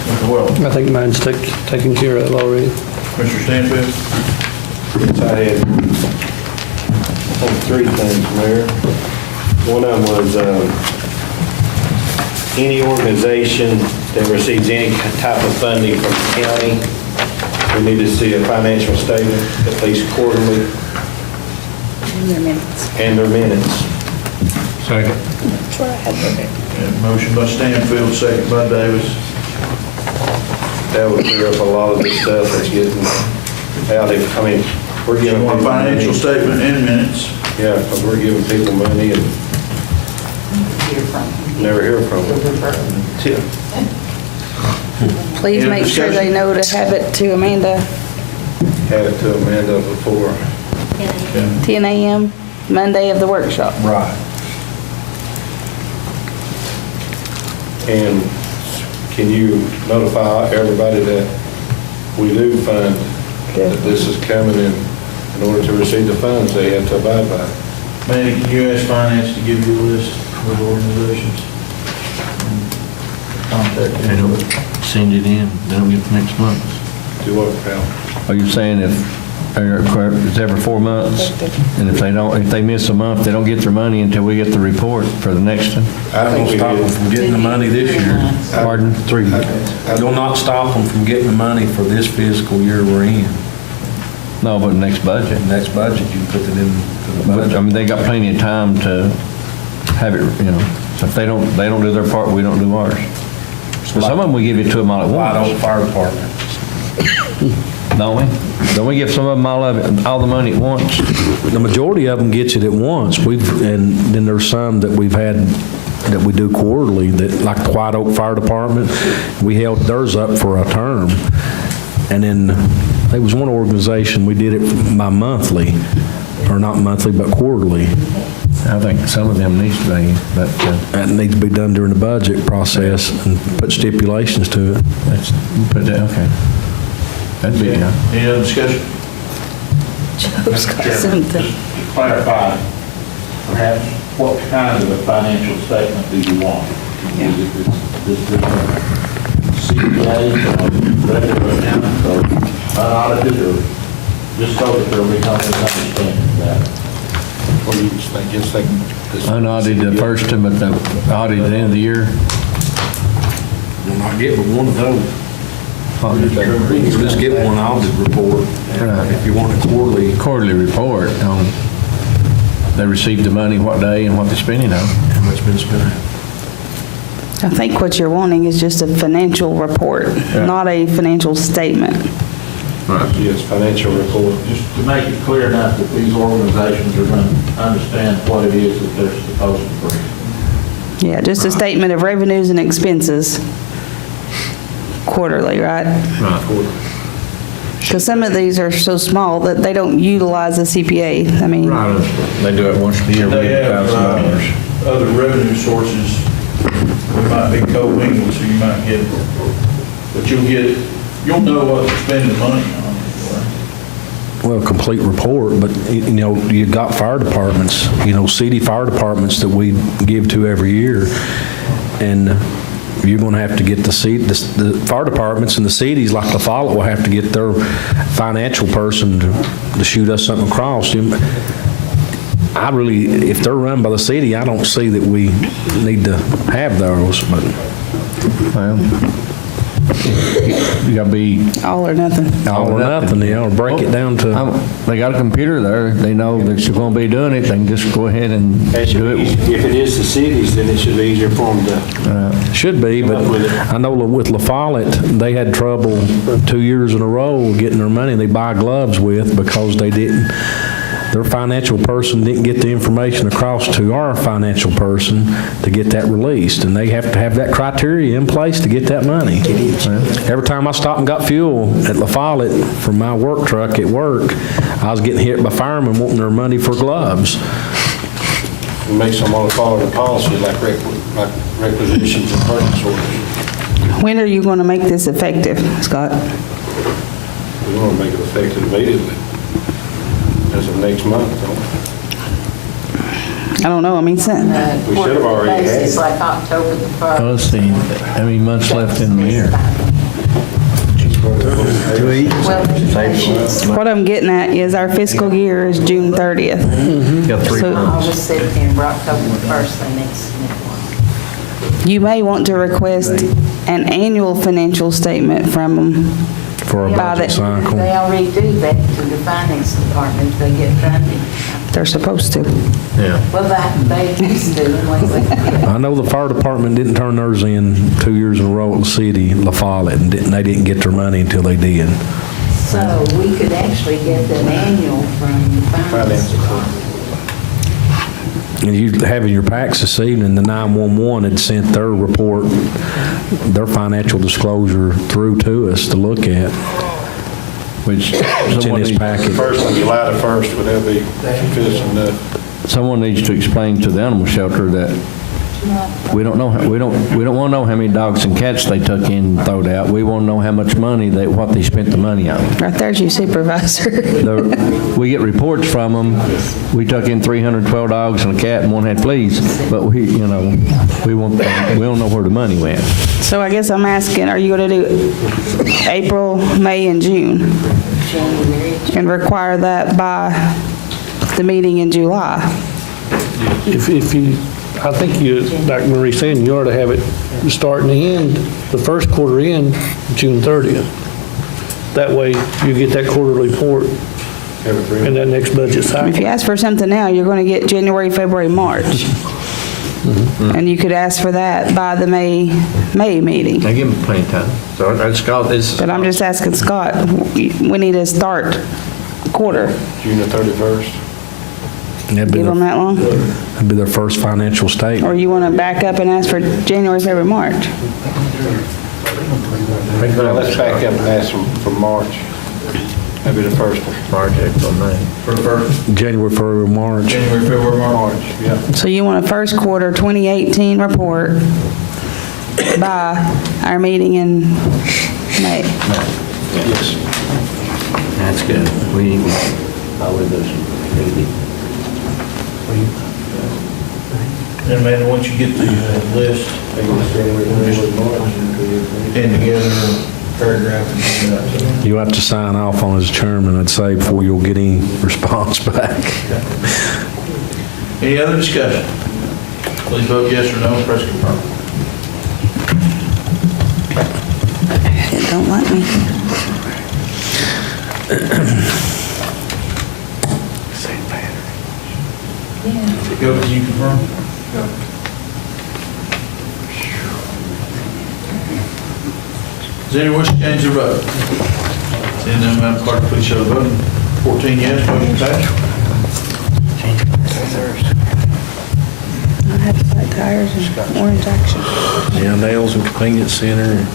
Mr. Wells? I think mine's taken care of already. Mr. Stanfield? Yes, I had three things, Mayor. One of them was any organization that receives any type of funding from the county, we need to see a financial statement, at least quarterly, and their minutes. Second. And motion by Stanfield, second by Davis. That would clear up a lot of this stuff that's getting out. We're giving One people financial money. statement and minutes. Yeah, because we're giving people money and never hear from them. Please make sure they know to have it to Amanda, Had it to Amanda before. 10 a.m., Monday of the workshop. Right. And can you notify everybody that we do fund, that this is coming in order to receive the funds, they have to abide by it. Manny, can you ask finance to give you a list of organizations? Contact They them. don't send it in, they don't get it next month. Do what, pal? Are you saying it's every 4 months? And if they miss a month, they don't get their money until we get the report for the next one? I Don't think we stop them did. from getting the money this year. Pardon? 3 months. You'll not stop them from getting the money for this fiscal year we're in. No, but next budget. Next budget, you can put it in the But, budget. I mean, they got plenty of time to have it, so if they don't do their part, we don't do ours. But some of them, we give it to them all at White Oak once, Fire Department. don't we? Don't we give some of them all the money at once? The majority of them gets it at once. And then there's some that we've had that we do quarterly, that like the White Oak Fire Department, we held theirs up for a term. And then there was one organization, we did it by monthly, or not monthly, but quarterly. I think some of them needs to be, but That needs to be done during the budget process and put stipulations to it. okay. That'd be, Any other discussion? Joe's got something. Just to clarify, perhaps, what kind of a financial statement do you want? Is it this CPA, or regular accountant, or unaudited, or just so that there'll be no misunderstanding of that? What do you think? Just think this. unaudited the first time, but the audit at the end of the year. You'll not get but one of those. Right. Just get one audit report. If you want a Quarterly report on they received the money, what day, and what they spent it on. how much been spent. I think what you're wanting is just a financial report, not a financial statement. Yes, financial report. Just to make it clear enough that these organizations are going to understand what it is that they're supposed to bring. Yeah, just a statement of revenues and expenses quarterly, right? Because some of these are so small that they don't utilize the CPA. I mean, They do it once a year, They have $1,000. other revenue sources. We might be co-mingled, so you might get, but you'll know what they're spending money on. Well, complete report, but, you know, you got fire departments, you know, city fire departments that we give to every year, and you're going to have to get the fire departments and the cities, like La Follette, will have to get their financial person to shoot us something across. I really, if they're run by the city, I don't see that we need to have those, but. Well, you gotta be. all or nothing. All or nothing, you know, break it down to. They got a computer there, they know that you're gonna be doing it, they can just go ahead and do it. If it is the cities, then it should be easier for them to. Should be, but I know with La Follette, they had trouble 2 years in a row getting their money they buy gloves with because their financial person didn't get the information across to our financial person to get that released, and they have to have that criteria in place to get that money. Every time I stopped and got fuel at La Follette from my work truck at work, I was getting hit by firemen wanting their money for gloves. It makes them want to follow the policy like requisitions and purchase orders. When are you going to make this effective, Scott? We want to make it effective immediately, as of next month, don't I don't know, I mean, we? We should have already had It's it. like October the 1st. Let's see, how many months left in the year? what I'm getting at is our fiscal year is June 30th. Got 3 So- months. August, September, October the 1st, the next one. You may want to request an annual financial statement from them. For a budget cycle. They already do that to the finance department if they get funding. They're supposed to. Yeah. Well, they used to, when we did. I know the fire department didn't turn theirs in 2 years in a row at the city, La Follette, and they didn't get their money until they did. So we could actually get an annual from the finance department. And you have in your packs this evening, the 911 had sent their report, their financial disclosure through to us to look at. Which It's in this packet. First one, July the 1st, would that be sufficient enough? someone needs to explain to the animal shelter that we don't know, we don't want to know how many dogs and cats they took in and throwed out. We want to know how much money what they spent the money on. Right there's your supervisor. We get reports from them. We took in 312 dogs and a cat and one had fleas, but we don't know where the money went. So I guess I'm asking, are you going to do April, May, and June? And require that by the meeting in July? If you, I think you, like Marie saying, you ought to have it start and end, the first quarter end June 30th. That way you get that quarterly report in that next budget cycle. If you ask for something now, you're going to get January, February, March. And you could ask for that by the May meeting. I give them plenty of time. So that's Scott, But I'm just asking Scott, we need to start quarter. June the 31st. That'd be Give them that long? That'd be their first financial statement. Or you want to back up and ask for January, February, March? Now, let's back up and ask them for March. That'd be the first one. March, April, May. For the first, January, February, March. January, February, March. Yeah. So you want a first quarter 2018 report by our meeting in May? Yes. That's good. We probably those. And man, once you get the list, and together a paragraph and do that. You'll have to sign off on as chairman, I'd say, before you'll get any response back. Any other discussion? Please vote yes or no, press confirm. It don't let me. Go, can you confirm? Does anyone wish to change their vote? Seeing none, Madam Clerk, please show the vote. 14 yes, motion passed. I have flat tires and orange action. Yeah, Nails and Convenience Center.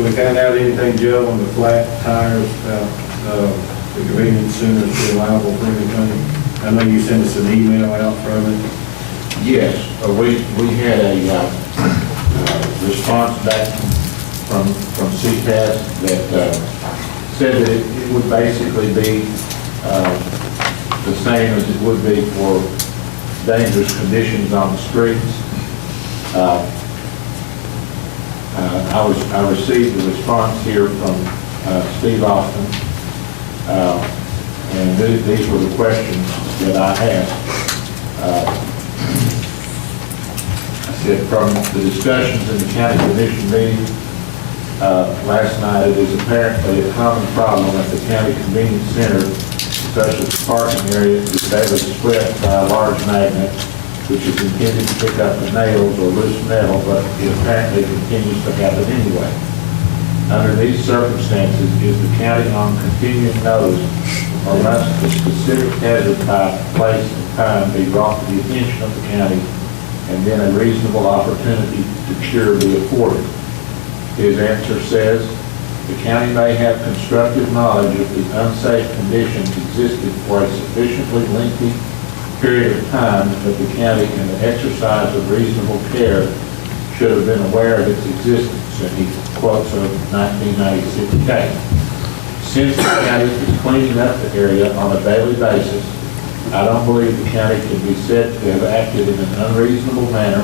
Can we find out anything, Joe, on the flat tires, the convenience centers being liable for anything? I know you sent us an email out from it. Yes, we had a response back from CPAS that said that it would basically be the same as it would be for dangerous conditions on the streets. I received a response here from Steve Austin, and these were the questions that I asked. I said, from the discussions in the county commission meeting last night, it is apparently a common problem at the county convenience center, such as the parking area is daily split by a large magnet, which is intended to pick up the nails or loose metal, but it apparently continues to happen anyway. Under these circumstances, is the county on continuing notice, or must the specific hazard type, place, and time be brought to the attention of the county, and then a reasonable opportunity to cure be afforded? His answer says, the county may have constructive knowledge of the unsafe conditions existed for a sufficiently lengthy period of time that the county, in the exercise of reasonable care, should have been aware of its existence. And he quotes a 1996 case. Since the county is cleaning up the area on a daily basis, I don't believe the county can be said to have acted in an unreasonable manner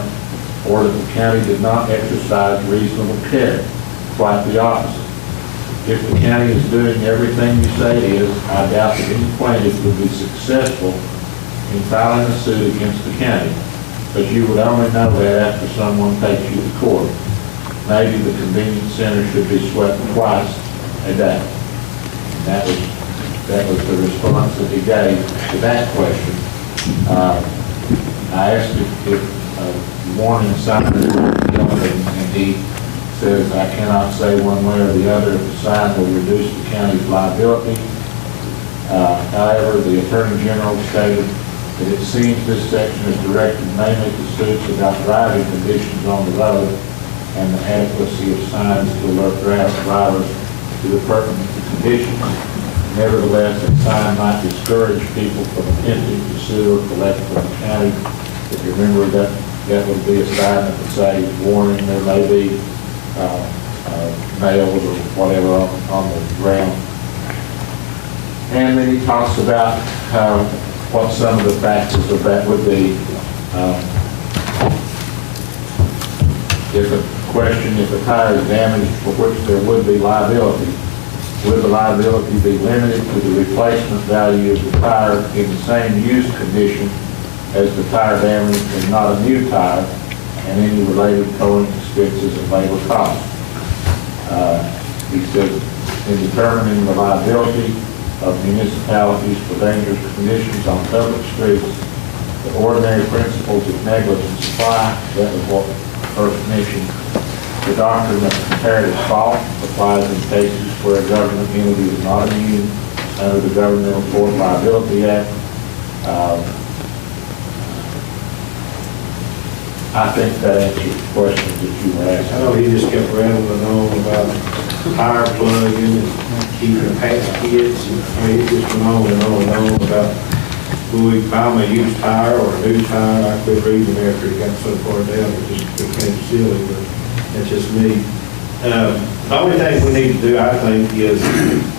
or that the county did not exercise reasonable care. Quite the opposite. If the county is doing everything you say it is, I doubt that any plaintiff would be successful in filing a suit against the county, but you would only know that after someone takes you to court. Maybe the convenience center should be swept twice a day. And that was the response that he gave to that question. I asked if warning signs were done, and he says, I cannot say one way or the other if the sign will reduce the county's liability. However, the Attorney General stated that it seems this section is directed mainly to suits about driving conditions on the road and the adequacy of signs to alert drivers to the pertinent conditions. Nevertheless, a sign might discourage people from attempting to sue or collect from the county. If you remember, that would be a sign that would say, warning, there may be nails or whatever on the ground. And then he talks about what some of the factors of that would be. If a tire is damaged for which there would be liability, would the liability be limited to the replacement value of the tire in the same used condition as the tire damage and not a new tire, and any related towing expenses and labor costs? He said, in determining the liability of municipalities for dangerous conditions on public streets, the ordinary principles of negligence apply. That was what first mentioned. The doctrine of comparative fault applies in cases where a government entity is not immune under the Governmental Tort Liability Act. I think that answers the question that you were asking. I know he just kept rambling on about tire plugging and keeping packets. I mean, he just went on and on and on about will we buy a used tire or a new tire. I quit reading after he got so far down, it just became silly, but that's just me. The only thing we need to do, I think, is,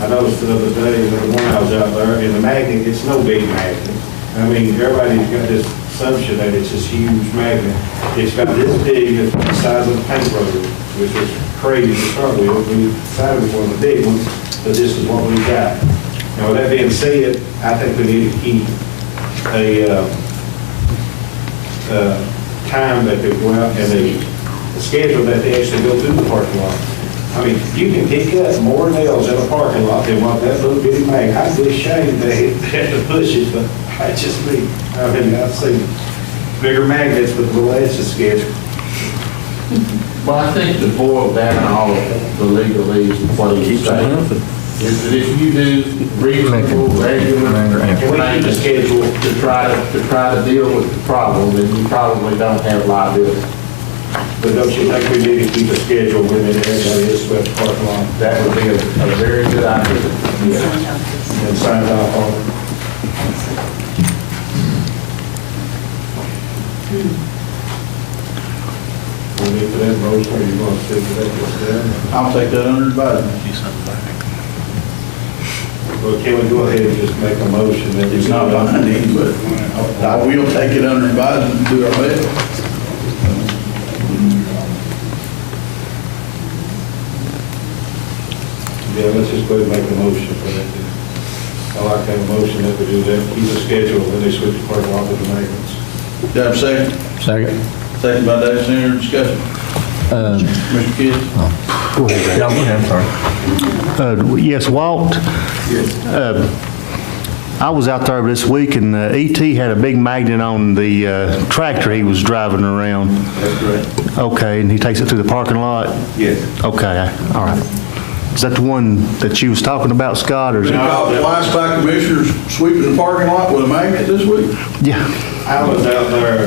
I noticed the other day, the one I was out there, and the magnet, it's no big magnet. I mean, everybody's got this assumption that it's this huge magnet. It's about this big, it's the size of a paintbrush, which is crazy to start with. We decided we wanted a big one, but this is what we got. Now, with that being said, I think we need to keep a time that they go out and a schedule that they actually go through the parking lot. I mean, you can pick up more nails in a parking lot than what that little bitty mag. I'd be ashamed they have to push it, but that's just me. I mean, I've seen bigger magnets with little edges schedule. Well, I think to boil down all of the legalese of what he's saying is that if you do reasonable, regular, maintenance schedule to try to deal with the problem, then you probably don't have liability. But don't you think we need to keep a schedule when it actually is swept parking lot? That would be a very good idea. And signed off on it? We need for that motion, or you want to stick to that? I'll take that under advisement. Well, can we go ahead and just make a motion that It's not binding, but I will take it under advisement and do our best. Yeah, let's just go ahead and make a motion for that. I like to have a motion that we do that, keep a schedule when they switch the parking lot to the maintenance. Do I have a second? Second. Second by Dave Senior, discussion. Mr. Kidd? Yeah, go ahead, sorry. Yes, Walt. I was out there this week, and E.T. had a big magnet on the tractor he was driving around. That's correct. Okay, and he takes it through the parking lot? Yes. Okay, all right. Is that the one that you was talking about, Scott, or is it? Been called twice by commissioners sweeping the parking lot with a magnet this week? Yeah. I was out there,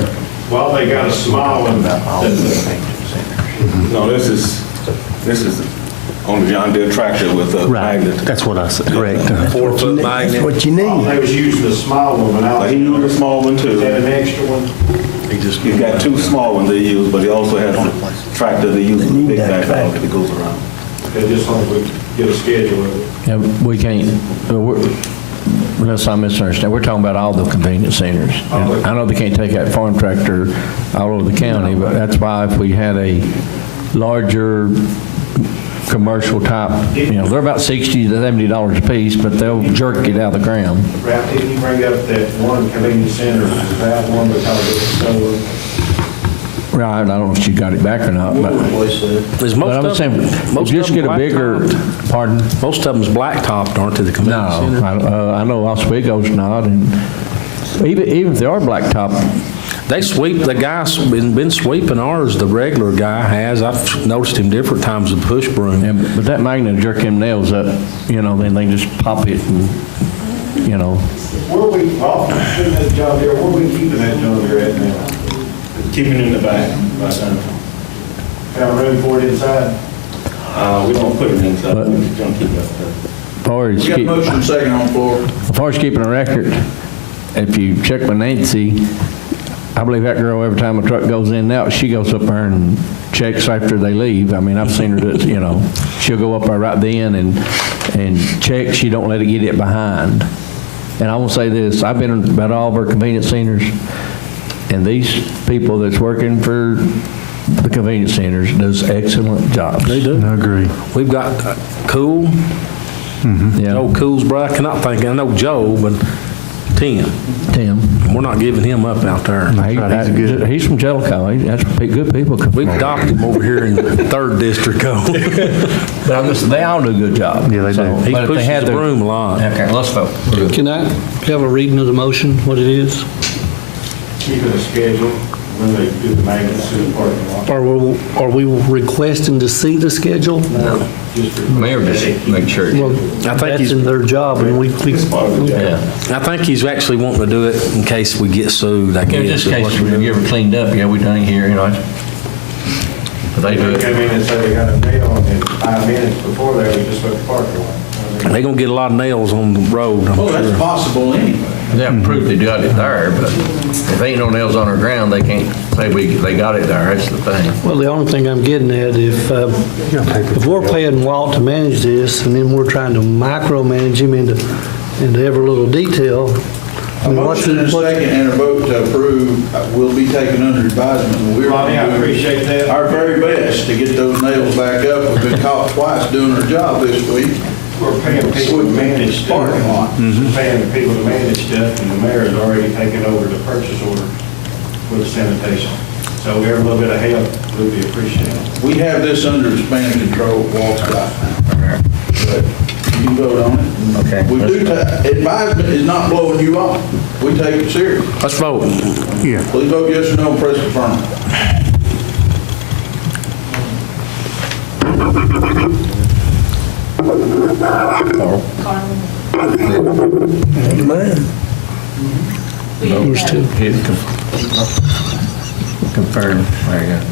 well, they got a small one. No, this is on the John Deere tractor with a magnet. That's what I said, correct. 4-foot magnet. That's what you need. They was using the small one, but I He used a small one too. had an extra one. He's got two small ones they use, but he also has a tractor that uses the big backhoe that goes around. They just want to get a schedule of it. Yeah, we can't, unless I misunderstand, we're talking about all the convenience centers. And I know they can't take that farm tractor all over the county, but that's why if we had a larger commercial type, they're about $60 to $70 a piece, but they'll jerk it out of the ground. Ralph, didn't you bring up that one convenience center, that one because it was so... Right, I don't know if you got it back or not, but. Is most I'm of saying, them- just get a bigger, pardon? Most of them's blacktopped, aren't they, the convenience center? No, I know Oswego's not, and even if they are blacktop, They sweep, the guy's been sweeping ours, the regular guy has. I've noticed him different times with push broom. yeah, but that magnet will jerk them nails up, then they just pop it and, Where are we, putting that John Deere, where are we keeping that John Deere at now? Keeping it in the back, right there. Found room for it inside? We don't put it inside, But- we don't keep it up there. as far as We got a motion second on the floor. as far as keeping a record, if you check with Nancy, I believe that girl, every time a truck goes in and out, she goes up there and checks after they leave. I mean, I've seen her do it, she'll go up there right then and check. She don't let it get it behind. And I will say this, I've been in about all of our convenience centers, and these people that's working for the convenience centers does excellent jobs. They do. I agree. We've got Cool, Yeah, Joe Cool's brother, I cannot think, I know Joe, but Tim. We're not giving him up out there. He's from Jellicoe. That's good people. We've adopted him over here in the 3rd District. But I'm just, they all do a good job. Yeah, they do. He But if they pushes had the their- broom a lot. Okay, let's vote. Can I have a reading of the motion, what it is? Keeping a schedule when they do the maintenance in the parking lot. Are we requesting to see the schedule? Mayor just make sure. Well, I think that's he's, in their job, and we, Yeah. I think he's actually wanting to do it in case we get sued, I In guess. this case, we ever cleaned up, we done it here, But they do They come it. in and say they got a nail in 5 minutes before they we just swept the parking lot. They're gonna get a lot of nails on the road, I'm Well, that's sure. possible anyway. They haven't proved they got it there, but if ain't no nails on the ground, they can't say they got it there, that's the thing. well, the only thing I'm getting at, if we're paying Walt to manage this, and then we're trying to micromanage him into every little detail, I A mean, what's motion and a second and a vote to approve will be taken under advisement. We're Ronnie, I appreciate that. our very best to get those nails back up. We've been caught twice doing our job this week. We're paying people to manage stuff. Parking lot. We're paying the people to manage stuff, and the mayor's already taken over the purchase order for the sanitation. So every little bit of help would be appreciated. We have this under the span of control of Walt's got now. But you can vote on it. Okay. We do, advisement is not blowing you off. We take it serious. Let's vote. Yeah. Please vote yes or no, press confirm. There's two. Confirm, there you go.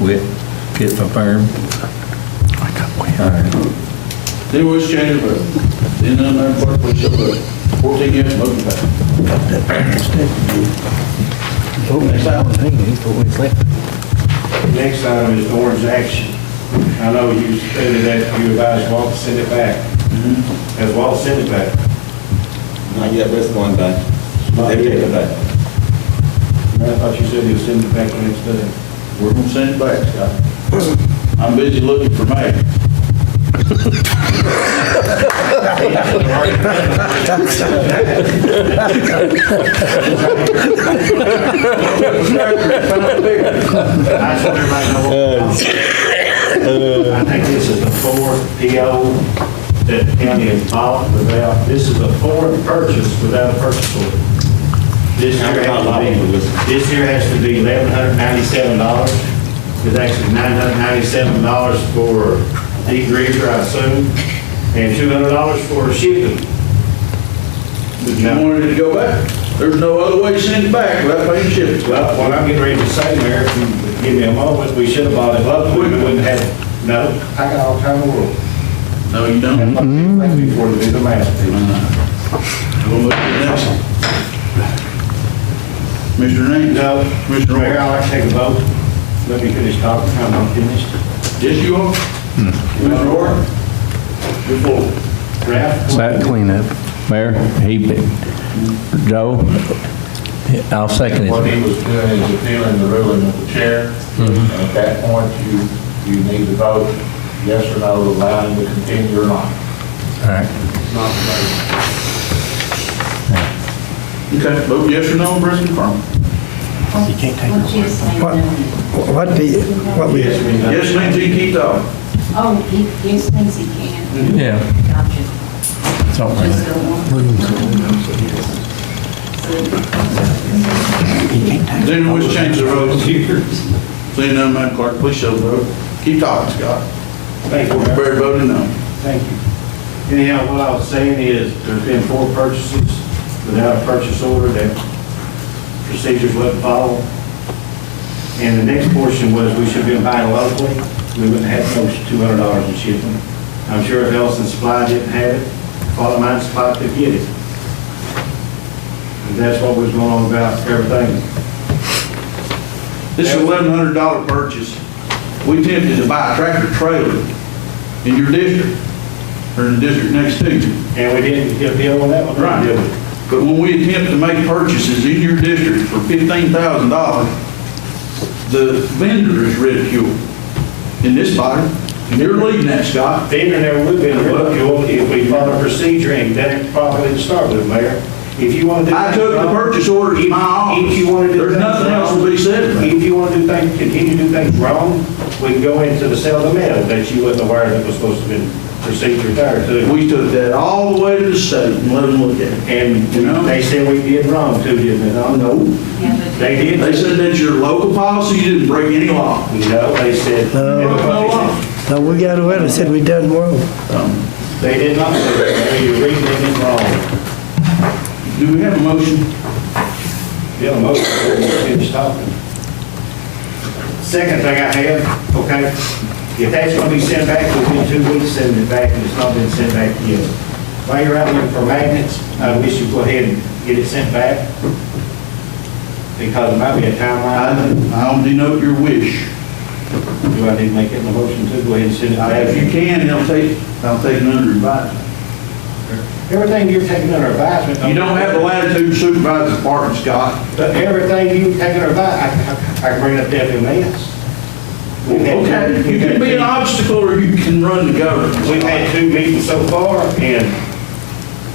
We'll get confirmed. All right. Then we'll change the vote. Then Madam Clerk, please show the vote. 14 yes, motion passes. Next item is orange action. I know you stated that you advised Walt to send it back. Has Walt sent it back? Not yet, but it's going back. Not They're taking yet. it back. I thought you said you would send it back the next day. We're going to send it back, Scott. I'm busy looking for May. I just want everybody to know. I think this is the fourth PO that the county has bought without, this is the fourth purchase without a purchase order. This year has to be $1,197. It's actually $997 for degreaser, I assume, and $200 for shipping. But you wanted it to go back. There's no other way to send it back without paying shipping. Well, what I'm getting ready to say, Mayor, if you give me a moment, we should have bought it locally, we wouldn't have, no, I got all the time in the world. No, you don't. Thank you for the masterpiece. We'll move to the next one. Mr. Nate? No, Mr. Mayor, Orr? I'd like to take a vote. Let me finish talking, I'm not finished. Yes, you are. Mr. Orr? Your floor. Ralph? That cleanup. Mayor, Joe, I'll second What it. he was doing is appealing the ruling of the chair. And at that point, you need to vote yes or no, allowing him to continue or not. All right. Okay, vote yes or no, press confirm. You can't take Well, yes, what we, Yes means you keep talking. Oh, yes, thinks he can. Yeah. Gotcha. Something like Just that. Does anyone wish to change their vote? Seeing none, Madam Clerk, please show the vote. Keep talking, Scott. Thank you, Mayor. Barry voted no. Thank you. Anyhow, what I was saying is, there's been 4 purchases without a purchase order that procedures wasn't followed. And the next portion was, we should have been buying locally, we wouldn't have no $200 in shipping. I'm sure if Ellison Supply didn't have it, Father Mine Supply could get it. And that's what was going on about everything. This is $1,100 purchase. We attempted to buy a tractor trailer in your district, or in the district next to you. And we didn't get a deal on that one, Right. did we? But when we attempt to make purchases in your district for $15,000, the vendor is ridiculed in this body. And you're leading that, Scott. Vendor never would have been ridiculed if we followed a procedure and done it properly to start with, Mayor. If you want to do. I took the purchase order to my office. If you want to do. There's things nothing else wrong- to be said. If you want to do things, continue to do things wrong, we can go into the sale of the metal that you wasn't aware that was supposed to have been procedure there too. We took that all the way to the state and let them look at it. And You know? they said we did wrong too, didn't they? No. They did. They said that your local policy, you didn't break any law. No, they said. No law. no, we got a letter, said we done wrong. They did not say that. You're reading it wrong. Do we have a motion? Yeah, most of it, finish talking. Second thing I have, okay, if that's gonna be sent back within 2 weeks, send it back, and it's not been sent back yet. While you're out looking for magnets, I wish you'd go ahead and get it sent back, because it might be a timeline. I'll denote your wish. Do I need to make it in a motion to go ahead and send it back? If you can, I'll take it under advisement. Everything you're taking under advisement. You don't have the latitude to supervise the department, Scott. But everything you take under advisement, I can bring up FMS. Okay, you can be an obstacle or you can run the government. We've had 2 meetings so far, and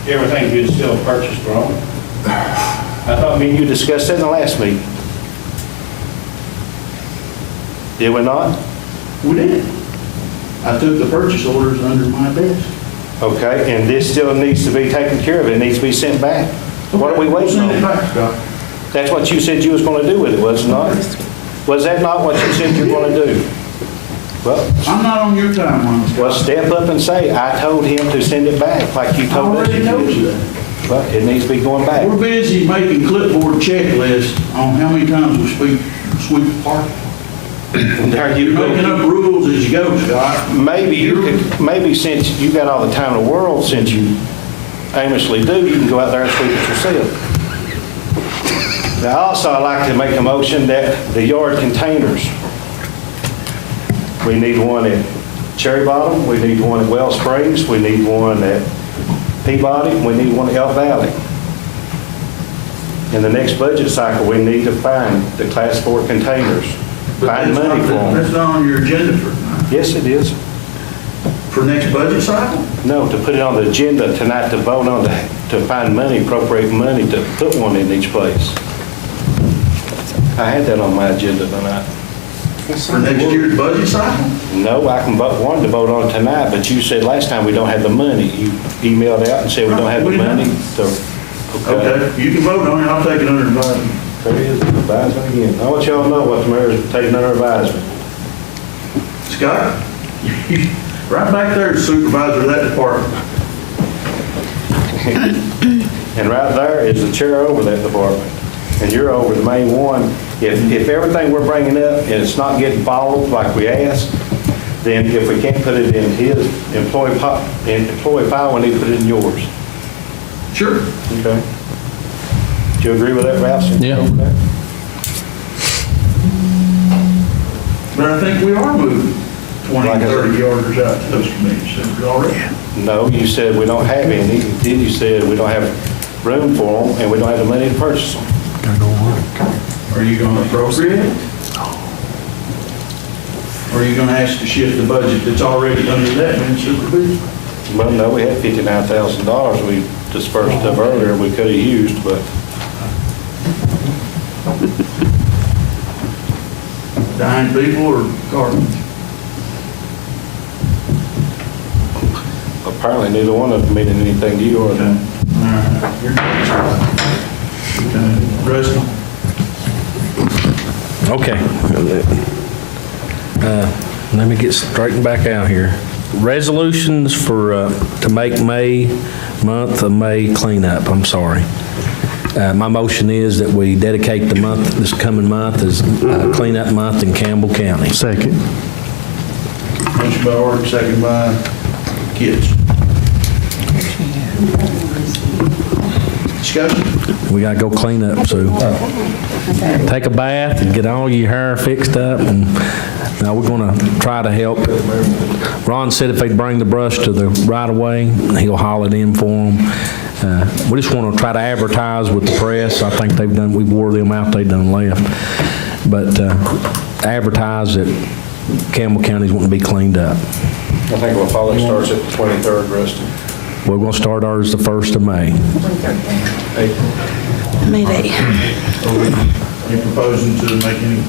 everything's been still purchased wrong. I thought me and you discussed that in the last meeting. Did we not? We did. I took the purchase orders under my desk. Okay, and this still needs to be taken care of, it needs to be sent back. What are we waiting Send it on? back, Scott. That's what you said you was gonna do with it, was it not? Was that not what you said you were gonna do? Well, I'm not on your timeline, Scott. well, step up and say, I told him to send it back, like you I told us. already told you that. Well, it needs to be going back. We're busy making clipboard checklists on how many times we sweep the park. You're making up rules as you go, Scott. Maybe you could, maybe since you got all the time in the world, since you aimlessly do, you can go out there and sweep it yourself. Now, also, I'd like to make a motion that the yard containers, we need one at Cherry Bottom, we need one at Well Springs, we need one at Peabody, we need one at Elk Valley. In the next budget cycle, we need to find the Class 4 containers, find money for them. That's not on your agenda for, Yes, it is. for next budget cycle? No, to put it on the agenda tonight to vote on, to find money, appropriate money to put one in each place. I had that on my agenda tonight. For next year's budget cycle? No, I can vote one to vote on tonight, but you said last time we don't have the money. You emailed out and said we don't have the money. So, Okay, you can vote on it, I'll take it under advisement. There it is, advisement again. I want y'all to know what the mayor's taking under advisement. Scott, right back there is supervisor of that department. And right there is the chair over that department. And you're over the main one. If everything we're bringing up and it's not getting followed like we asked, then if we can't put it in his employee file, we need to put it in yours. Sure. Okay. Do you agree with that, Ralph? Yeah. But I think we are moving 20, 30 yarders out to those community centers already. No, you said we don't have any. Then you said we don't have room for them and we don't have the money to purchase them. Are you going to appropriate it? Or are you going to ask to shift the budget that's already under that in supervision? Well, no, we had $59,000 we dispersed of earlier we could have used, but Dying people or garbage? apparently neither one of them meaning anything to you or them. Rusty? Okay. Let me get straightened back out here. Resolutions for, to make May, month of May cleanup, I'm sorry. My motion is that we dedicate the month, this coming month as cleanup month in Campbell County. Second. Motion by Orton, second by Kitts. Discussion? We gotta go clean up, Sue. Take a bath and get all your hair fixed up, and now we're gonna try to help. Ron said if they'd bring the brush to the right-of-way, he'll haul it in for them. We just wanna try to advertise with the press. I think they've done, we wore them out, they done left. But advertise that Campbell County's wanting to be cleaned up. I think we'll follow, it starts at the 23rd, Rusty. We're gonna start ours the 1st of May. May Day. You proposing to make any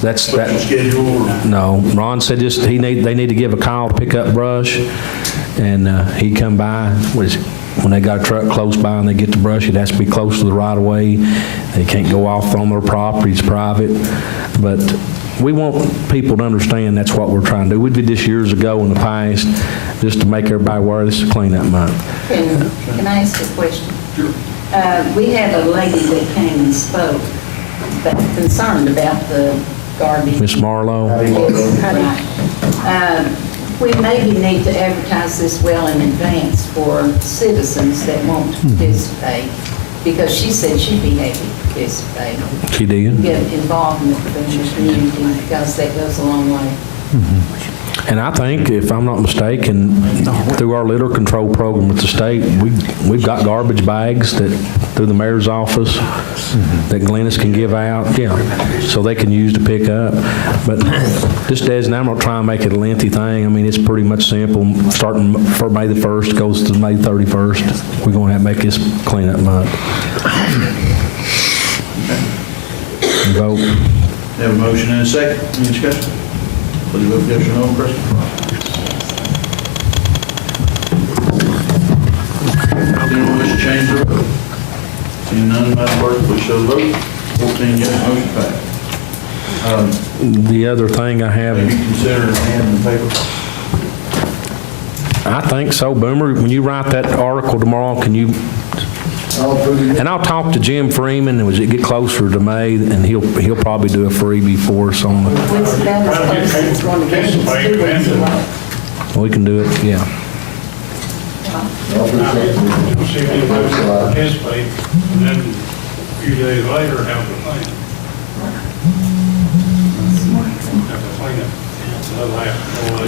That's special schedule or? No, Ron said just, they need to give a call to pick up brush, and he'd come by, when they got a truck close by and they get the brush, it has to be close to the right-of-way. They can't go off on their property, it's private. But we want people to understand that's what we're trying to do. We did this years ago in the past, just to make everybody aware this is cleanup month. Can I ask a question? Sure. We had a lady that came and spoke, but concerned about the garbage. Miss Marlowe? Right. We maybe need to advertise this well in advance for citizens that want to participate, because she said she'd be happy to participate. She did? Get involvement in the community, because that goes a long way. And I think, if I'm not mistaken, through our litter control program with the state, we've got garbage bags that, through the mayor's office, that Glennis can give out, so they can use to pick up. But this Des, and I'm not trying to make it a lengthy thing. I mean, it's pretty much simple. Starting for May the 1st, goes to May 31st. We're going to have to make this cleanup month. Vote. Have a motion and a second. Any discussion? Please vote yes or no on question. Anyone wish to change their vote? Seeing none, Madam Clerk, please show the vote. 14 yes, motion passed. The other thing I have. Have you considered handing the paper? I think so, Boomer. When you write that article tomorrow, can you And I'll talk to Jim Freeman, and as it get closer to May, and he'll probably do a freebie for us on the, When's about as close as it's going to get? It's 2 weeks away. we can do it, yeah. See if anybody will participate, and then a few days later, have the plan. Have the plan.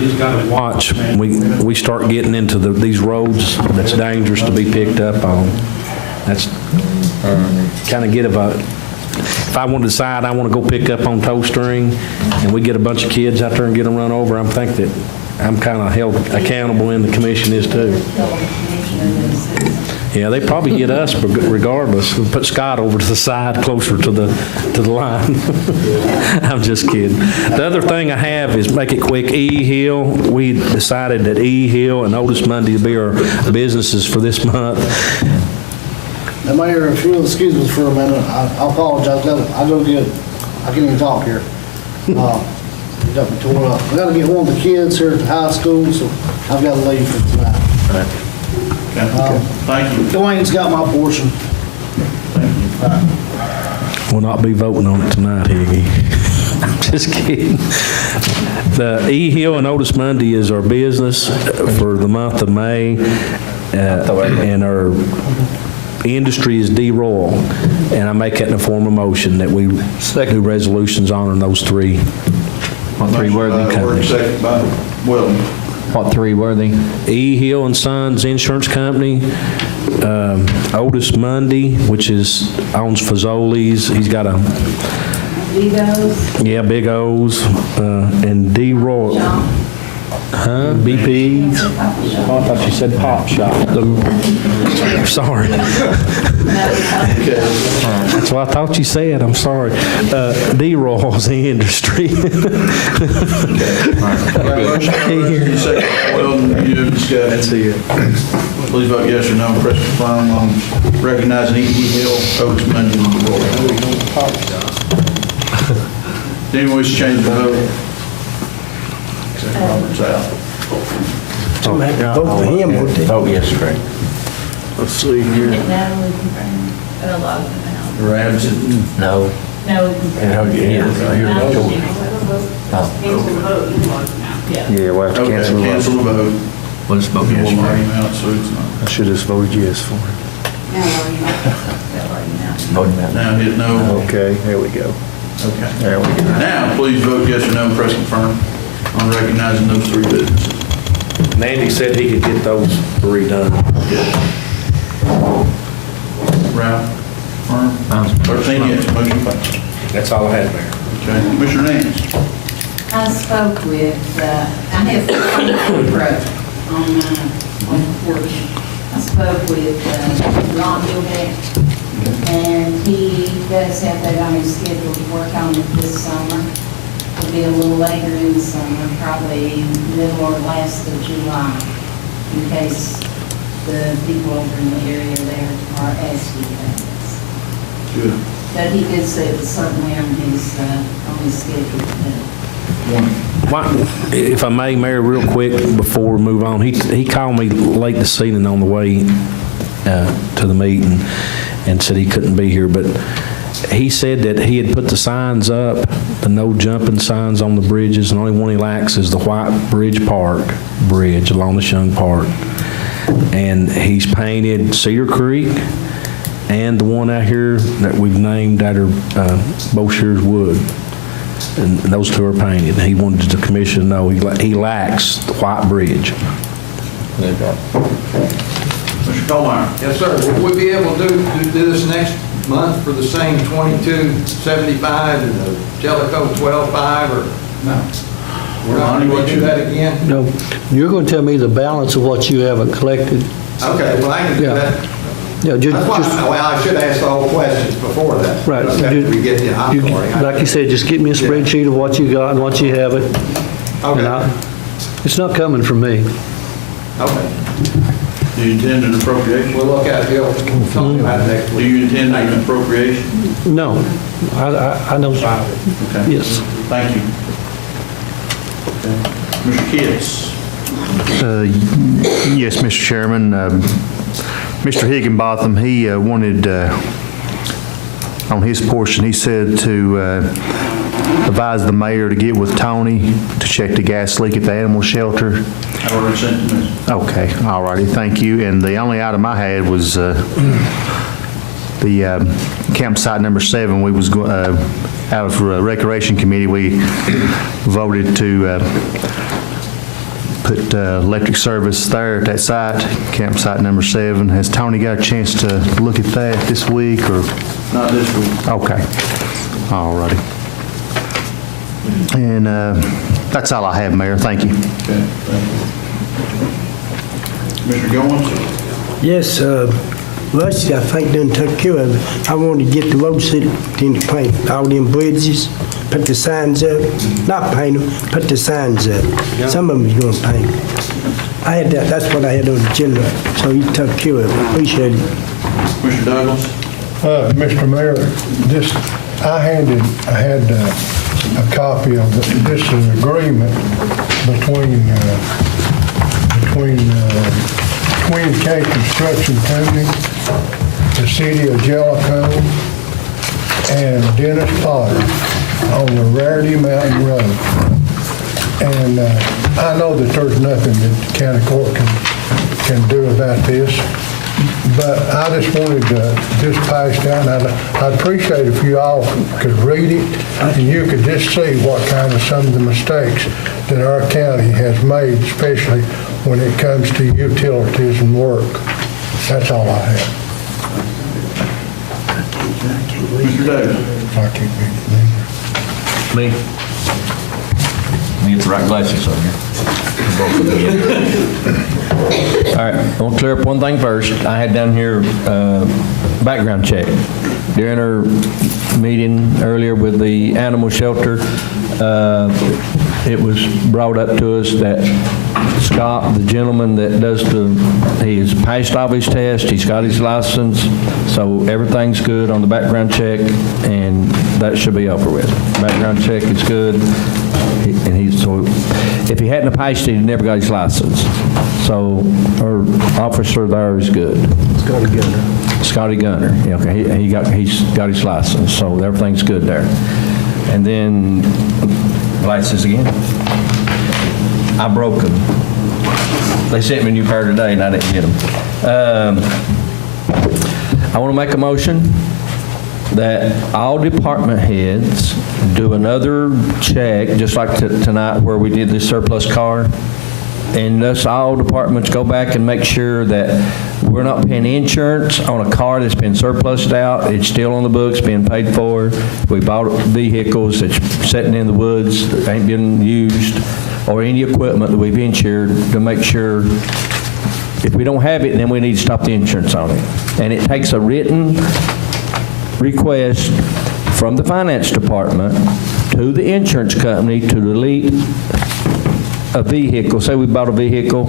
He's got to watch, we start getting into these roads that's dangerous to be picked up on. That's kind of get about, if I want to decide I want to go pick up on tow string, and we get a bunch of kids out there and get them run over, I think that I'm kind of held accountable, and the commission is too. Yeah, they probably get us regardless. We'll put Scott over to the side closer to the line. I'm just kidding. The other thing I have is, make it quick, E-Hill. We decided that E-Hill and Otis Monday will be our businesses for this month. Now, Mayor, if you'll excuse me for a minute, I apologize. I can't even talk here. Got me tore up. I got to get one of the kids here at the high school, so I've got to leave for tonight. Thank you. Dwayne's got my portion. We'll not be voting on it tonight, Higgy. I'm just kidding. The E-Hill and Otis Monday is our business for the month of May, and our industry is D-Royal, and I make that in the form of motion that we do resolutions honoring those three. What three worthy companies? Second by Weldon. What three worthy? E-Hill and Sons Insurance Company, Otis Monday, which owns Fazoli's. He's got a Big O's. Yeah, Big O's, and D-Royal. Huh? BP's? Oh, I thought you said Pop Shop. Sorry. That's what I thought you said. I'm sorry. D-Royal's the industry. That's it. Please vote yes or no. Press confirm on recognizing E-Hill, Otis Monday, and D-Royal. Anyone wish to change the vote? Robert's out. Vote for him, would they? Oh, yes, correct. Let's see here. Natalie confirmed, a lot of them out. You're absent. No. No, we confirmed. Yeah, we'll have to cancel the Cancel the vote. Well, it's vote yes, One more correct. out, so it's not. I should have voted yes for it. Vote him out. Now hit no. Okay, there we go. Okay. There we go. Now, please vote yes or no, press confirm on recognizing those three businesses. Nandy said he could get those three done. Ralph, firm? 13 yes, motion passed. That's all I had, Mayor. Okay, Commissioner Nance. I spoke with, I have on the porch. I spoke with Ron Gilbeck, and he does have that on his schedule to work on it this summer. It'll be a little later in the summer, probably middle or last of July, in case the people over in the area there are asking about this. Good. But he did say it's certainly on his schedule to do. If I may, Mayor, real quick, before we move on, he called me late this evening on the way to the meeting and said he couldn't be here, but he said that he had put the signs up, the no jumping signs on the bridges, and the only one he lacks is the White Bridge Park Bridge along the Shung Park. And he's painted Cedar Creek and the one out here that we've named after Boshears Wood. And those two are painted. He wanted the commission to know he lacks the White Bridge. Mr. Colmeyer. Yes, sir. Will we be able to do this next month for the same 2275 and the Jellicoe 12.5 or no? We're not going to do that again? No, you're going to tell me the balance of what you haven't collected. Okay, well, I can do that. Yeah, That's why, well, I should ask all questions before that. Right. We get the, I'm sorry. Like you said, just get me a spreadsheet of what you got and what you haven't. Okay. It's not coming from me. Okay. Do you intend an appropriation? We'll look at it, Bill. We'll talk about it next week. Do you intend an appropriation? No, I know. Okay. Yes. Thank you. Mr. Kitts. Yes, Mr. Chairman. Mr. Higginbotham, he wanted, on his portion, he said to advise the mayor to get with Tony to check the gas leak at the animal shelter. I already sent the message. Okay, all righty, thank you. And the only item I had was the campsite number 7. We was, out of Recreation Committee, we voted to put electric service there at that site, campsite number 7. Has Tony got a chance to look at that this week, or? Not this week. Okay, all righty. And that's all I have, Mayor. Thank you. Okay, thank you. Mr. Goins? Yes, Rusty, I think done took care of it. I wanted to get the road city to paint all them bridges, put the signs up, not paint them, put the signs up. Some of them is gonna paint. I had that, that's what I had on the agenda, so he took care of it. Appreciate it. Mr. Douglas? Mr. Mayor, I had a copy of this is an agreement between Twin K Construction Company, the city of Jellicoe, and Dennis Potter on the Rarity Mountain Road. And I know that there's nothing that the county court can do about this, but I just wanted to just pass down. I'd appreciate if you all could read it and you could just see what kind of some of the mistakes that our county has made, especially when it comes to utilities and work. That's all I have. Mr. Davis? I can't read it. Me? Let me get the right glasses on here. All right, I want to clear up one thing first. I had down here background check. During our meeting earlier with the animal shelter, it was brought up to us that Scott, the gentleman that does he's passed all his tests, he's got his license, so everything's good on the background check, and that should be over with. Background check is good, so if he hadn't passed it, he never got his license. So our officer there is good. Scotty Gunner. Scotty Gunner, yeah, okay, he's got his license, so everything's good there. And then, glasses again. I broke them. They sent me a new pair today, and I didn't get them. I want to make a motion that all department heads do another check, just like tonight where we did the surplus car, and us all departments go back and make sure that we're not paying insurance on a car that's been surplused out. It's still on the books, being paid for. We bought vehicles that's sitting in the woods that ain't been used, or any equipment that we've insured, to make sure if we don't have it, then we need to stop the insurance on it. And it takes a written request from the finance department to the insurance company to delete a vehicle. Say we bought a vehicle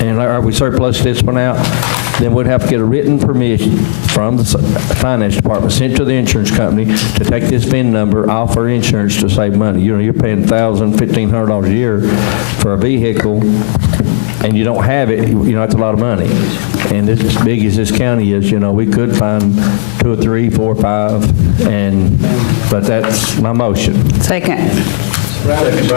and we surplus this one out, then we'd have to get a written permission from the finance department sent to the insurance company to take this VIN number off our insurance to save money. You know, you're paying $1,000, $1,500 a year for a vehicle, and you don't have it, you know, that's a lot of money. And this, as big as this county is, you know, we could find 2 or 3, 4 or 5, but that's my motion. Second. Amending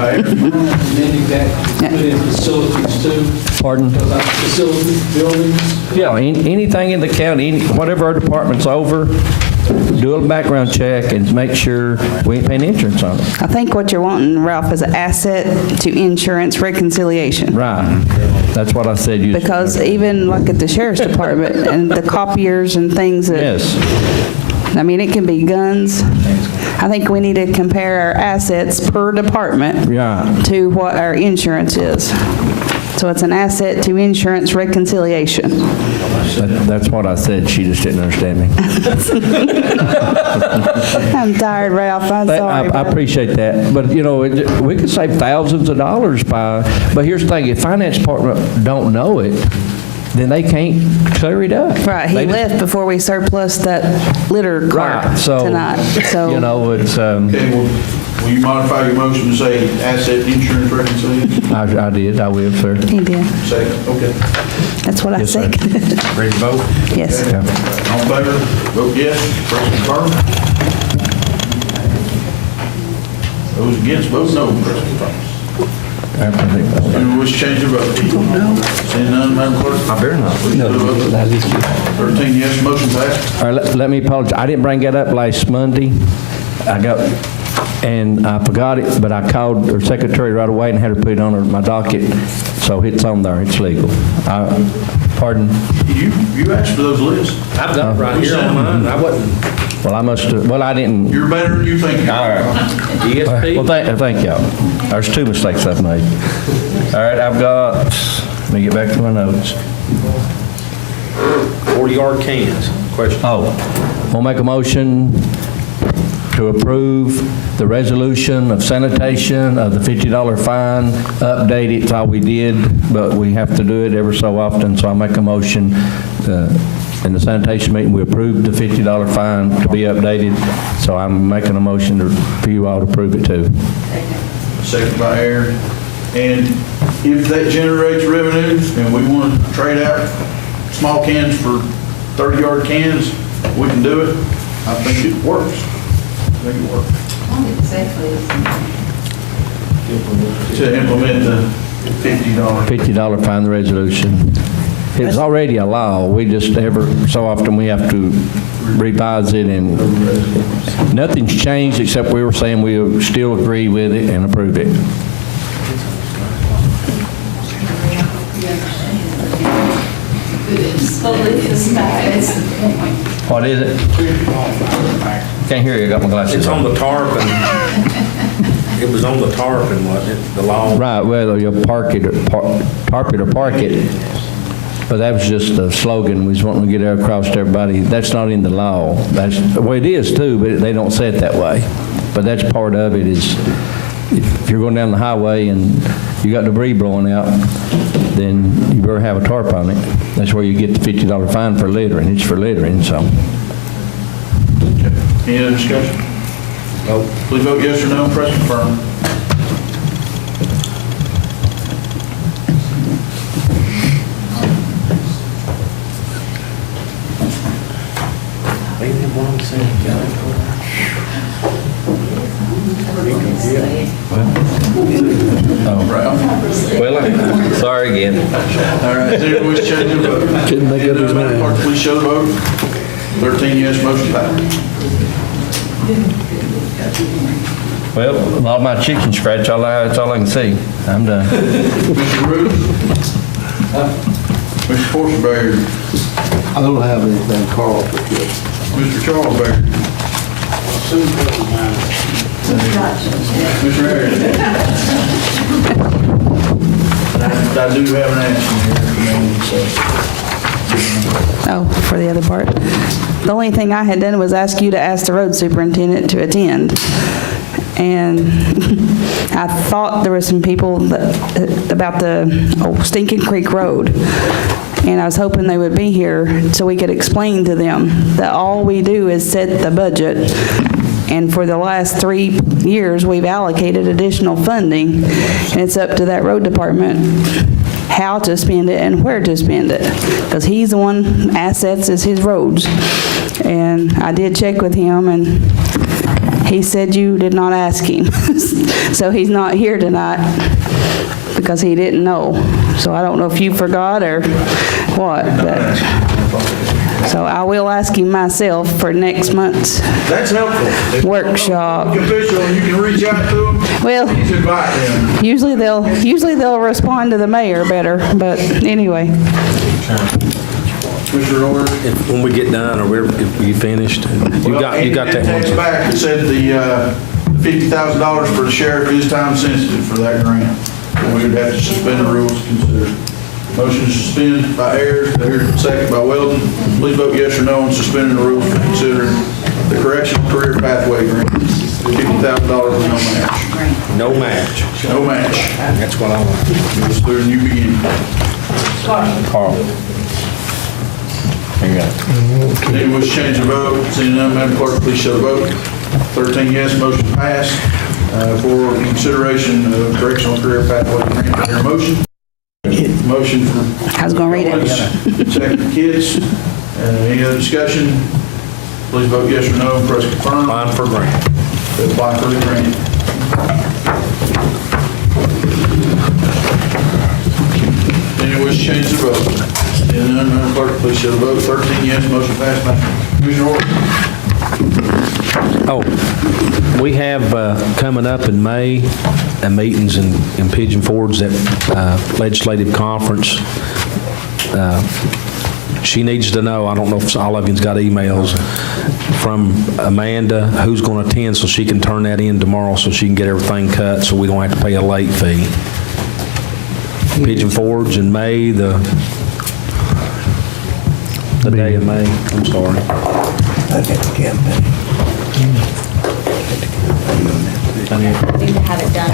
that, put in facilities too. Pardon? Facilities, buildings. Yeah, anything in the county, whatever our department's over, do a background check and make sure we ain't paying insurance on it. I think what you're wanting, Ralph, is an asset to insurance reconciliation. Right. That's what I said. Because even like at the sheriff's department and the copiers and things that... Yes. I mean, it can be guns. I think we need to compare our assets per department to what our insurance is. So it's an asset to insurance reconciliation. That's what I said. She just didn't understand me. I'm tired, Ralph. I'm sorry. I appreciate that. But, you know, we could save thousands of dollars by, but here's the thing, if finance department don't know it, then they can't clear it up. Right, he left before we surplus that litter cart tonight. So you know, it's... Okay, well, Will you modify your motion to say asset insurance reconciliation? I did, I will, sir. He did. Second, okay. That's what I Yes, sir. seconded. Ready to vote? Yes. All in favor, vote yes. Press confirm. Those against, vote no. Press confirm. Anyone wish to change their vote? Seeing none, Madam Clerk? I better not. 13 yes, motion passed. All right, let me apologize. I didn't bring that up last Monday. And I forgot it, but I called her secretary right away and had her put it on my docket. So it's on there, it's legal. Pardon? You asked for those lists. I've got it right here on mine. I wasn't. Well, I must have, well, I didn't. You're better than you think. All right. ESP? Well, thank y'all. There's 2 mistakes I've made. All right, I've got, let me get back to my notes. 40-yard cans. Question. Oh, we'll make a motion to approve the resolution of sanitation of the $50 fine, update it, it's all we did, but we have to do it every so often, so I'll make a motion in the sanitation meeting, we approved the $50 fine to be updated, so I'm making a motion for you all to approve it too. Second by Aaron. And if that generates revenues and we want to trade out small cans for 30-yard cans, we can do it. I think it works. I think it works. To implement the $50 fine, the resolution. It's already a law. We just ever so often we have to revise it, and nothing's changed except we were saying we still agree with it and approve it. What is it? Can't hear you. I got my glasses It's on. on the tarp and it was on the tarp and wasn't it? The law. Right, whether you park it or tarp it or park it. But that was just the slogan. We was wanting to get it across to everybody. That's not in the law. That's, well, it is too, but they don't say it that way. But that's part of it is if you're going down the highway and you got debris blowing out, then you better have a tarp on it. That's where you get the $50 fine for littering. It's for littering, so. Any other discussion? Vote. Please vote yes or no. Press confirm. Well, sorry again. All right, anyone wish to change their vote? Couldn't make up his mind. Clerk, please show the vote. 13 yes, motion passed. Well, a lot of my chicken scratch, that's all I can see. I'm done. Mr. Ruth? Mr. Forsberg? I don't have anything, Carl, for you. Mr. Charles Baird? Mr. Harris? I do have an action here. Oh, for the other part. The only thing I had done was ask you to ask the road superintendent to attend. And I thought there were some people about the Stinking Creek Road. And I was hoping they would be here so we could explain to them that all we do is set the budget. And for the last 3 years, we've allocated additional funding. And it's up to that road department how to spend it and where to spend it. Because he's the one, assets is his roads. And I did check with him, and he said you did not ask him. So he's not here tonight because he didn't know. So I don't know if you forgot or what, but, so I will ask him myself for next month's That's helpful. workshop. Official, and you can reach out to them. Well, Please invite them. usually they'll respond to the mayor better, but anyway. Mr. Orr? When we get done, or if you finished, you got that Takes one. back, it said the $50,000 for the sheriff is time sensitive for that grant. We would have to suspend the rules to consider. Motion to suspend by Ayers, second by Weldon. Please vote yes or no on suspending the rules for considering the correctional career pathway grant. $50,000 with no match. No match. No match. That's what I want. Let's do a new beginning. Carl. There you go. Anyone wish to change the vote? Seeing none, Madam Clerk, please show the vote. 13 yes, motion passed. for consideration of correctional career pathway grant. Is there a motion? Motion for. I was gonna read it. Second for Kids. Any other discussion? Please vote yes or no. Press confirm. Apply for grant. Apply for the grant. Any wish to change the vote? Seeing none, Madam Clerk, please show the vote. 13 yes, motion passed by Commissioner Orr. Oh, we have coming up in May, meetings in Pigeon Forge, that legislative conference. She needs to know, I don't know if all of you's got emails from Amanda, who's going to attend, so she can turn that in tomorrow so she can get everything cut so we don't have to pay a late fee. Pigeon Forge in May, the day of May, I'm sorry. Need to have it done.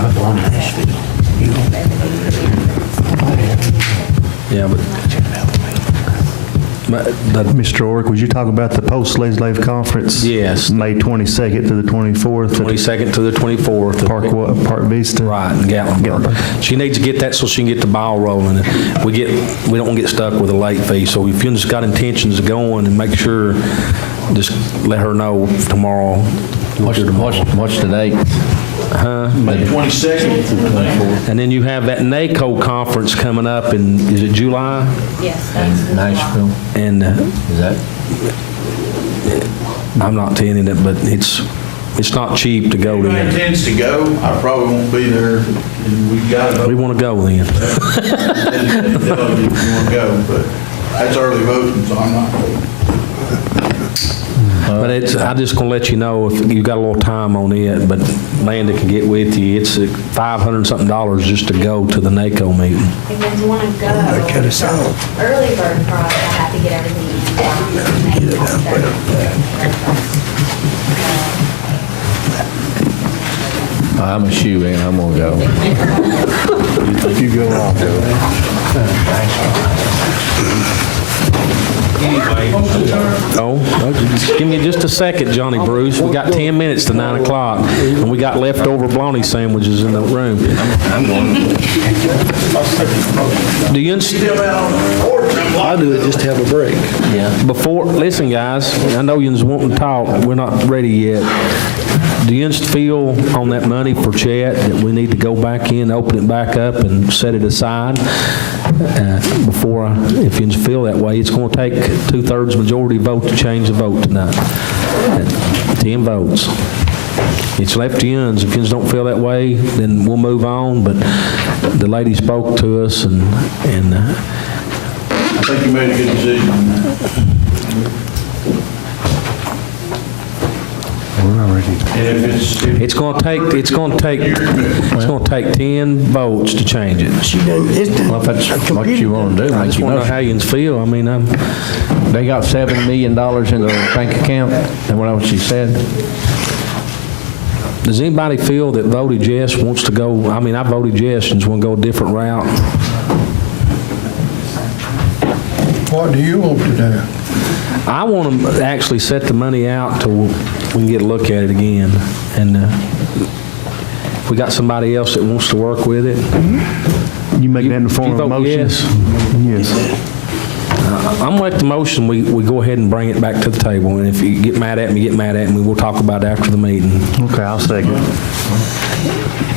Yeah, but Mr. Orrick, would you talk about the post-legislative conference? Yes. May 22nd to the 24th? 22nd to the 24th. Park Vista? Right, in Gatlinburg. She needs to get that so she can get the ball rolling. We don't want to get stuck with a late fee, so if you've just got intentions of going, and make sure, just let her know tomorrow. What's the date? May 22nd to the 24th. And then you have that NACO conference coming up in, is it July? Yes, that's the Nashville. And Is that? I'm not attending it, but it's not cheap to go If anybody to. intends to go, I probably won't be there, and we've got to We vote. want to go then. If you want to go, but that's early voting, so I'm not voting. But I'm just going to let you know, if you've got a little time on it, but Amanda can get with you. It's $500-something just to go to the NACO meeting. If you want to go, early bird price, I have to get everything in. I'm a shoe-in, I'm gonna go. If you go, I'll go. Oh, just give me just a second, Johnny Bruce. We got 10 minutes to 9 o'clock, and we got leftover bologna sandwiches in the room. Do you I do it just to have a break. Yeah. Listen, guys, I know you're wanting to talk. We're not ready yet. Do you feel on that money for Chet that we need to go back in, open it back up, and set it aside before, if you feel that way? It's going to take 2/3 majority vote to change the vote tonight. 10 votes. It's left to yous. If yous don't feel that way, then we'll move on. But the lady spoke to us, and I think you made a good decision on that. And if it's going to take 10 votes to change it. Well, if that's what you want to do, I make just your want to know motion. how yous feel. I mean, They got $7 million in their bank account, and what else she said? does anybody feel that voted yes wants to go? I mean, I voted yes and just want to go a different route. What do you want to do? I want to actually set the money out till we can get a look at it again. And if we got somebody else that wants to work with it. You make that in the form of a vote motion? yes? Yes. I'm going to make the motion, we go ahead and bring it back to the table. And if you get mad at me, we'll talk about it after the meeting. Okay, I'll second.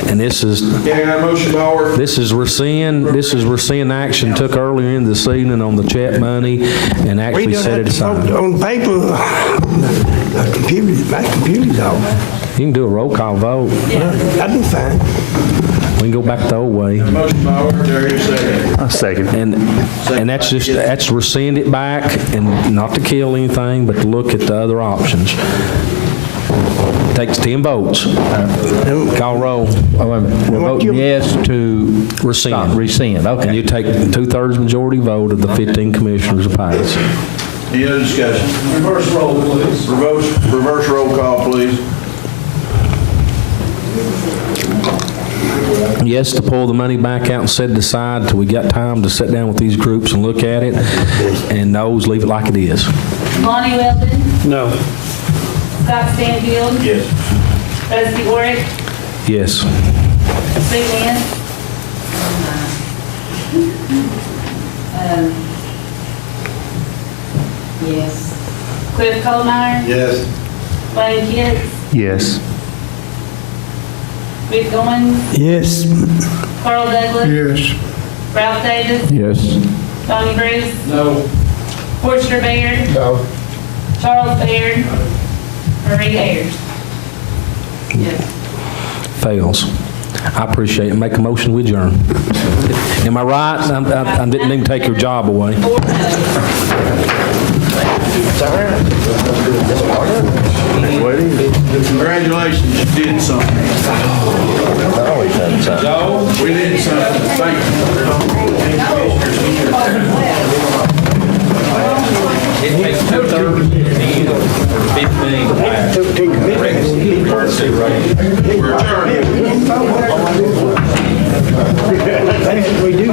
And this is, Yeah, I got a motion by Orr. this is rescind action took earlier in the evening on the Chet money and We actually don't set have it to vote aside. on paper. My computer's off. You can do a roll call vote. That'd be fine. We can go back the old way. Motion by Orr, there is a second. I'll second. And that's rescind it back and not to kill anything, but to look at the other options. Takes 10 votes. Call roll. Oh, wait a minute. We're voting yes to Rescind. rescind, And okay. you take 2/3 majority vote of the 15 commissioners to pass. Any other discussion? Reverse roll, please. Reverse roll call, please. Yes, to pull the money back out and set it aside till we got time to sit down with these groups and look at it. And no's, leave it like it is. Lonnie Weldon, No. Scott Stanfield, Yes. Rusty Orick, Yes. Steve Glenn? Yes. Cliff Colmeyer? Yes. Lane Kitts? Yes. Rick Goins? Yes. Carl Douglas? Yes. Ralph Davis? Yes. Donnie Bruce? No. Forster Baird? No. Charles Baird? Marie Ayers? Yes. Fails. I appreciate it. Make a motion, we adjourn. Am I right? I didn't mean to take your job away. Congratulations, you did something. We did something, thank you. It takes 2/3 15. We do.